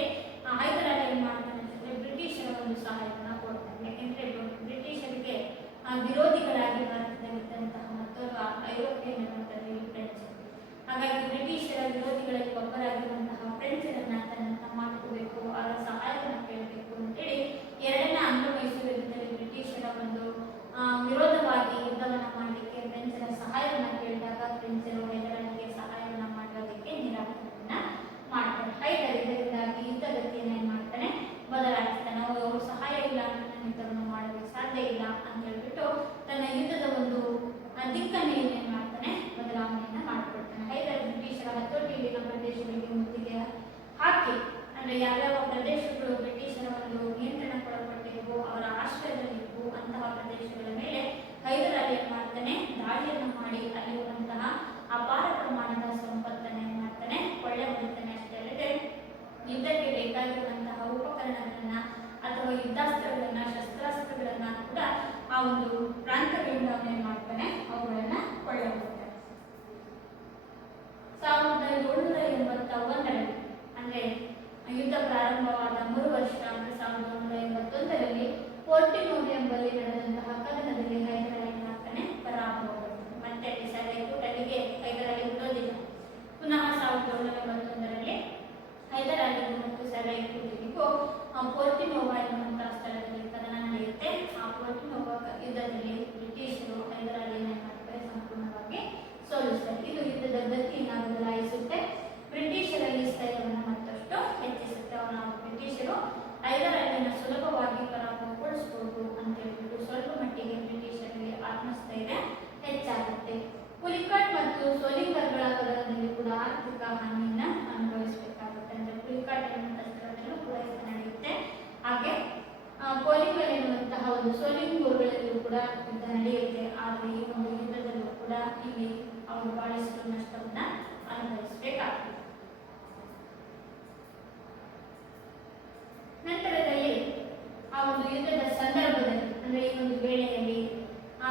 ಹೈದರಾಲಿ ಏನ್ ಮಾಡ್ತಾನೆ ಅಂತಂದ್ರೆ ಬ್ರಿಟಿಷರ ಒಂದು ಸಹಾಯವನ್ನು ಕೊಡ್ತಾನೆ. ಯಾಕೆಂದ್ರೆ ಬ್ರಿಟಿಷರಿಗೆ ವಿರೋಧಿಗಳಾಗಿ ಭಾರತದಲ್ಲಿದ್ದಂತಹ ಮತ್ತೊಂದು ಐರೋಪ್ಯನ್ ಅನ್ನುವಂಥದ್ದು ಫ್ರೆಂಚ್. ಹಾಗಾಗಿ ಬ್ರಿಟಿಷರ ವಿರೋಧಿಗಳಲ್ಲಿ ಒಬ್ಬರಾಗಿರುವಂತಹ ಫ್ರೆಂಚರನ್ನ ತನ್ನ ಮಾಡ್ಕೋಬೇಕು, ಅವರ ಸಹಾಯವನ್ನು ಕೇಳಬೇಕು ಅಂತೇಳಿ ಎರಡನೇ ಆಂಗ್ಲ ಮೈಸೂರು ಯುದ್ಧದಲ್ಲಿ ಬ್ರಿಟಿಷರ ಒಂದು ವಿರೋಧವಾಗಿ ಯುದ್ಧವನ್ನ ಮಾಡಲಿಕ್ಕೆ ಫ್ರೆಂಚರ ಸಹಾಯವನ್ನು ಕೇಳಿದಾಗ ಫ್ರೆಂಚರು ಹೈದರಾಲಿಗೆ ಸಹಾಯವನ್ನು ಮಾಡೋದಕ್ಕೆ ನಿರಾಕರಣೆಯನ್ನ ಮಾಡ್ತಾರೆ. ಹೈದರ್ ಇದರಿಂದಾಗಿ ಯುದ್ಧಗತಿಯನ್ನು ಏನ್ ಮಾಡ್ತಾನೆ ಬದಲಾಯಿಸ್ತಾನೆ. ಅವರು ಸಹಾಯ ಇಲ್ಲ ನನ್ನ ಯುದ್ಧವನ್ನು ಮಾಡೋದಕ್ಕೆ ಸಾಧ್ಯ ಇಲ್ಲ ಅಂತ ಹೇಳ್ಬಿಟ್ಟು ತನ್ನ ಯುದ್ಧದ ಒಂದು ದಿಕ್ಕನ್ನು ಏನೇನ್ ಮಾಡ್ತಾನೆ ಬದಲಾವಣೆಯನ್ನ ಮಾಡ್ಕೊಳ್ತಾನೆ. ಹೈದರ್ ಬ್ರಿಟಿಷರ ಹತೋಟಿಯಲ್ಲಿನ ಪ್ರದೇಶಗಳಿಗೆ ಮುತ್ತಿಗೆ ಹಾಕಿ, ಅಂದ್ರೆ ಯಾವ್ಯಾವ ಪ್ರದೇಶಗಳು ಬ್ರಿಟಿಷರ ಒಂದು ನಿಯಂತ್ರಣಕ್ಕೊಳಪಟ್ಟಿದ್ವು, ಅವರ ಆಶ್ರಯದಲ್ಲಿದ್ವು ಅಂತಹ ಪ್ರದೇಶಗಳ ಮೇಲೆ ಹೈದರಾಲಿ ಏನ್ ಮಾಡ್ತಾನೆ ದಾಳಿಯನ್ನು ಮಾಡಿ ಅಲ್ಲಿರುವಂತಹ ಅಪಾರ ಪ್ರಮಾಣದ ಸಂಪತ್ತನ್ನು ಏನ್ ಮಾಡ್ತಾನೆ ಕೊಳ್ಳೆ ಹೊಡಿತಾನೆ. ಅಷ್ಟೇ ಅಲ್ಲದೆ ಯುದ್ಧಕ್ಕೆ ಬೇಕಾಗಿರುವಂತಹ ಉಪಕರಣಗಳನ್ನ ಅಥವಾ ಯುದ್ಧಾಸ್ತ್ರಗಳನ್ನ ಶಸ್ತ್ರಾಸ್ತ್ರಗಳನ್ನ ಕೂಡ ಆ ಒಂದು ಪ್ರಾಂತ್ಯಗಳಿಂದ ಏನ್ ಮಾಡ್ತಾನೆ ಅವುಗಳನ್ನ ಕೊಳ್ಳೆ ಹೊಡಿತಾನೆ. 1781ರಲ್ಲಿ ಅಂದ್ರೆ ಯುದ್ಧ ಪ್ರಾರಂಭವಾದ 3 ವರ್ಷ ಅಂದ್ರೆ 1781ರಲ್ಲಿ ಪೋರ್ಟಿನೋವ್ ಎಂಬಲ್ಲಿ ನಡೆದಂತಹ ಕದನದಲ್ಲಿ ಹೈದರಾಲಿ ಮಾಡ್ತಾನೆ ಪರಾಭವಗೊಂಡು ಮತ್ತೆ ಸರೈಕೂಟ್ ಅಲ್ಲಿಗೆ ಹೈದರಾಲಿ ವಿರೋಧಿಲ್ಲ. ಪುನಃ 1781ರಲ್ಲಿ ಹೈದರಾಲಿ ಮತ್ತು ಸರೈಕೂಟಿಗೂ ಪೋರ್ಟಿನೋವಾ ಎನ್ನುವಂತಹ ಸ್ಥಳದಲ್ಲಿ ಕದನ ನಡೆಯುತ್ತೆ. ಆ ಪೋರ್ಟಿನೋವಾ ಯುದ್ಧದಲ್ಲಿ ಬ್ರಿಟಿಷರು ಹೈದರಾಲಿಯನ್ನು ಮಾಡ್ತಾರೆ ಸಂಪೂರ್ಣವಾಗಿ ಸೋಲಿಸ್ತಾರೆ. ಇದು ಯುದ್ಧದ ಗತಿಯನ್ನು ಬದಲಾಯಿಸುತ್ತೆ. ಬ್ರಿಟಿಷರಲ್ಲಿ ಸ್ಥೈರ್ಯವನ್ನು ಮತ್ತಷ್ಟು ಹೆಚ್ಚಿಸುತ್ತೆ. ಬ್ರಿಟಿಷರು ಹೈದರಾಲಿಯನ್ನು ಸುಲಭವಾಗಿ ಪರಾಭವಗೊಳಿಸಬಹುದು ಅಂತ ಹೇಳ್ಬಿಟ್ಟು ಸ್ವಲ್ಪ ಮಟ್ಟಿಗೆ ಬ್ರಿಟಿಷರಿಗೆ ಆತ್ಮಸ್ಥೈರ್ಯ ಹೆಚ್ಚಾಗುತ್ತೆ. ಪುಲಿಕಾಟ್ ಮತ್ತು ಸೋಲಿಂಗರ್ಗಳ ಕದನದಲ್ಲಿ ಕೂಡ ಆರ್ಥಿಕ ಹಾನಿಯನ್ನ ಅನುಭವಿಸಬೇಕಾಗುತ್ತೆ. ಅಂದ್ರೆ ಪುಲಿಕಾಟ್ ಎನ್ನುವಂತಹ ಸ್ಥಳದಲ್ಲೂ ಕೂಡ ಯುದ್ಧ ನಡೆಯುತ್ತೆ. ಹಾಗೆ ಪೋಲಿಂಗರ್ ಎನ್ನುವಂತಹ ಒಂದು ಸೋಲಿಂಗೂರುಗಳಲ್ಲೂ ಕೂಡ ಯುದ್ಧ ನಡೆಯುತ್ತೆ. ಆದರೆ ಈ ಒಂದು ಯುದ್ಧದಲ್ಲೂ ಕೂಡ ಇಲ್ಲಿ ಅವರು ಬಹಳಷ್ಟು ನಷ್ಟವನ್ನ ಅನುಭವಿಸಬೇಕಾಗ್ತದೆ. ನಂತರದಲ್ಲಿ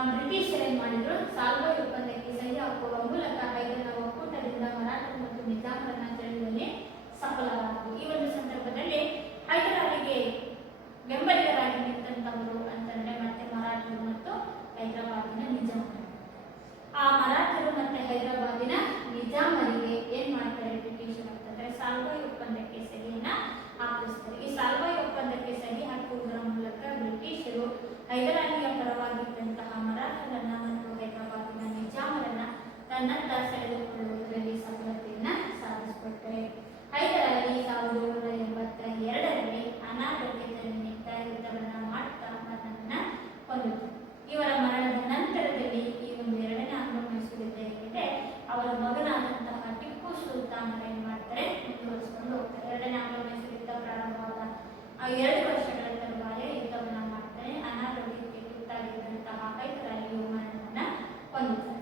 ಬ್ರಿಟಿಷರು ಏನ್ ಮಾಡಿದ್ರು, ಸಾಲ್ವಾಯ್ ಒಪ್ಪಂದಕ್ಕೆ ಸಹಿ ಹಾಕುವ ಮೂಲಕ ಹೈದರ ಒಕ್ಕೂಟದಿಂದ ಮರಾಠರು ಮತ್ತು ನಿಜಾಮರನ್ನ ಸೆಳೆಯುವಲ್ಲಿ ಸಫಲವಾದರು. ಈ ಒಂದು ಸಂದರ್ಭದಲ್ಲಿ ಹೈದರ್ ಅಲಿಗೆ ಬೆಂಬಲಿಗರಾಗಿ ನಿಂತಂತವರು ಅಂತಂದ್ರೆ ಮತ್ತೆ ಮರಾಠರು ಮತ್ತು ಹೈದರಾಬಾದಿನ ನಿಜಾಮರು. ಆ ಮರಾಠರು ಮತ್ತೆ ಹೈದರಾಬಾದಿನ ನಿಜಾಮರಿಗೆ ಏನ್ ಮಾಡ್ತಾರೆ ಬ್ರಿಟಿಷರು ಅಂತಂದ್ರೆ ಸಾಲ್ವಾಯ್ ಒಪ್ಪಂದಕ್ಕೆ ಸಹಿಯನ್ನ ಹಾಕಿಸ್ತಾರೆ. ಈ ಸಾಲ್ವಾಯ್ ಒಪ್ಪಂದಕ್ಕೆ ಸಹಿ ಹಾಕುವುದರ ಮೂಲಕ ಬ್ರಿಟಿಷರು ಹೈದರ್ ಅಲಿಯ ಪರವಾಗಿದ್ದಂತಹ ಮರಾಠರನ್ನ ಮತ್ತು ಹೈದರಾಬಾದಿನ ನಿಜಾಮರನ್ನ ತನ್ನತ್ತ ಸೆಳೆದುಕೊಳ್ಳುವುದರಲ್ಲಿ ಸಫಲತೆಯನ್ನ ಸಾಧಿಸಿಕೊಟ್ಟರೆ. ಹೈದರ್ ಅಲಿ 1782ರಲ್ಲಿ ಅನಾರೋಗ್ಯದ ನಿಮಿತ್ತ ಯುದ್ಧವನ್ನ ಮಾಡ್ತಾ ಮರಣವನ್ನ ಹೊಂದಿತು. ಇವರ ಮರಣದ ನಂತರದಲ್ಲಿ ಈ ಒಂದು ಎರಡನೇ ಆಂಗ್ಲ ಮೈಸೂರು ಯುದ್ಧ ಏನಿದೆ ಅವರ ಮಗನಾದಂತಹ ಟಿಪ್ಪು ಸುಲ್ತಾನರು ಏನ್ ಮಾಡ್ತಾರೆ, ಮುಂದುವರಿಸಿಕೊಂಡು ಹೋಗ್ತಾರೆ. ಎರಡನೇ ಆಂಗ್ಲ ಮೈಸೂರು ಯುದ್ಧ ಪ್ರಾರಂಭವಾದ 2 ವರ್ಷಗಳ ತರುವಾಯ ಯುದ್ಧವನ್ನ ಮಾಡ್ತಾರೆ. ಅನಾರೋಗ್ಯಕ್ಕೆ ತುತ್ತಾಗಿದ್ದಂತಹ ಹೈದರ್ ಅಲಿಯು ಮರಣವನ್ನ ಹೊಂದಿದ್ದಾರೆ.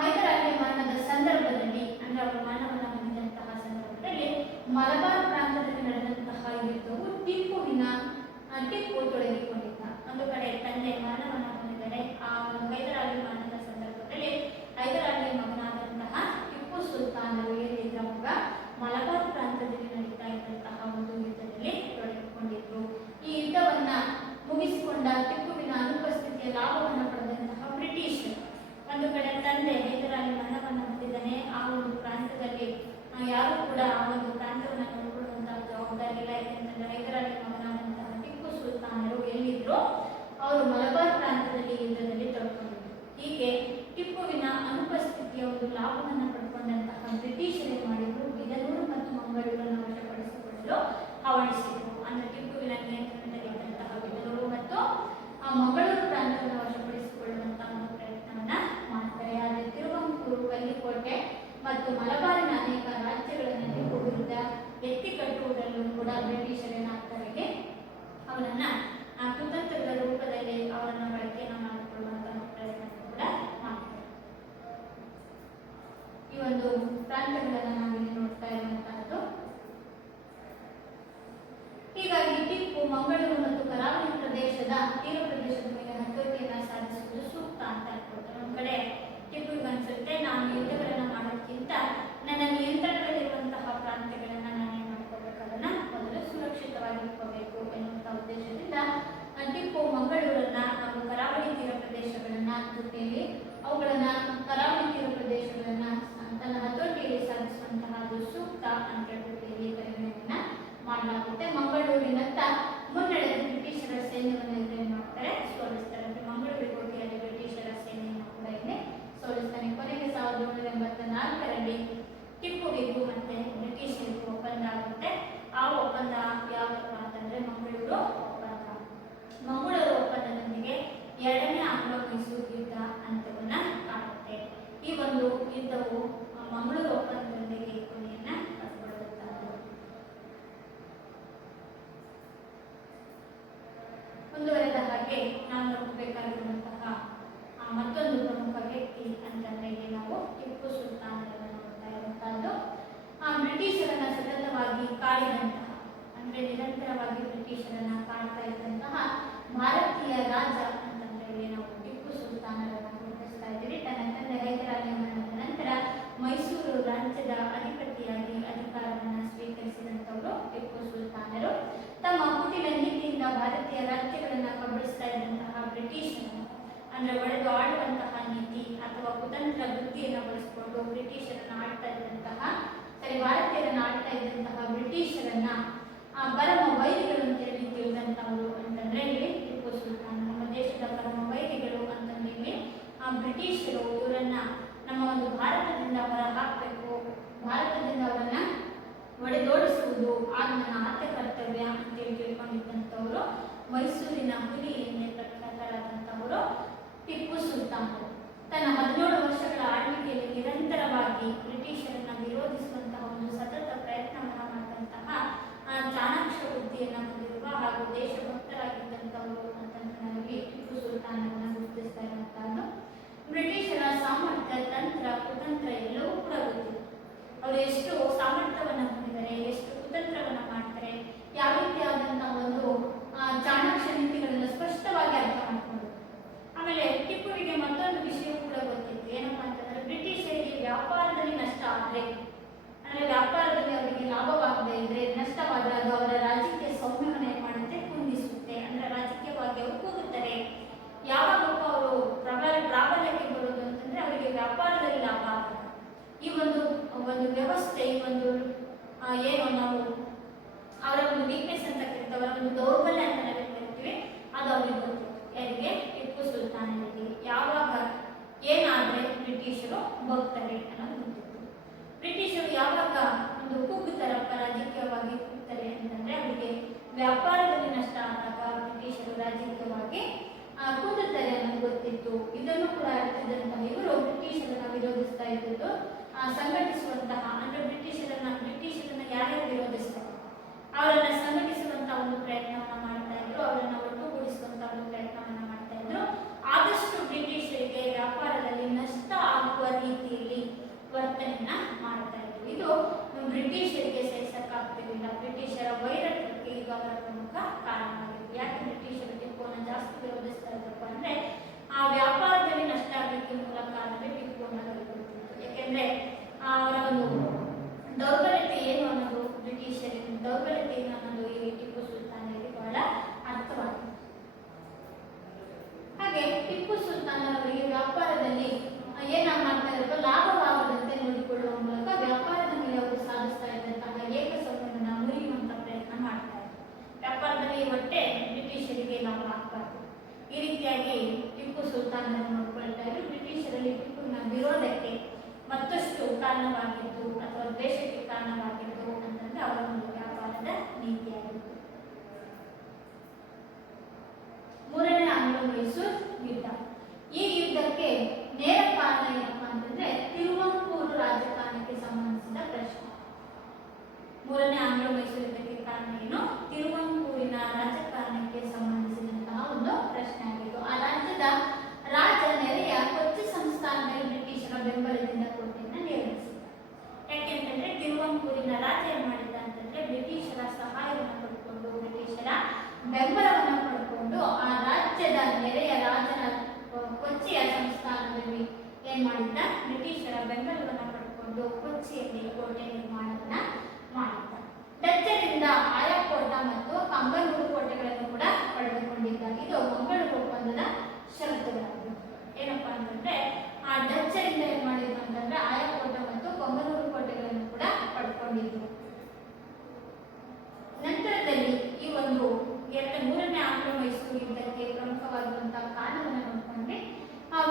ಹೈದರ್ ಅಲಿ ಮರಣದ ಸಂದರ್ಭದಲ್ಲಿ ಅಂದ್ರೆ ಅವರು ಮರಣವನ್ನ ಹೊಂದಿದಂತಹ ಸಂದರ್ಭದಲ್ಲಿ ಮಲಬಾರ್ ಪ್ರಾಂತದಲ್ಲಿ ನಡೆದಂತಹ ಯುದ್ಧವು ಟಿಪ್ಪು ತೊಡಗಿಕೊಂಡಿದ್ದ. ಒಂದು ಕಡೆ ತಂದೆ ಮರಣವನ್ನ ಹೊಂದಿದರೆ ಆ ಒಂದು ಹೈದರ್ ಅಲಿ ಮರಣದ ಸಂದರ್ಭದಲ್ಲಿ ಹೈದರ್ ಅಲಿಯ ಮಗನಾದಂತಹ ಟಿಪ್ಪು ಸುಲ್ತಾನರು ಏನಿದ್ದಾಗ ಮಲಬಾರ್ ಪ್ರಾಂತದಲ್ಲಿ ನಡೀತಾ ಇದ್ದಂತಹ ಒಂದು ಯುದ್ಧದಲ್ಲಿ ತೊಡಗಿಕೊಂಡಿದ್ರು. ಈ ಯುದ್ಧವನ್ನ ಮುಗಿಸಿಕೊಂಡ ಟಿಪ್ಪುವಿನ ಅನುಪಸ್ಥಿತಿಯ ಲಾಭವನ್ನು ಪಡೆದಂತಹ ಬ್ರಿಟಿಷರು ಒಂದು ಕಡೆ ತಂದೆ ಹೈದರ್ ಅಲಿ ಮರಣವನ್ನು ಹೊಂದಿದ್ದಾನೆ, ಆ ಒಂದು ಪ್ರಾಂತದಲ್ಲಿ ಯಾರು ಕೂಡ ಆ ಒಂದು ಪ್ರಾಂತವನ್ನು ನೋಡಿಕೊಳ್ಳುವಂತಹ ಜವಾಬ್ದಾರಿ ಇಲ್ಲ. ಯಾಕೆಂತಂದ್ರೆ ಹೈದರ್ ಅಲಿ ಮಗನಾದಂತಹ ಟಿಪ್ಪು ಸುಲ್ತಾನರು ಎಲ್ಲಿದ್ರು, ಅವರು ಮಲಬಾರ್ ಪ್ರಾಂತದಲ್ಲಿ ಯುದ್ಧದಲ್ಲಿ ತೊಡಗಿಕೊಂಡಿದ್ರು. ಹೀಗೆ ಟಿಪ್ಪುವಿನ ಅನುಪಸ್ಥಿತಿಯ ಒಂದು ಲಾಭವನ್ನು ಪಡ್ಕೊಂಡಂತಹ ಬ್ರಿಟಿಷರು ಏನ್ ಮಾಡಿದ್ರು, ಬಿದನೂರು ಮತ್ತು ಮಂಗಳೂರನ್ನು ವಶಪಡಿಸಿಕೊಳ್ಳಲು ಹವಣಿಸಿದ್ರು. ಅಂದ್ರೆ ಟಿಪ್ಪುವಿನ ನಿಯಂತ್ರಣದಲ್ಲಿದ್ದಂತಹ ಬಿದನೂರು ಮತ್ತು ಮಂಗಳೂರು ಪ್ರಾಂತವನ್ನು ವಶಪಡಿಸಿಕೊಳ್ಳುವಂತಹ ಒಂದು ಪ್ರಯತ್ನವನ್ನ ಮಾಡ್ತಾರೆ. ಆದರೆ ತಿರುವಂಕೂರು, ಕಲ್ಲಿಕೋಟೆ ಮತ್ತು ಮಲಬಾರಿನ ಅನೇಕ ರಾಜ್ಯಗಳನ್ನು ಟಿಪ್ಪು ವಿರುದ್ಧ ಎತ್ತಿ ಕಟ್ಟುವುದರಲ್ಲೂ ಕೂಡ ಬ್ರಿಟಿಷರೇನಾಗ್ತಾರೆ, ಅವರನ್ನ ಕುತಂತ್ರದ ರೂಪದಲ್ಲಿ ಅವರನ್ನ ಬಳಕೆಯನ್ನು ಮಾಡಿಕೊಳ್ಳುವಂತಹ ಪ್ರಯತ್ನ ಕೂಡ ಮಾಡ್ತಾರೆ. ಈ ಒಂದು ಪ್ರಾಂತ್ಯಗಳನ್ನು ನಾವಿಲ್ಲಿ ನೋಡ್ತಾ ಇರುವಂತಹದ್ದು. ಹೀಗಾಗಿ ಟಿಪ್ಪು ಮಂಗಳೂರು ಮತ್ತು ಕರಾವಳಿ ಪ್ರದೇಶದ ತೀರ ಪ್ರದೇಶದ ಮೇಲೆ ಹತೋಟಿಯನ್ನ ಸಾಧಿಸುವುದು ಸೂಕ್ತ ಅಂತ ಅನ್ಕೊಳ್ತಾರೆ. ಒಂದ್ ಕಡೆ ಟಿಪ್ಪುಗೆ ಅನ್ಸುತ್ತೆ, ನಾನು ಯುದ್ಧಗಳನ್ನ ಮಾಡೋದಕ್ಕಿಂತ ನನ್ನ ನಿಯಂತ್ರಣದಲ್ಲಿರುವಂತಹ ಪ್ರಾಂತ್ಯಗಳನ್ನ ನಾನೇ ಮಾಡ್ಕೋಬೇಕು, ಅದನ್ನ ಮೊದಲು ಸುರಕ್ಷಿತವಾಗಿ ಇಟ್ಕೋಬೇಕು ಎನ್ನುವಂತಹ ಉದ್ದೇಶದಿಂದ ಟಿಪ್ಪು ಮಂಗಳೂರನ್ನ ಹಾಗೂ ಕರಾವಳಿ ತೀರ ಪ್ರದೇಶಗಳನ್ನ ಜೊತೆಯಲ್ಲಿ ಅವುಗಳನ್ನ ಕರಾವಳಿ ತೀರ ಪ್ರದೇಶಗಳನ್ನ ತನ್ನ ಹತೋಟಿಯಲ್ಲಿ ಸಾಧಿಸುವಂತಹದ್ದು ಸೂಕ್ತ ಅಂತ ಹೇಳ್ಬಿಟ್ಟು ಇಲ್ಲಿ ಪರಿಗಣನೆಯನ್ನ ಮಾಡಲಾಗುತ್ತೆ. ಮಂಗಳೂರಿನತ್ತ ಮುನ್ನಡೆದ ಬ್ರಿಟಿಷರ ಸೈನ್ಯವನ್ನು ಏನ್ ಮಾಡ್ತಾರೆ, ಸೋಲಿಸ್ತಾರೆ. ಮಂಗಳೂರಿಗೆ ಹೋಗಿ ಅಲ್ಲಿ ಬ್ರಿಟಿಷರ ಸೈನ್ಯವನ್ನು ಕೂಡ ಇಲ್ಲಿ ಸೋಲಿಸ್ತಾನೆ. ಕೊನೆಗೆ 1784ರಲ್ಲಿ ಟಿಪ್ಪುವಿಗೂ ಮತ್ತೆ ಬ್ರಿಟಿಷರಿಗೂ ಒಪ್ಪಂದ ಆಗುತ್ತೆ. ಆ ಒಪ್ಪಂದ ಯಾವಪ್ಪ ಅಂತಂದ್ರೆ ಮಂಗಳೂರು ಒಪ್ಪಂದ. ಮಂಗಳೂರು ಒಪ್ಪಂದದೊಂದಿಗೆ ಎರಡನೇ ಆಂಗ್ಲ ಮೈಸೂರು ಯುದ್ಧ ಅಂತವನ್ನ ಕಾಣುತ್ತೆ. ಈ ಒಂದು ಯುದ್ಧವು ಮಂಗಳೂರು ಒಪ್ಪಂದದೊಂದಿಗೆ ಕೊನೆಯನ್ನ ಪಡ್ಕೊಳ್ಳುವಂತಹದ್ದು. ಮುಂದುವರೆದ ಹಾಗೆ ನಾವು ನೋಡಬೇಕಾಗಿರುವಂತಹ ಮತ್ತೊಂದು ಪ್ರಮುಖ ವ್ಯಕ್ತಿ ಅಂತಂದ್ರೆ ಇಲ್ಲಿ ನಾವು ಟಿಪ್ಪು ಸುಲ್ತಾನರನ್ನು ನೋಡ್ತಾ ಇರುವಂತಹದ್ದು. ಬ್ರಿಟಿಷರನ್ನ ಸತತವಾಗಿ ಕಾಡಿದಂತಹ ಅಂದ್ರೆ ನಿರಂತರವಾಗಿ ಬ್ರಿಟಿಷರನ್ನ ಕಾಡ್ತಾ ಇದ್ದಂತಹ ಭಾರತೀಯ ರಾಜ ಅಂತಂದ್ರೆ ಇಲ್ಲಿ ನಾವು ಟಿಪ್ಪು ಸುಲ್ತಾನರನ್ನು ಗುರುತಿಸ್ತಾ ಇದ್ದೀವಿ. ತನ್ನ ತಂದೆ ಹೈದರ್ ಅಲಿ ಮರಣದ ನಂತರ ಮೈಸೂರು ರಾಜ್ಯದ ಅಧಿಪತಿಯಾಗಿ ಅಧಿಕಾರವನ್ನು ಸ್ವೀಕರಿಸಿದಂತವರು ಟಿಪ್ಪು ಸುಲ್ತಾನರು. ತಮ್ಮ ಕುಟಿಲ ನೀತಿಯಿಂದ ಭಾರತೀಯ ರಾಜ್ಯಗಳನ್ನ ಕಬಳಿಸ್ತಾ ಇದ್ದಂತಹ ಬ್ರಿಟಿಷರನ್ನು ಅಂದ್ರೆ ಒಡೆದು ಆಳುವಂತಹ ನೀತಿ ಅಥವಾ ಕುತಂತ್ರ ಬುದ್ಧಿಯನ್ನು ಬಳಸಿಕೊಂಡು ಬ್ರಿಟಿಷರನ್ನ ಆಳ್ತಾ ಇದ್ದಂತಹ ಭಾರತೀಯರನ್ನ ಆಳ್ತಾ ಇದ್ದಂತಹ ಬ್ರಿಟಿಷರನ್ನ ಪರಮ ವೈರಿಗಳು ಅಂತ ಹೇಳಿ ತಿಳಿದಂತವರು ಅಂತಂದ್ರೆ ಇಲ್ಲಿ ಟಿಪ್ಪು ಸುಲ್ತಾನ್. ನಮ್ಮ ದೇಶದ ಪರಮ ವೈರಿಗಳು ಅಂತಂದ್ರೆ ಇಲ್ಲಿ ಬ್ರಿಟಿಷರು ಇವರನ್ನ ನಮ್ಮ ಒಂದು ಭಾರತದಿಂದ ಹೊರ ಹಾಕಬೇಕು, ಭಾರತದಿಂದ ಅವರನ್ನ ಒಡೆದೋಡಿಸುವುದು ಆಗ ನನ್ನ ಆದ್ಯ ಕರ್ತವ್ಯ ಅಂತೇಳಿ ತಿಳ್ಕೊಂಡಿದ್ದಂಥವರು ಮೈಸೂರಿನ ಹುಲಿ ಎಂದೇ ಪ್ರಖ್ಯಾತರಾದಂಥವರು ಟಿಪ್ಪು ಸುಲ್ತಾನರು. ತನ್ನ 17 ವರ್ಷಗಳ ಆಳ್ವಿಕೆಯಲ್ಲಿ ನಿರಂತರವಾಗಿ ಬ್ರಿಟಿಷರನ್ನ ವಿರೋಧಿಸುವಂತಹ ಒಂದು ಸತತ ಪ್ರಯತ್ನವನ್ನು ಮಾಡಿದಂತಹ ಚಾಣಾಕ್ಷ ಬುದ್ಧಿಯನ್ನು ಹೊಂದಿರುವ ಹಾಗೂ ದೇಶಭಕ್ತರಾಗಿದ್ದಂಥವರು ಅಂತಂದ್ರೆ ನಾವಿಲ್ಲಿ ಟಿಪ್ಪು ಸುಲ್ತಾನರನ್ನ ಗುರುತಿಸ್ತಾ ಇರುವಂತಹದ್ದು. ಬ್ರಿಟಿಷರ ಸಾಮರ್ಥ್ಯ, ತಂತ್ರ, ಕುತಂತ್ರ ಎಲ್ಲವೂ ಕೂಡ ಗೊತ್ತಿದೆ. ಅವರು ಎಷ್ಟು ಸಾಮರ್ಥ್ಯವನ್ನು ಹೊಂದಿದ್ದಾರೆ, ಎಷ್ಟು ಕುತಂತ್ರವನ್ನು ಮಾಡ್ತಾರೆ, ಯಾವ ರೀತಿಯಾದಂತಹ ಒಂದು ಚಾಣಾಕ್ಷ ನೀತಿಗಳನ್ನು ಸ್ಪಷ್ಟವಾಗಿ ಅರ್ಥ ಮಾಡಿಕೊಂಡು ರಾಜಕೀಯ ಸೌಮ್ಯವನ್ನು ಏನ್ ಮಾಡುತ್ತೆ, ಕುಂದಿಸುತ್ತೆ. ಅಂದ್ರೆ ರಾಜಕೀಯವಾಗಿ ಅವರು ಕೂಗುತ್ತಾರೆ. ಯಾವಾಗಪ್ಪ ಅವರು ಪ್ರಾಬಲ್ಯಕ್ಕೆ ಬರೋದು ಅಂತಂದ್ರೆ ಅವರಿಗೆ ವ್ಯಾಪಾರದಲ್ಲಿ ಲಾಭ ಆಗುತ್ತೆ. ಈ ಒಂದು ವ್ಯವಸ್ಥೆ, ಈ ಒಂದು ಏನು ನಾವು ಅವರ ಒಂದು ವೀಕ್ನೆಸ್ ಅಂತ ಕರಿತೀವಿ, ಅವರ ಒಂದು ದೌರ್ಬಲ್ಯ ಅಂತ ನಾವು ಕರಿತೀವಿ, ಅದು ಅವ್ರಿಗೆ ಗೊತ್ತು. ಯಾರಿಗೆ? ಟಿಪ್ಪು ಸುಲ್ತಾನರಿಗೆ. ಯಾವಾಗ ಏನಾದ್ರೆ ಬ್ರಿಟಿಷರು ಬಗ್ತಾರೆ ಅನ್ನೋದು ಗೊತ್ತಿತ್ತು. ಬ್ರಿಟಿಷರು ಯಾವಾಗ ಒಂದು ಕುಗ್ಗುತ್ತಾರಪ್ಪ, ರಾಜಕೀಯವಾಗಿ ಕುಗ್ತಾರೆ ಅಂತಂದ್ರೆ ಅವರಿಗೆ ವ್ಯಾಪಾರದಲ್ಲಿ ನಷ್ಟ ಆದಾಗ ಬ್ರಿಟಿಷರು ರಾಜಕೀಯವಾಗಿ ಕುಗ್ಗುತ್ತಾರೆ ಅನ್ನೋದು ಗೊತ್ತಿತ್ತು. ಇದನ್ನು ಕೂಡ ಅರ್ಥದಂತಹ ಇವರು ಬ್ರಿಟಿಷರನ್ನ ವಿರೋಧಿಸ್ತಾ ಇದ್ದದ್ದು, ಸಂಘಟಿಸುವಂತಹ ಅಂದ್ರೆ ಬ್ರಿಟಿಷರನ್ನ ಯಾರ್ಯಾರು ವಿರೋಧಿಸ್ತಾರೆ ಅವರನ್ನ ಸಂಘಟಿಸುವಂತಹ ಒಂದು ಪ್ರಯತ್ನವನ್ನ ಮಾಡ್ತಾ ಇದ್ರು, ಅವರನ್ನ ಒಟ್ಟುಗೂಡಿಸುವಂತಹ ಒಂದು ಪ್ರಯತ್ನವನ್ನ ಮಾಡ್ತಾ ಇದ್ರು. ಆದಷ್ಟು ಬ್ರಿಟಿಷರಿಗೆ ವ್ಯಾಪಾರದಲ್ಲಿ ನಷ್ಟ ಆಗುವ ರೀತಿಯಲ್ಲಿ ವರ್ತನೆಯನ್ನ ಮಾಡ್ತಾ ಇದ್ರು. ಇದು ಬ್ರಿಟಿಷರಿಗೆ ಸಹಿಸಕ್ಕಾಗ್ತಿರಲಿಲ್ಲ. ಬ್ರಿಟಿಷರ ವೈರತ್ವಕ್ಕೆ ಇದು ಅವರ ಪ್ರಮುಖ ಕಾರಣವಾಗಿತ್ತು. ಯಾಕೆ ಬ್ರಿಟಿಷರು ಟಿಪ್ಪುವನ್ನು ಜಾಸ್ತಿ ವಿರೋಧಿಸ್ತಾ ಇದ್ದಪ್ಪ ಅಂದ್ರೆ ಆ ವ್ಯಾಪಾರದಲ್ಲಿ ನಷ್ಟ ಆಗಲಿಕ್ಕೆ ಮೂಲ ಕಾರಣವೇ ಟಿಪ್ಪುವನ್ನು ಕೈಗೊಳ್ತಿತ್ತು. ಯಾಕೆಂದ್ರೆ ಅವರ ಒಂದು ದೌರ್ಬಲ್ಯತೆ ಏನು ಅನ್ನೋದು ಬ್ರಿಟಿಷರಿಗೆ ದೌರ್ಬಲ್ಯತೆ ಏನು ಅನ್ನೋದು ಈ ಟಿಪ್ಪು ಸುಲ್ತಾನರಿಗೆ ಬಹಳ ಅರ್ಥವಾಗಿದೆ. ಹಾಗೆ ಟಿಪ್ಪು ಸುಲ್ತಾನರಿಗೆ ವ್ಯಾಪಾರದಲ್ಲಿ ಏನಾಗ ಮಾಡ್ತಾ ಇದ್ರು, ಲಾಭವಾಗದಂತೆ ನೋಡಿಕೊಳ್ಳುವ ಮೂಲಕ ವ್ಯಾಪಾರದ ಮೇಲೆ ಅವರು ಸಾಧಿಸ್ತಾ ಇದ್ದಂತಹ ಏಕಸೌಮ್ಯವನ್ನು ಮುರಿಯುವಂತ ಪ್ರಯತ್ನ ಮಾಡ್ತಾ ಇದ್ರು. ವ್ಯಾಪಾರದಲ್ಲಿ ಒಟ್ಟೆ ಬ್ರಿಟಿಷರಿಗೆ ಲಾಭ ಆಗ್ಬಾರ್ದು, ಈ ರೀತಿಯಾಗಿ ಟಿಪ್ಪು ಸುಲ್ತಾನರನ್ನು ನೋಡಿಕೊಳ್ತಾ ಇದ್ರು. ಬ್ರಿಟಿಷರಲ್ಲಿ ಟಿಪ್ಪುವಿನ ವಿರೋಧಕ್ಕೆ ಮತ್ತಷ್ಟು ಕಾರಣವಾಗಿದ್ದು ಅಥವಾ ದ್ವೇಷಕ್ಕೆ ಕಾರಣವಾಗಿದ್ದು ಅಂತಂದ್ರೆ ಅವರ ಒಂದು ವ್ಯಾಪಾರದ ನೀತಿಯಾಗಿತ್ತು. ಮೂರನೇ ಆಂಗ್ಲೋ ಮೈಸೂರು ಯುದ್ಧ. ಈ ಯುದ್ಧಕ್ಕೆ ನೇರ ಕಾರಣ ಏನಪ್ಪಾ ಅಂತಂದ್ರೆ ತಿರುವಂಪೂರು ರಾಜಕಾರಣಕ್ಕೆ ಸಂಬಂಧಿಸಿದ ಪ್ರಶ್ನೆ. ಮೂರನೇ ಆಂಗ್ಲೋ ಮೈಸೂರು ಯುದ್ಧಕ್ಕೆ ಕಾರಣ ಏನು? ತಿರುವಂಪೂರಿನ ರಾಜಕಾರಣಕ್ಕೆ ಸಂಬಂಧಿಸಿದಂತಹ ಒಂದು ಪ್ರಶ್ನೆ ಆಗಿತ್ತು. ಆ ರಾಜ್ಯದ ರಾಜ ನೆರೆಯ ಕೊಚ್ಚಿ ಸಂಸ್ಥಾನದಲ್ಲಿ ಬ್ರಿಟಿಷರ ಬೆಂಬಲದಿಂದ ಕೋಟೆಯನ್ನ ನಿರ್ಮಿಸಿದ. ಯಾಕೆಂತಂದ್ರೆ ತಿರುವಂಪೂರಿನ ರಾಜ ಏನ್ ಮಾಡಿದ್ದ ಅಂತಂದ್ರೆ ಬ್ರಿಟಿಷರ ಸಹಾಯವನ್ನು ಪಡ್ಕೊಂಡು, ಬ್ರಿಟಿಷರ ಬೆಂಬಲವನ್ನು ಪಡ್ಕೊಂಡು ಆ ರಾಜ್ಯದ ನೆರೆಯ ರಾಜನ ಕೊಚ್ಚಿಯ ಸಂಸ್ಥಾನದಲ್ಲಿ ಏನ್ ಮಾಡಿದ್ದ, ಬ್ರಿಟಿಷರ ಬೆಂಬಲವನ್ನು ಪಡ್ಕೊಂಡು ಕೊಚ್ಚಿಯಲ್ಲಿ ಕೋಟೆ ನಿರ್ಮಾಣವನ್ನ ಮಾಡಿದ್ದ. ಡಚ್ಚರಿಂದ ಆಯಕೋಟ ಮತ್ತು ಕಂಗನೂರು ಕೋಟೆಗಳನ್ನು ಕೂಡ ಪಡೆದುಕೊಂಡಿದ್ದ. ಇದು ಮಂಗಳೂರು ಒಪ್ಪಂದದ ಷರತ್ತುಗಳಾಗಿವೆ. ಏನಪ್ಪಾ ಅಂತಂದ್ರೆ ಆ ಡಚ್ಚರಿಂದ ಏನ್ ಮಾಡಿದ್ರು ಅಂತಂದ್ರೆ ಆಯಕೋಟ ಮತ್ತು ಕಂಗನೂರು ಕೋಟೆಗಳನ್ನು ಕೂಡ ಪಡ್ಕೊಂಡಿದ್ರು. ನಂತರದಲ್ಲಿ ಈ ಒಂದು ಮೂರನೇ ಆಂಗ್ಲೋ ಮೈಸೂರು ಯುದ್ಧಕ್ಕೆ ಪ್ರಮುಖವಾಗಿರುವಂತಹ ಕಾರಣವನ್ನು ನೋಡ್ಕೊಂಡ್ರೆ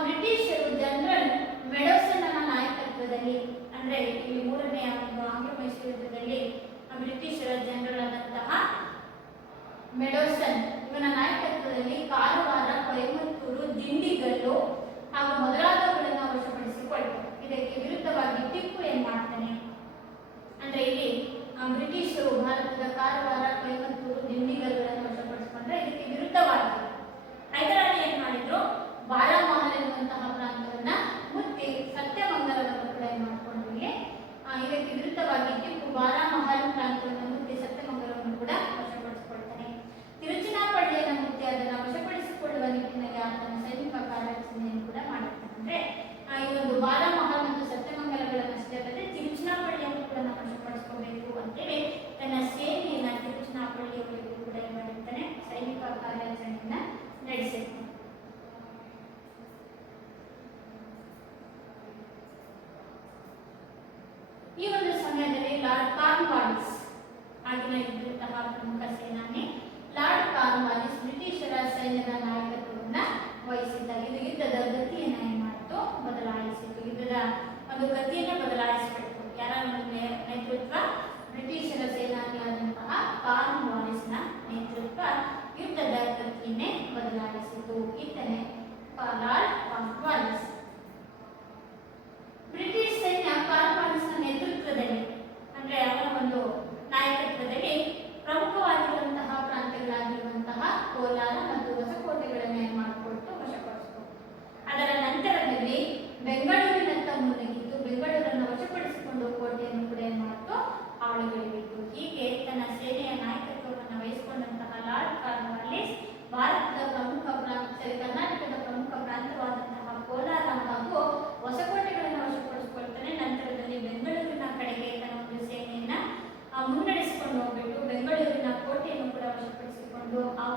ಬ್ರಿಟಿಷರು ಜನರಲ್ ಮೆಡೋಸನ್ ನಾಯಕತ್ವದಲ್ಲಿ, ಅಂದ್ರೆ ಈ ಮೂರನೇ ಆಂಗ್ಲೋ ಮೈಸೂರು ಯುದ್ಧದಲ್ಲಿ ಬ್ರಿಟಿಷರ ಜನರಲ್ ಆದಂತಹ ಮೆಡೋಸನ್ ಇವನ ನಾಯಕತ್ವದಲ್ಲಿ ಕಾರವಾರ, ಕೊಯಮತ್ತೂರು, ದಿಂಡಿಗಲ್ಲು ಹಾಗೂ ಮೊದಲಾದವುಗಳನ್ನು ವಶಪಡಿಸಿಕೊಳ್ತಾರೆ. ಇದಕ್ಕೆ ವಿರುದ್ಧವಾಗಿ ಟಿಪ್ಪು ಏನ್ ಮಾಡ್ತಾನೆ ಅಂದ್ರೆ ಇಲ್ಲಿ ಬ್ರಿಟಿಷರು ಭಾರತದ ಕಾರವಾರ, ಕೊಯಮತ್ತೂರು, ದಿಂಡಿಗಲ್ಲುಗಳನ್ನು ವಶಪಡಿಸಿಕೊಂಡ್ರೆ ಇದಕ್ಕೆ ವಿರುದ್ಧವಾಗಿ ಹೈದರಾಲಿ ಏನ್ ಮಾಡಿದ್ರು, ಬಾರಾಮಹಲ್ ಎನ್ನುವಂತಹ ಪ್ರಾಂತವನ್ನ ಮುತ್ತಿ ಸತ್ಯಮಂಗಲವನ್ನು ಕೂಡ ಏನ್ ಮಾಡ್ಕೊಂಡ್ರು. ಇದಕ್ಕೆ ವಿರುದ್ಧವಾಗಿ ಟಿಪ್ಪು ಬಾರಾಮಹಲ್ ಪ್ರಾಂತವನ್ನು ಮುತ್ತಿ ಸತ್ಯಮಂಗಲವನ್ನು ಕೂಡ ವಶಪಡಿಸಿಕೊಳ್ತಾನೆ. ತಿರುಚಿನಾಪಳ್ಳಿಯನ್ನು ಮುತ್ತಿ ಅದನ್ನು ವಶಪಡಿಸಿಕೊಳ್ಳುವ ನಿಟ್ಟಿನಲ್ಲಿ ಆತನ ಸೈನಿಕ ಕಾರ್ಯಾಚರಣೆಯನ್ನು ಕೂಡ ಮಾಡುತ್ತಾನೆ. ಅಂದ್ರೆ ಈ ಒಂದು ಬಾರಾಮಹಲ್ ಮತ್ತು ಸತ್ಯಮಂಗಲಗಳನ್ನಷ್ಟೇ ಅಲ್ಲದೆ ತಿರುಚಿನಾಪಳ್ಳಿಯನ್ನು ಕೂಡ ನಾವು ವಶಪಡಿಸಿಕೊಳ್ಬೇಕು ಅಂತೇಳಿ ತನ್ನ ಸೇನೆಯನ್ನ ತಿರುಚಿನಾಪಳ್ಳಿಯ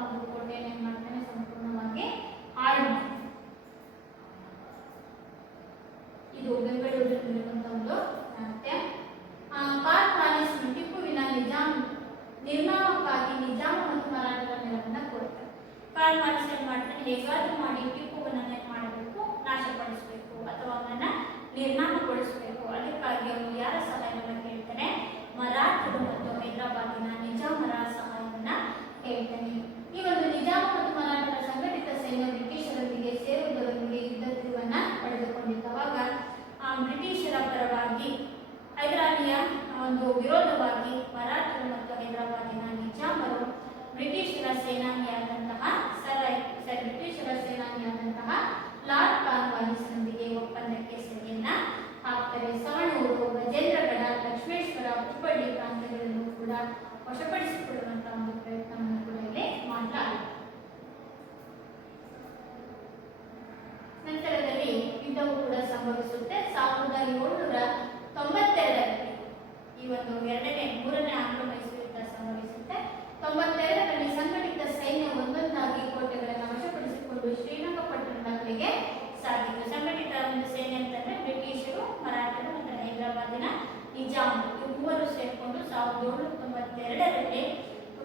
ಒಂದು ಕೋಟೆಯನ್ನು ಏನ್ ಮಾಡ್ತಾನೆ ಸಂಪೂರ್ಣವಾಗಿ ಹಾಳು ಮಾಡ್ತಾನೆ. ಇದು ಬೆಂಗಳೂರಿನಲ್ಲಿರುವಂತಹ ಒಂದು ನಾಟ್ಯ. ಕಾರ್ಖಾನೆ ಟಿಪ್ಪುವಿನ ನಿರ್ನಾಮಕ್ಕಾಗಿ ನಿಜಾಮ ಮತ್ತು ಮರಾಠರ ನೆರವನ್ನ ಕೋರ್ತಾರೆ. ಕಾರ್ಖಾನೆ ಏನ್ ಮಾಡ್ತಾನೆ, ಹೇಗಾದ್ರೂ ಮಾಡಿ ಟಿಪ್ಪುವನ್ನ ಏನ್ ಮಾಡಬೇಕು, ನಾಶಪಡಿಸಬೇಕು ಅಥವಾ ಅವನನ್ನ ನಿರ್ನಾಮಗೊಳಿಸಬೇಕು. ಅದಕ್ಕಾಗಿ ಅವನು ಯಾರ ಸಹಾಯವನ್ನು ಕೇಳ್ತಾನೆ, ಮರಾಠರು ಮತ್ತು ಹೈದರಾಬಾದಿನ ನಿಜಾಮರ ಸಹಾಯವನ್ನ ಕೇಳ್ತಾನೆ. ಈ ಒಂದು ನಿಜಾಮ ಮತ್ತು ಮರಾಠರ ಸಂಘಟಿತ ಸೈನ್ಯ ಬ್ರಿಟಿಷರೊಂದಿಗೆ ಸೇರುವುದರೊಂದಿಗೆ ಯುದ್ಧ ತಿರುವನ್ನ ಪಡೆದುಕೊಂಡಿದ್ದವಾಗ ಬ್ರಿಟಿಷರ ಪರವಾಗಿ ಹೈದರಾಲಿಯ ಒಂದು ವಿರೋಧವಾಗಿ ಮರಾಠರು ಮತ್ತು ಹೈದರಾಬಾದಿನ ನಿಜಾಮರು ಬ್ರಿಟಿಷರ ಸೇನಾನಿಯಾದಂತಹ ಲಾರ್ಡ್ ಕಾರ್ನ್ವಾಲಿಸ್ನೊಂದಿಗೆ ಒಪ್ಪಂದಕ್ಕೆ ಸಹಿಯನ್ನ ಹಾಕ್ತಾರೆ. ಸವಣೂರು, ಗಜೇಂದ್ರಗಢ, ಲಕ್ಷ್ಮೇಶ್ವರ, ಹುಬ್ಬಳ್ಳಿ ಪ್ರಾಂತ್ಯಗಳನ್ನು ಕೂಡ ವಶಪಡಿಸಿಕೊಳ್ಳುವಂತಹ ಒಂದು ಪ್ರಯತ್ನವನ್ನು ಕೂಡ ಇಲ್ಲಿ ಮಾಡಲಾಗಿದೆ. ನಂತರದಲ್ಲಿ ಯುದ್ಧವು ಕೂಡ ಸಂಭವಿಸುತ್ತೆ. 1792 ಈ ಒಂದು ಮೂರನೇ ಆಂಗ್ಲ ಮೈಸೂರು ಯುದ್ಧ ಸಂಭವಿಸುತ್ತೆ. 92ರಲ್ಲಿ ಸಂಘಟಿತ ಸೈನ್ಯ ಒಂದೊಂದಾಗಿ ಕೋಟೆಗಳನ್ನು ವಶಪಡಿಸಿಕೊಂಡು ಶ್ರೀರಂಗಪಟ್ಟಣದ ಕಡೆಗೆ ಸಾಗಿತು. ಸಂಘಟಿತ ಒಂದು ಸೈನ್ಯ ಅಂತಂದ್ರೆ ಬ್ರಿಟಿಷರು, ಮರಾಠರು ಮತ್ತು ಹೈದರಾಬಾದಿನ ನಿಜಾಮ್ ಇವು ಮೂವರು ಸೇರಿಕೊಂಡು 1792ರಲ್ಲಿ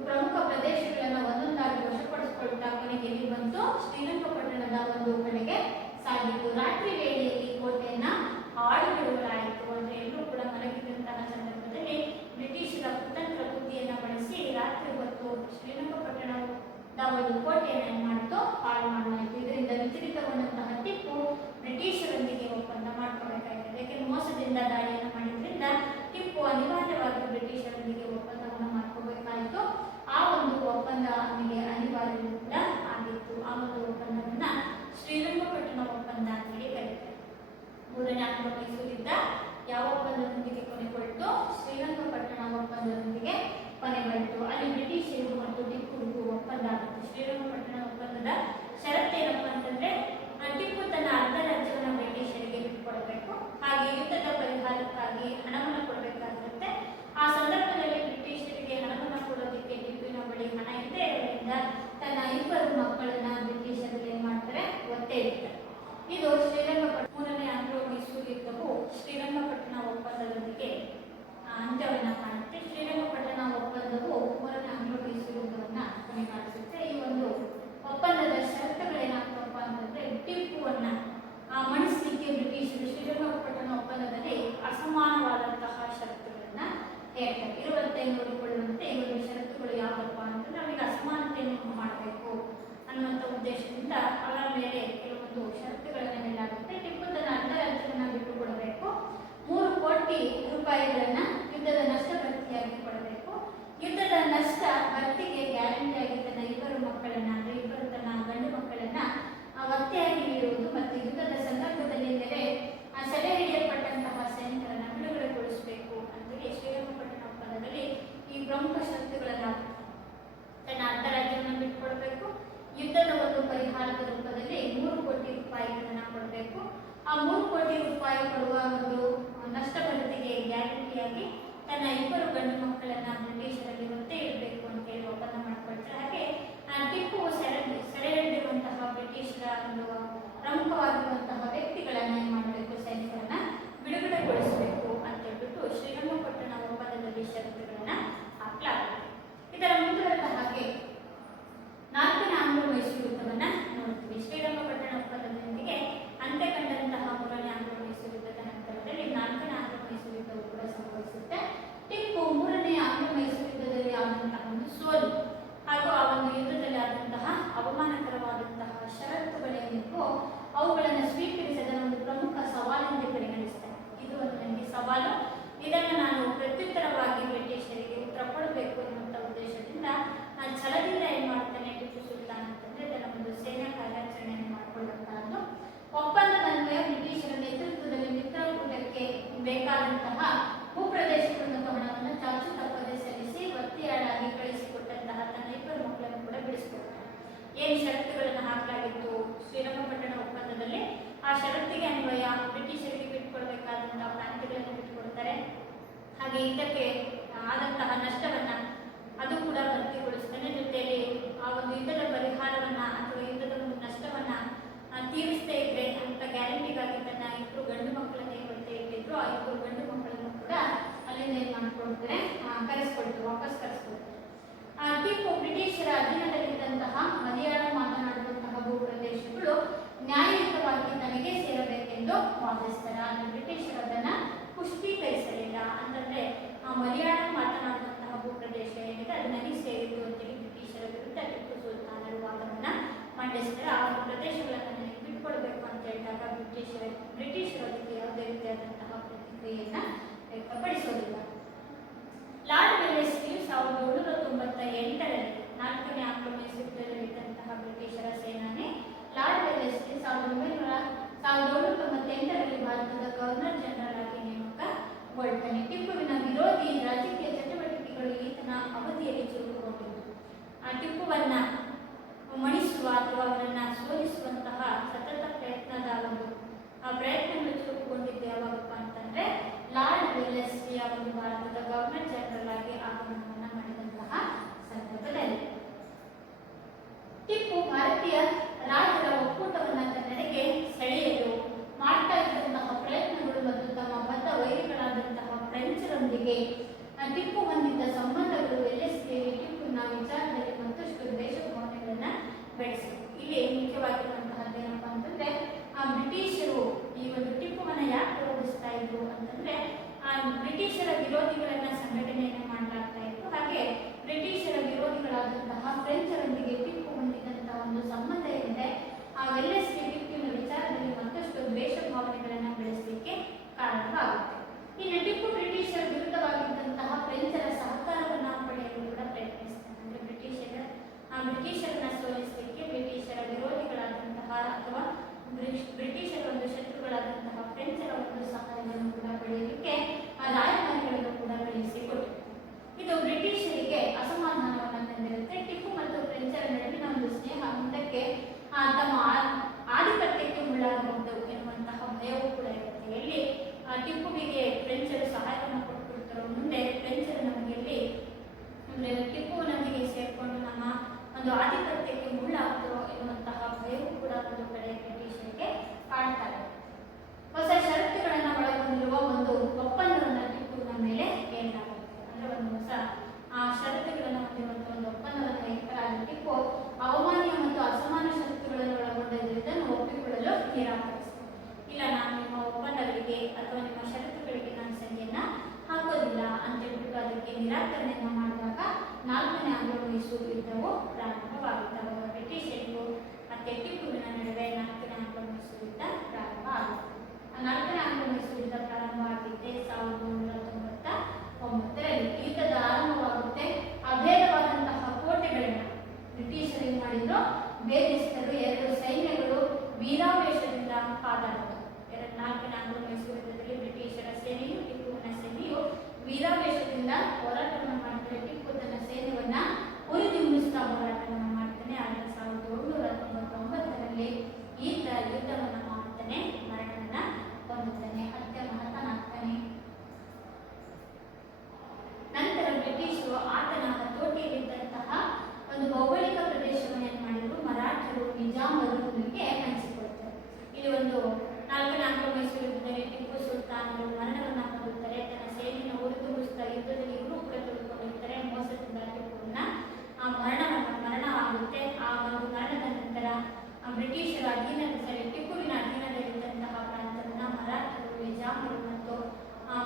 ಪ್ರಮುಖ ಪ್ರದೇಶಗಳನ್ನು ಒಂದೊಂದಾಗಿ ವಶಪಡಿಸಿಕೊಳ್ಳುತ್ತಾ ಕೊನೆಗೆ ಎಲ್ಲಿ ಬಂತು, ಶ್ರೀರಂಗಪಟ್ಟಣದ ಒಂದು ಕಡೆಗೆ ಸಾಗಿತು. ರಾತ್ರಿ ವೇಳೆಯಲ್ಲಿ ಕೋಟೆಯನ್ನ ಹಾಳು ಬಿಡುಗಲಾಯಿತು. ಅಂದ್ರೆ ಎಲ್ಲರೂ ಕೂಡ ಮಲಗಿದಂತಹ ಸಂದರ್ಭದಲ್ಲಿ ಬ್ರಿಟಿಷರ ಕುತಂತ್ರ ಬುದ್ಧಿಯನ್ನ ಬಳಸಿ ರಾತ್ರಿ ಹೊತ್ತು ಶ್ರೀರಂಗಪಟ್ಟಣದ ಒಂದು ಕೋಟೆಯನ್ನು ಏನ್ ಮಾಡಿತು, ಹಾಳು ಮಾಡಲಾಯಿತು. ಇದರಿಂದ ವಿಚಲಿತಗೊಂಡಂತಹ ಟಿಪ್ಪು ಬ್ರಿಟಿಷರೊಂದಿಗೆ ಒಪ್ಪಂದ ಮಾಡ್ಕೋಬೇಕಾಗಿದೆ. ಯಾಕೆಂದ್ರೆ ಮೋಸದಿಂದ ದಾಳಿಯನ್ನು ಮಾಡಿದ್ರಿಂದ ಟಿಪ್ಪು ಅನಿವಾರ್ಯವಾಗಿ ಬ್ರಿಟಿಷರೊಂದಿಗೆ ಒಪ್ಪಂದವನ್ನು ಮಾಡ್ಕೋಬೇಕಾಯಿತು. ಆ ಒಂದು ಒಪ್ಪಂದ ಅವನಿಗೆ ಅನಿವಾರ್ಯವೂ ಕೂಡ ಆಗಿತ್ತು. ಆ ಒಂದು ಒಪ್ಪಂದವನ್ನ ಶ್ರೀರಂಗಪಟ್ಟಣ ಒಪ್ಪಂದ ಅಂತೇಳಿ ಕರೀತಾರೆ. ಮೂರನೇ ಆಂಗ್ಲ ಮೈಸೂರು ಯುದ್ಧ ಯಾವ ಒಪ್ಪಂದದೊಂದಿಗೆ ಕೊನೆಗೊಳ್ತು, ಶ್ರೀರಂಗಪಟ್ಟಣ ಒಪ್ಪಂದದೊಂದಿಗೆ ಕೊನೆಗೊಳ್ತು. ಅಲ್ಲಿ ಬ್ರಿಟಿಷರಿಗೂ ಮತ್ತು ಟಿಪ್ಪುಗೂ ಒಪ್ಪಂದ ಆಗುತ್ತೆ. ಶ್ರೀರಂಗಪಟ್ಟಣ ಒಪ್ಪಂದದ ಷರತ್ತೇನಪ್ಪ ಅಂತಂದ್ರೆ ಟಿಪ್ಪು ತನ್ನ ಅರ್ಧ ರಾಜ್ಯವನ್ನು ಬ್ರಿಟಿಷರಿಗೆ ಬಿಟ್ಟುಕೊಡಬೇಕು, ಹಾಗೆ ಯುದ್ಧದ ಪರಿಹಾರಕ್ಕಾಗಿ ಹಣವನ್ನು ಕೊಡಬೇಕಾಗಿರುತ್ತೆ. ಆ ಸಂದರ್ಭದಲ್ಲಿ ಬ್ರಿಟಿಷರಿಗೆ ಹಣವನ್ನು ಕೊಡೋದಕ್ಕೆ ಟಿಪ್ಪುವಿನ ಬಳಿ ಹಣ ಇಲ್ಲದೆ ಇರೋದ್ರಿಂದ ತನ್ನ 2 ಮಕ್ಕಳನ್ನ ಬ್ರಿಟಿಷರಲ್ಲಿ ಏನ್ ಮಾಡ್ತಾರೆ, ಒತ್ತೆ ಇಡ್ತಾರೆ. ಇದು ಮೂರನೇ ಆಂಗ್ಲ ಮೈಸೂರು ಯುದ್ಧವು ಶ್ರೀರಂಗಪಟ್ಟಣ ಒಪ್ಪಂದದೊಂದಿಗೆ ಅಂತ್ಯವನ್ನ ಕಾಣುತ್ತೆ. ಶ್ರೀರಂಗಪಟ್ಟಣ ಒಪ್ಪಂದವು ಮೂರನೇ ಆಂಗ್ಲ ಮೈಸೂರು ಯುದ್ಧವನ್ನ ಕೊನೆಗಾಣಿಸುತ್ತೆ. ಈ ಒಂದು ಒಪ್ಪಂದದ ಷರತ್ತುಗಳೇನಾಗ್ತವಪ್ಪ ಅಂತಂದ್ರೆ ಟಿಪ್ಪುವನ್ನ ಮಣಿಸಲಿಕ್ಕೆ ಬ್ರಿಟಿಷರು ಶ್ರೀರಂಗಪಟ್ಟಣ ಒಪ್ಪಂದದಲ್ಲಿ ಅಸಮಾನವಾದಂತಹ ಷರತ್ತುಗಳನ್ನ ಹೇಳ್ತಾರೆ. ಇರುವಂತೆ ನೋಡಿಕೊಳ್ಳುವಂತೆ ಈ ಒಂದು ಷರತ್ತುಗಳು ಯಾವಪ್ಪ ಅಂತಂದ್ರೆ ಅವರಿಗೆ ಅಸಮಾನತೆಯನ್ನು ಮಾಡಬೇಕು ಅನ್ನುವಂಥ ಉದ್ದೇಶದಿಂದ ಅವರ ಮೇಲೆ ಕೆಲವೊಂದು ಷರತ್ತುಗಳನ್ನು ಹೇಳಲಾಗುತ್ತೆ. ಟಿಪ್ಪು ತನ್ನ ಅರ್ಧ ರಾಜ್ಯವನ್ನು ಬಿಟ್ಟುಕೊಡಬೇಕು, 3 ಕೋಟಿ ರೂಪಾಯಿಗಳನ್ನ ಯುದ್ಧದ ನಷ್ಟ ಭರ್ತಿಯಾಗಿ ಕೊಡಬೇಕು, ಯುದ್ಧದ ನಷ್ಟ ಭರ್ತಿಗೆ ಗ್ಯಾರಂಟಿಯಾಗಿ ತನ್ನ 2 ಮಕ್ಕಳನ್ನ ಅಂದ್ರೆ 2 ತನ್ನ ಗಂಡು ಮಕ್ಕಳನ್ನ ಒತ್ತೆಯಾಗಿ ನೀಡುವುದು ಮತ್ತು ಯುದ್ಧದ ಸಂದರ್ಭದಲ್ಲಿ ಸೆರೆ ಹಿಡಿಯಲ್ಪಟ್ಟಂತಹ ಸೈನಿಕರನ್ನ ಬಿಡುಗಡೆಗೊಳಿಸಬೇಕು ಅಂತೇಳಿ ಶ್ರೀರಂಗಪಟ್ಟಣ ಒಪ್ಪಂದದಲ್ಲಿ ಈ ಪ್ರಮುಖ ಷರತ್ತುಗಳನ್ನಾಗುತ್ತೆ. ತನ್ನ ಅರ್ಧ ರಾಜ್ಯವನ್ನು ಬಿಟ್ಟುಕೊಡಬೇಕು, ಯುದ್ಧದ ಒಂದು ಪರಿಹಾರದ ರೂಪದಲ್ಲಿ 3 ಕೋಟಿ ರೂಪಾಯಿಗಳನ್ನ ಕೊಡಬೇಕು, ಆ 3 ಕೋಟಿ ರೂಪಾಯಿ ಕೊಡುವ ಒಂದು ನಷ್ಟ ಭರ್ತಿಗೆ ಗ್ಯಾರಂಟಿಯಾಗಿ ತನ್ನ 2 ಗಂಡು ಮಕ್ಕಳನ್ನ ಬ್ರಿಟಿಷರಲ್ಲಿ ಒತ್ತೆ ಇಡಬೇಕು ಅಂತ ಹೇಳಿ ಒಪ್ಪಂದ ಮಾಡಿಕೊಳ್ತಾರೆ. ಹಾಗೆ ಟಿಪ್ಪು ಸೆರೆ ಹಿಡಿದಿರುವಂತಹ ಬ್ರಿಟಿಷರ ಒಂದು ಪ್ರಮುಖವಾಗಿರುವಂತಹ ವ್ಯಕ್ತಿಗಳನ್ನ ಏನ್ ಮಾಡಬೇಕು, ಸೈನಿಕರನ್ನ ಬಿಡುಗಡೆಗೊಳಿಸಬೇಕು ಅಂತ ಹೇಳ್ಬಿಟ್ಟು ಶ್ರೀರಂಗಪಟ್ಟಣ ಒಪ್ಪಂದದಲ್ಲಿ ಷರತ್ತುಗಳನ್ನ ಹಾಕಲಾಗುತ್ತೆ. ಇದರ ಮುಂದುವರೆದ ಹಾಗೆ 4ನೇ ಆಂಗ್ಲ ಮೈಸೂರು ಯುದ್ಧವನ್ನ ನೋಡ್ತೀವಿ. ಶ್ರೀರಂಗಪಟ್ಟಣ ಒಪ್ಪಂದದೊಂದಿಗೆ ಅಂತ್ಯ ಕಂಡಂತಹ 3ನೇ ಆಂಗ್ಲ ಮೈಸೂರು ಯುದ್ಧದ ನಂತರದಲ್ಲಿ 4ನೇ ಆಂಗ್ಲ ಮೈಸೂರು ಯುದ್ಧವು ಕೂಡ ಸಂಭವಿಸುತ್ತೆ. ಟಿಪ್ಪು 3ನೇ ಆಂಗ್ಲ ಮೈಸೂರು ಯುದ್ಧದಲ್ಲಿ ಆದಂತಹ ಒಂದು ಸೋಲು ಹಾಗೂ ಆ ಒಂದು ಯುದ್ಧದಲ್ಲಿ ಆದಂತಹ ಅವಮಾನಕರವಾದಂತಹ ಷರತ್ತುಗಳೇನಿದ್ವು ಅವುಗಳನ್ನು ಸ್ವೀಕರಿಸದ ಒಂದು ಪ್ರಮುಖ ಸವಾಲೆಂದು ಪರಿಗಣಿಸ್ತಾರೆ. ಇದು ಒಂದು ನನಗೆ ಸವಾಲು, ಇದನ್ನು ನಾನು ಪ್ರತ್ಯುತ್ತರವಾಗಿ ಬ್ರಿಟಿಷರಿಗೆ ಉತ್ತರ ಕೊಡಬೇಕು ಎನ್ನುವಂಥ ಉದ್ದೇಶದಿಂದ ಛಲದಿಂದ ಏನ್ ಮಾಡ್ತಾನೆ ಟಿಪ್ಪು ಸುಲ್ತಾನ್ ಅಂತಂದ್ರೆ ತನ್ನ ಒಂದು ಸೇನಾ ಕಾರ್ಯಾಚರಣೆಯನ್ನು ಮಾಡಿಕೊಳ್ಳುವಂತಹದ್ದು. ಒಪ್ಪಂದದ ಅನ್ವಯ ಬ್ರಿಟಿಷರ ನೇತೃತ್ವದಲ್ಲಿ ಮಿತ್ರಕೂಟಕ್ಕೆ ಬೇಕಾದಂತಹ ಭೂಪ್ರದೇಶಗಳು ಮತ್ತು ಹಣವನ್ನು ಚಾಚು ತಪ್ಪದೆ ಸಲ್ಲಿಸಿ ಒತ್ತೆಯಾಳಾಗಿ ಕಳಿಸಿಕೊಟ್ಟಂತಹ ತನ್ನ 2 ಮಕ್ಕಳನ್ನು ಕೂಡ ಬಿಡಿಸಿಕೊಡ್ತಾರೆ. ತೀರಿಸದೇ ಇದ್ರೆ ಅಂತ ಗ್ಯಾರಂಟಿಗಾಗಿ ತನ್ನ ಇಬ್ಬರು ಗಂಡು ಮಕ್ಕಳನ್ನೇ ಕೊಡ್ತಾ ಇಟ್ಟಿದ್ರು. ಆ ಇಬ್ಬರು ಗಂಡು ಮಕ್ಕಳನ್ನು ಕೂಡ ಅಲ್ಲಿಂದ ಏನ್ ಮಾಡ್ಕೊಳ್ತಾರೆ, ಕರೆಸ್ಕೊಳ್ತಾರೆ, ವಾಪಸ್ ಕರೆಸ್ಕೊಳ್ತಾರೆ. ಟಿಪ್ಪು ಬ್ರಿಟಿಷರ ಅಧೀನದಲ್ಲಿದ್ದಂತಹ ಮಲಯಾಳಂ ಮಾತನಾಡುವಂತಹ ಭೂಪ್ರದೇಶಗಳು ನ್ಯಾಯಯುತವಾಗಿ ತನಗೆ ಸೇರಬೇಕೆಂದು ವಾದಿಸ್ತಾರೆ. ಆದರೆ ಬ್ರಿಟಿಷರು ಅದನ್ನ ಪುಷ್ಟೀಕರಿಸಲಿಲ್ಲ. ಅಂತಂದ್ರೆ ಆ ಮಲಯಾಳಂ ಮಾತನಾಡುವಂತಹ ಭೂಪ್ರದೇಶ ಏನಿದೆ ಅದು ನನಗೆ ಸೇರಿದ್ದು ಅಂತೇಳಿ ಬ್ರಿಟಿಷರ ವಿರುದ್ಧ ಟಿಪ್ಪು ಸುಲ್ತಾನರು ವಾದವನ್ನ ಮಂಡಿಸಿದರೆ ಆ ಪ್ರದೇಶಗಳನ್ನು ನನಗೆ ಬಿಟ್ಕೊಡ್ಬೇಕು ಅಂತ ಹೇಳಿದಾಗ ಬ್ರಿಟಿಷರು ಅದಕ್ಕೆ ಯಾವುದೇ ರೀತಿಯಾದಂತಹ ಪ್ರತಿಕ್ರಿಯೆಯನ್ನ ವ್ಯಕ್ತಪಡಿಸೋದಿಲ್ಲ. ಲಾರ್ಡ್ ವೆಲ್ಲೆಸ್ಲಿಯು 1798ರಲ್ಲಿ 4ನೇ ಆಂಗ್ಲೋ ಮೈಸೂರು ಯುದ್ಧದಲ್ಲಿದ್ದಂತಹ ಬ್ರಿಟಿಷರ ಸೇನಾನಿ ಲಾರ್ಡ್ ವೆಲ್ಲೆಸ್ಲಿ 1798ರಲ್ಲಿ ಭಾರತದ ಗವರ್ನರ್ ಜನರಲ್ ಆಗಿ ನೇಮಕಗೊಳ್ತಾನೆ. ಟಿಪ್ಪುವಿನ ವಿರೋಧಿ ರಾಜಕೀಯ ಚಟುವಟಿಕೆಗಳು ಈತನ ಅವಧಿಯಲ್ಲಿ ಚುರುಕುಗೊಂಡಿದ್ದು. ಟಿಪ್ಪುವನ್ನ ಮಣಿಸುವ ಅಥವಾ ಅವರನ್ನ ಸೋಲಿಸುವಂತಹ ಸತತ ಪ್ರಯತ್ನದ ಒಂದು ಪ್ರಯತ್ನಗಳು ಚುರುಕುಗೊಂಡಿದ್ದು ಯಾವಾಗಪ್ಪ ಅಂತಂದ್ರೆ ಲಾರ್ಡ್ ವೆಲ್ಲೆಸ್ಲಿಯ ಒಂದು ಭಾರತದ ಗವರ್ನರ್ ಜನರಲ್ ಆಗಿ ಆಗಮನವನ್ನ ಮಾಡಿದಂತಹ ಸಂದರ್ಭದಲ್ಲಿ ಟಿಪ್ಪು ಭಾರತೀಯ ರಾಜರ ಒಕ್ಕೂಟವನ್ನ ತನ್ನೆಡೆಗೆ ಸೆಳೆಯಲು ಮಾಡ್ತಾ ಇದ್ದಂತಹ ಪ್ರಯತ್ನಗಳು ಮತ್ತು ತಮ್ಮ ಬದ್ಧ ವೈರಿಗಳಾದಂತಹ ಫ್ರೆಂಚರೊಂದಿಗೆ ಟಿಪ್ಪು ಹೊಂದಿದ್ದ ಸಂಬಂಧಗಳು ವೆಲ್ಲೆಸ್ಲಿಯಲ್ಲಿ ಟಿಪ್ಪುನ ವಿಚಾರದಲ್ಲಿ ಮತ್ತಷ್ಟು ದ್ವೇಷ ಭಾವನೆಗಳನ್ನ ಬೆಳೆಸಿತು. ಇಲ್ಲಿ ಮುಖ್ಯವಾಗಿರುವಂತಹದ್ದು ಏನಪ್ಪಾ ಅಂತಂದ್ರೆ ಬ್ರಿಟಿಷರು ಈ ಒಂದು ಟಿಪ್ಪುವನ್ನ ಯಾಕೆ ವಿರೋಧಿಸ್ತಾ ಇದ್ರು ಅಂತಂದ್ರೆ ಬ್ರಿಟಿಷರ ವಿರೋಧಿಗಳನ್ನ ಸಂಘಟನೆಯನ್ನ ಮಾಡಲಾಗ್ತಾ ಇತ್ತು. ಹಾಗೆ ಬ್ರಿಟಿಷರ ವಿರೋಧಿಗಳಾದಂತಹ ಫ್ರೆಂಚರೊಂದಿಗೆ ಟಿಪ್ಪು ಹೊಂದಿದಂತಹ ಒಂದು ಸಂಬಂಧ ಏನಿದೆ ಆ ವೆಲ್ಲೆಸ್ಲಿ ಟಿಪ್ಪುವಿನ ವಿಚಾರದಲ್ಲಿ ಮತ್ತಷ್ಟು ದ್ವೇಷ ಭಾವನೆಗಳನ್ನ ಬೆಳೆಸಲಿಕ್ಕೆ ಕಾರಣವಾಗುತ್ತೆ. ಇನ್ನು ಟಿಪ್ಪು ಬ್ರಿಟಿಷರ ವಿರುದ್ಧವಾಗಿದ್ದಂತಹ ಫ್ರೆಂಚರ ಸಹಕಾರವನ್ನ ಪಡೆಯಲು ಕೂಡ ಪ್ರಯತ್ನಿಸ್ತಾನೆ. ಅಂದ್ರೆ ಬ್ರಿಟಿಷರನ್ನ ಸೋಲಿಸಲಿಕ್ಕೆ ಬ್ರಿಟಿಷರ ವಿರೋಧಿಗಳಾದಂತಹ ಅಥವಾ ಬ್ರಿಟಿಷರ ಒಂದು ಶತ್ರುಗಳಾದಂತಹ ಫ್ರೆಂಚರ ಒಂದು ಸಹಾಯವನ್ನು ಕೂಡ ಪಡೆಯಲಿಕ್ಕೆ ರಾಯಭಾರಿಗಳನ್ನು ಕೂಡ ಕಳುಹಿಸಿಕೊಟ್ಟರು. ಇದು ಬ್ರಿಟಿಷರಿಗೆ ಅಸಮಾಧಾನವನ್ನು ತಂದಿರುತ್ತೆ. ಟಿಪ್ಪು ಮತ್ತು ಫ್ರೆಂಚರ ನಡುವಿನ ಒಂದು ಸ್ನೇಹ ಮುಂದಕ್ಕೆ ತಮ್ಮ ಆಧಿಪತ್ಯಕ್ಕೆ ಮುಳ್ಳಾಗಬಹುದು ಎನ್ನುವಂತಹ ಭಯವೂ ಕೂಡ ಇರುತ್ತೆ. ಎಲ್ಲಿ ಟಿಪ್ಪುವಿಗೆ ಫ್ರೆಂಚರು ಸಹಾಯವನ್ನು ಕೊಟ್ಬಿಡ್ತಾರೋ ಮುಂದೆ ಫ್ರೆಂಚರು ನಮಗೆ ಟಿಪ್ಪು ನಮಗೆ ಸೇರ್ಕೊಂಡು ನಮ್ಮ ಒಂದು ಆಧಿಪತ್ಯಕ್ಕೆ ಮುಳ್ಳಾಗ್ತಾರೋ ಎನ್ನುವಂತಹ ಭಯವೂ ಕೂಡ ಒಂದು ಕಡೆ ಬ್ರಿಟಿಷರಿಗೆ ಕಾಡ್ತಾರೆ. ಹೊಸ ಷರತ್ತುಗಳನ್ನು ಒಳಗೊಂಡಿರುವ ಒಂದು ಒಪ್ಪಂದವನ್ನು ಟಿಪ್ಪುವಿನ ಮೇಲೆ ಹೇಳಲಾಗುತ್ತೆ. ಅಂದ್ರೆ ಒಂದು ಹೊಸ ಷರತ್ತುಗಳನ್ನು ಹೊಂದಿರುವಂತಹ ಒಂದು ಒಪ್ಪಂದವನ್ನು ಹೇಳಲಾಗಿ ಟಿಪ್ಪು ಅವಮಾನ್ಯ ಮತ್ತು ಅಸಮಾನ ಷರತ್ತುಗಳನ್ನು ಒಳಗೊಂಡಿದ್ದರಿಂದ ಒಪ್ಪಿಕೊಳ್ಳಲು ನಿರಾಕರಿಸಿತು. ಇಲ್ಲ, ನಾನು ನಿಮ್ಮ ಒಪ್ಪಂದಗಳಿಗೆ ಅಥವಾ ನಿಮ್ಮ ಷರತ್ತುಗಳಿಗೆ ನಾನು ಸಹಿಯನ್ನ ಹಾಕೋದಿಲ್ಲ ಅಂತ ಹೇಳ್ಬಿಟ್ಟು ಅದಕ್ಕೆ ನಿರಾಕರಣೆಯನ್ನು ಮಾಡಿದಾಗ 4ನೇ ಆಂಗ್ಲೋ ಮೈಸೂರು ಯುದ್ಧವು ಪ್ರಾರಂಭವಾಗುತ್ತೆ. ಅವಾಗ ಬ್ರಿಟಿಷರಿಗೂ ಮತ್ತೆ ಟಿಪ್ಪುವಿನ ನಡುವೆ 4ನೇ ಆಂಗ್ಲೋ ಮೈಸೂರು ಯುದ್ಧ ಪ್ರಾರಂಭ ಆಗುತ್ತೆ. 4ನೇ ಆಂಗ್ಲೋ ಮೈಸೂರು ಯುದ್ಧ ಪ್ರಾರಂಭ ಆಗಿದ್ದೆ 1799ರಲ್ಲಿ. ಯುದ್ಧದ ಆರಂಭವಾಗುತ್ತೆ. ಅಭೇದವಾದಂತಹ ಕೋಟೆಗಳನ್ನ ಬ್ರಿಟಿಷರು ಏನ್ ಮಾಡಿದ್ರು, ಭೇದಿಸಿದರು. 2 ಸೈನ್ಯಗಳು ವೀರಾವೇಶದಿಂದ ಕಾದಾಡಿತು. 4ನೇ ಆಂಗ್ಲೋ ಮೈಸೂರು ಯುದ್ಧದಲ್ಲಿ ಬ್ರಿಟಿಷರ ಸೇನೆಯು ಟಿಪ್ಪುವಿನ ಸೇನೆಯು ವೀರಾವೇಶದಿಂದ ಹೋರಾಟವನ್ನು ಮಾಡ್ತಾರೆ. ಟಿಪ್ಪು ತನ್ನ ಸೇನೆಯನ್ನ ಉರಿದುಂಬಿಸ್ತಾ ಹೋರಾಟವನ್ನು ಮಾಡ್ತಾನೆ. ಆದರೆ 1799ರಲ್ಲಿ ಈತ ಯುದ್ಧವನ್ನು ಮಾಡ್ತಾನೆ, ಮರಣವನ್ನ ಹೊಂದುತ್ತಾನೆ, ಹತನಾಗ್ತಾನೆ. ನಂತರ ಬ್ರಿಟಿಷರು ಆತನ ಹತೋಟಿಯಲ್ಲಿದ್ದಂತಹ ಒಂದು ಭೌಗೋಳಿಕ ಪ್ರದೇಶವನ್ನು ಏನ್ ಮಾಡಿದ್ರು, ಮರಾಠರು ನಿಜಾಮರಿಗೆ ಹಂಚಿಕೊಳ್ತಾರೆ. ಇಲ್ಲಿ ಒಂದು 4ನೇ ಆಂಗ್ಲೋ ಮೈಸೂರು ಯುದ್ಧದಲ್ಲಿ ಟಿಪ್ಪು ಸುಲ್ತಾನರು ಮರಣವನ್ನ ಹೊಂದುತ್ತಾರೆ. ತನ್ನ ಸೇನೆಯನ್ನು ಉರಿದುಂಬಿಸ್ತಾ ಯುದ್ಧದಲ್ಲಿ ಇವರು ಕೂಡ ತೆಗೆದುಕೊಂಡಿರ್ತಾರೆ. ಮೋಸದಿಂದ ಟಿಪ್ಪುವಿನ ಮರಣ ಆಗುತ್ತೆ. ಆ ಒಂದು ಮರಣದ ನಂತರ ಬ್ರಿಟಿಷರ ಟಿಪ್ಪುವಿನ ಅಧೀನದಲ್ಲಿದ್ದಂತಹ ಪ್ರಾಂತವನ್ನ ಮರಾಠರು, ನಿಜಾಮರು ಮತ್ತು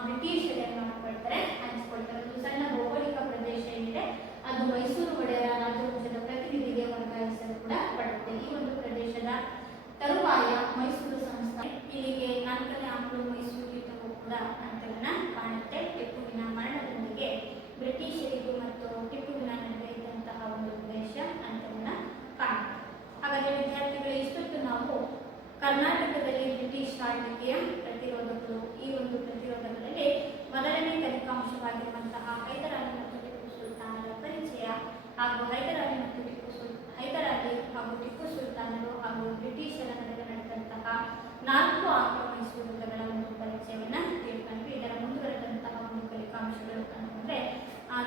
ಬ್ರಿಟಿಷರು ಏನು ಮಾಡ್ಕೊಳ್ತಾರೆ, ಹಂಚಿಕೊಳ್ತಾರೆ. ಒಂದು ಸಣ್ಣ ಭೌಗೋಳಿಕ ಪ್ರದೇಶ ಏನಿದೆ ಅದು ಮೈಸೂರು ಒಡೆಯರ ರಾಜವಂಶದ ಪ್ರತಿನಿಧಿಗೆ ವರ್ಗಾಯಿಸಲು ಕೂಡ ಪಡುತ್ತೆ. ಈ ಒಂದು ಪ್ರದೇಶದ ತರುವಾಯ ಮೈಸೂರು ಸಂಸ್ಥಾನ ಇಲ್ಲಿಗೆ 4ನೇ ಆಂಗ್ಲೋ ಮೈಸೂರು ಯುದ್ಧವೂ ಕೂಡ ಅಂತವನ್ನ ಕಾಣುತ್ತೆ. ಟಿಪ್ಪುವಿನ ಮರಣದೊಂದಿಗೆ ಬ್ರಿಟಿಷರಿಗೂ ಮತ್ತು ಟಿಪ್ಪುವಿನ ನಡುವೆ ಇದ್ದಂತಹ ಒಂದು ದ್ವೇಷ ಅಂತವನ್ನ ಕಾಣುತ್ತೆ. ಹಾಗಾದರೆ ವಿದ್ಯಾರ್ಥಿಗಳು, ಇಷ್ಟೊತ್ತು ನಾವು ಕರ್ನಾಟಕದಲ್ಲಿ ಬ್ರಿಟಿಷ್ ಆಳ್ವಿಕೆಯ ಪ್ರತಿರೋಧಗಳು, ಈ ಒಂದು ಪ್ರತಿರೋಧಗಳಲ್ಲಿ ಮೊದಲನೇ ಕಲಿಕಾಂಶವಾಗಿರುವಂತಹ ಹೈದರಾಲಿ ಮತ್ತು ಟಿಪ್ಪು ಸುಲ್ತಾನರ ಪರಿಚಯ ಹಾಗೂ ಹೈದರಾಲಿ ಹಾಗೂ ಟಿಪ್ಪು ಸುಲ್ತಾನರು ಹಾಗೂ ಬ್ರಿಟಿಷರ ನಡುವೆ ನಡೆದಂತಹ 4 ಆಂಗ್ಲೋ ಮೈಸೂರು ಯುದ್ಧಗಳ ಒಂದು ಪರಿಚಯವನ್ನ ತಿಳ್ಕೊಂಡ್ವಿ. ಇದರ ಮುಂದುವರೆದಂತಹ ಒಂದು ಫಲಿತಾಂಶಗಳು ಅಂತಂದ್ರೆ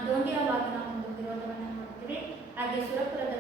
ದೋಂಡಿಯಾಬಾಗಿನ ಒಂದು ವಿರೋಧವನ್ನು ನೋಡ್ತೀವಿ. ಹಾಗೆ ಸುರಪುರದ